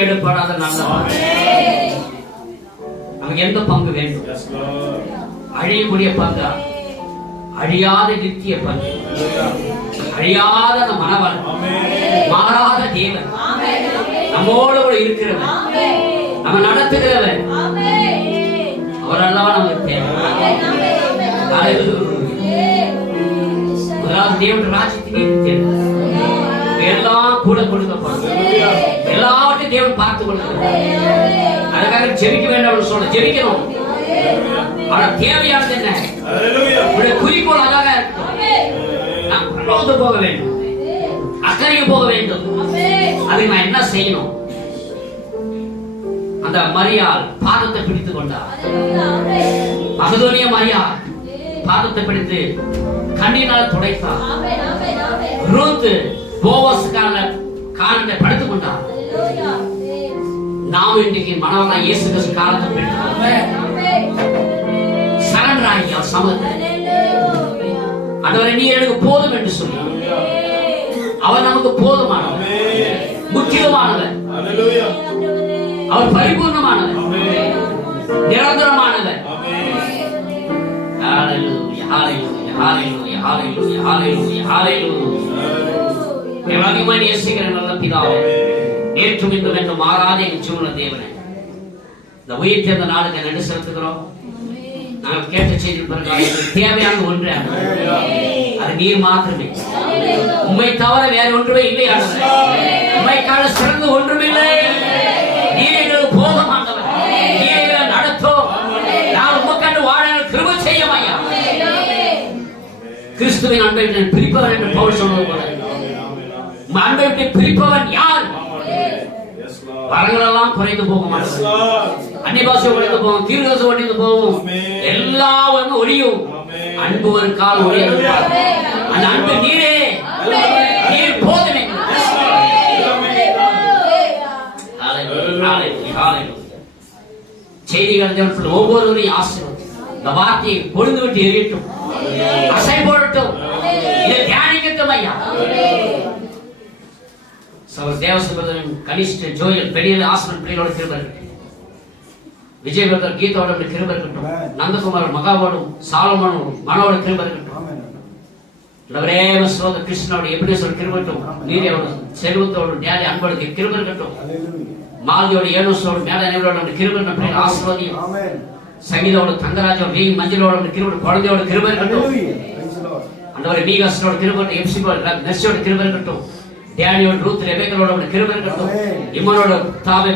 எடுப்படாத நல்ல நமக்கு எந்த பங்கு வேண்டும்? அழியக்கூடிய பங்கா? அழியாத நித்திய பங்கு, அழியாத அந்த மனவன், மாறாத தேவன், நம்மோடு கூட இருக்கிறவன், நம்ம நடத்துகிறவன், அவர் அல்லவா நமக்கு தேவை. முதலாவது தேவன் ராஜ்யத்திற்கு எல்லாம் கூட கொடுக்கப்படும், எல்லாவற்றையும் தேவன் பார்த்துக் கொள்கிறார். அதுக்காக ஜெபிக்க வேண்டும் சொல்ல ஜெபிக்கணும். ஆனா தேவையானது என்ன? குறிக்கோள் அழகா நான் பரலோகத்து போக வேண்டும், அக்கறைக்கு போக வேண்டும். அதுக்கு நான் என்ன செய்யணும்? அந்த மரியாள் பாதத்தை பிடித்துக் கொண்டார். மகதோனிய மரியாள் பாதத்தை பிடித்து கண்ணீரால் துடைத்தார். ரூத் போவாசுக்கான காரணத்தை படுத்துக் கொண்டார். நாம் இன்றைக்கு மனவனா இயேசு கிறிஸ்து காலத்தை பெற்று சரண்டர் ஆகி அவர் சமூகத்தில் ஆண்டவரே நீர் எனக்கு போதும் என்று சொல்லி அவர் நமக்கு போதுமானவர், முற்றிலுமானவர், அவர் பரிபூர்ணமானவர், நிரந்தரமானவர். ஹalleluya ஹalleluya ஹalleluya ஹalleluya ஹalleluya ஹalleluya. எவ்வளவு நேசிக்கிற நல்ல பிதாவே, நேற்றும் இன்றும் என்று மாறாத எங்கள் ஜீவன தேவனே, இந்த உயிர் தேர்ந்த நாளுக்கு நன்றி செலுத்துகிறோம். நாங்கள் கேட்ட செய்தி பிறகு தேவையான ஒன்று அது நீர் மாத்திரமே. உண்மை தவிர வேற ஒன்றுமே இல்லை. உண்மைக்கான சிறந்த ஒன்றுமில்லை. நீர் எங்களுக்கு போதுமானவர், நீர் எங்களை நடத்தும். நான் உமக்கண்டு வாழ கிருபை செய்யும் ஐயா. கிறிஸ்துவின் அன்பை பிரிப்பவன் என்று பவுல் சொன்னது போல அன்பை விட்டு பிரிப்பவன் யார்? வரங்களெல்லாம் குறைந்து போக மாட்டோம், அன்னிபாசை ஒழிந்து போகும், தீர்க்கதரிசி ஒழிந்து போகும், எல்லாரும் ஒழியும். அன்பு ஒரு கால் ஒழியாது. அந்த அன்பு நீரே, நீர் போதுமே. செய்திகள் ஒவ்வொருவரையும் ஆசீர்வதி. இந்த வார்த்தையை பொழுது விட்டு எரியட்டும், அசை போடட்டும், இதை தியானிக்கட்டும் ஐயா. தேவசபதன் கனிஷ்ட ஜோயல் பெரிய ஆசிரியர் பிள்ளைகளோட கிருபை இருக்கட்டும். விஜய் பிரதர் கீதாவோட கிருபை இருக்கட்டும். நந்தகுமார் மகாவோடும் சாலமோனும் மனோட கிருபை இருக்கட்டும். கிருஷ்ணோட எப்படி சொல்ல கிருபட்டும். நீதியோட செல்வத்தோடு டேடி அன்போடு கிருபை இருக்கட்டும். மாலியோட ஏனோசோடு மேல அனைவரோட கிருபை இருக்கட்டும். ஆசீர்வாதியும் சங்கீதோட தங்கராஜோட வீ மஞ்சளோட கிருபை, குழந்தையோட கிருபை இருக்கட்டும். அந்தவரை மீகாசனோட கிருபை, எப்சிபோட நர்ஸோட கிருபை இருக்கட்டும். டேனியோட ரூத் ரெபேக்கரோட கிருபை இருக்கட்டும். இம்மனோட தாவே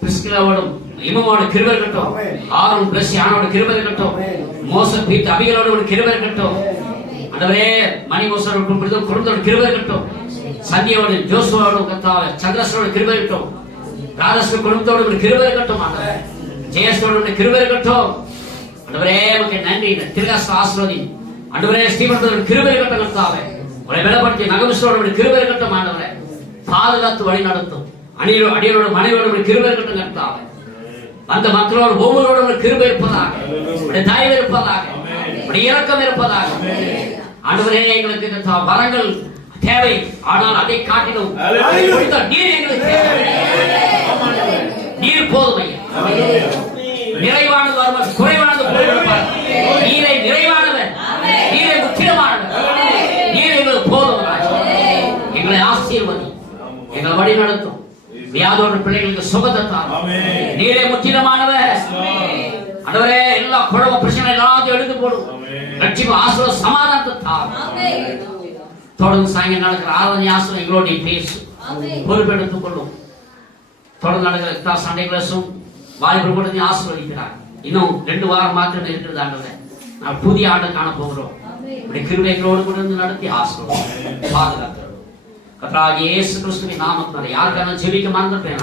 பிரிஸ்கிலாவோடும் இமமோட கிருபை இருக்கட்டும். ஆரோன் பிளஸ் யானோட கிருபை இருக்கட்டும். மோசஸ் பீத் அபிகலோட கிருபை இருக்கட்டும். அந்தவரே மணி மோசரோட குடும்பத்தோட கிருபை இருக்கட்டும். சந்தியோட ஜோசுவோட கத்தாவே சந்திரசோட கிருபை இருக்கட்டும். ராதஸ்வ குடும்பத்தோட கிருபை இருக்கட்டும். ஜெயசோட கிருபை இருக்கட்டும். அந்தவரே நமக்கு நன்றி. திருகாச ஆசீர்வதி ஆண்டவரே ஸ்ரீமந்தர் கிருபை கட்ட கர்த்தாவே உங்களை பலப்படுத்தி நகமிஸ்வரோட கிருபை கட்டும் ஆண்டவரே பாதுகாத்து வழி நடத்தும் அடியோட மனைவியோட கிருபை கட்டும் கர்த்தாவே அந்த மக்களோடு ஒவ்வொருவரோட கிருபை இருப்பதாக தயவு இருப்பதாக இரக்கம் இருப்பதாக ஆண்டவரே எங்களுக்கு வரங்கள் தேவை ஆனால் அதை காட்டிலும் நீர் எங்களுக்கு நீர் போதுமை நிறைவானது வருவது குறைவானது நீரை நிறைவானவர் நீரை முக்கியமானவர் நீர் எங்களுக்கு போதும் எங்களை ஆசீர்வதி எங்களை வழி நடத்தும் வியாதோட பிள்ளைகளுக்கு சுகத்தை நீரை முக்கியமானவர் ஆண்டவரே எல்லா குழப்ப பிரச்சனை எல்லாத்தையும் எடுத்து போடும் லட்சியம் ஆசீர்வாத சமாதானத்தை தொடர்ந்து சாயங்காலம் நடக்கிற ஆராதனை ஆசிரியர் எங்களோட நீ பேசு பொறுப்பெடுத்துக் கொள்ளும் தொடர்ந்து நடக்கிற சண்டை கிளாஸும் வாய்ப்பு கூட நீ ஆசீர்வதிக்கிறார் இன்னும் 2 வாரம் மாத்திரம் இருக்கிறது ஆண்டவரே நான் புதிய ஆண்டு காண போகிறோம் இப்படி கிருபைகளோடு கூட இருந்து நடத்தி ஆசீர்வாதம் பாதுகாக்கிறோம் கர்த்தராகிய இயேசு கிறிஸ்துவின் நாமத்தினால யாருக்கான ஜெபிக்க மறந்துட்டேன்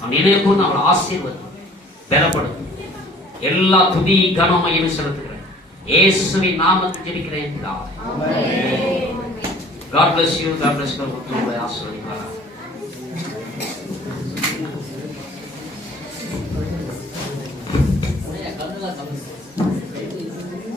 நான் நினைவு கூர்ந்து அவளை ஆசீர்வதி பலப்படும் எல்லா துதி கனமையும் செலுத்துகிறேன் இயேசுவின் நாமத்தில் ஜெபிக்கிறேன். God bless you. God bless you.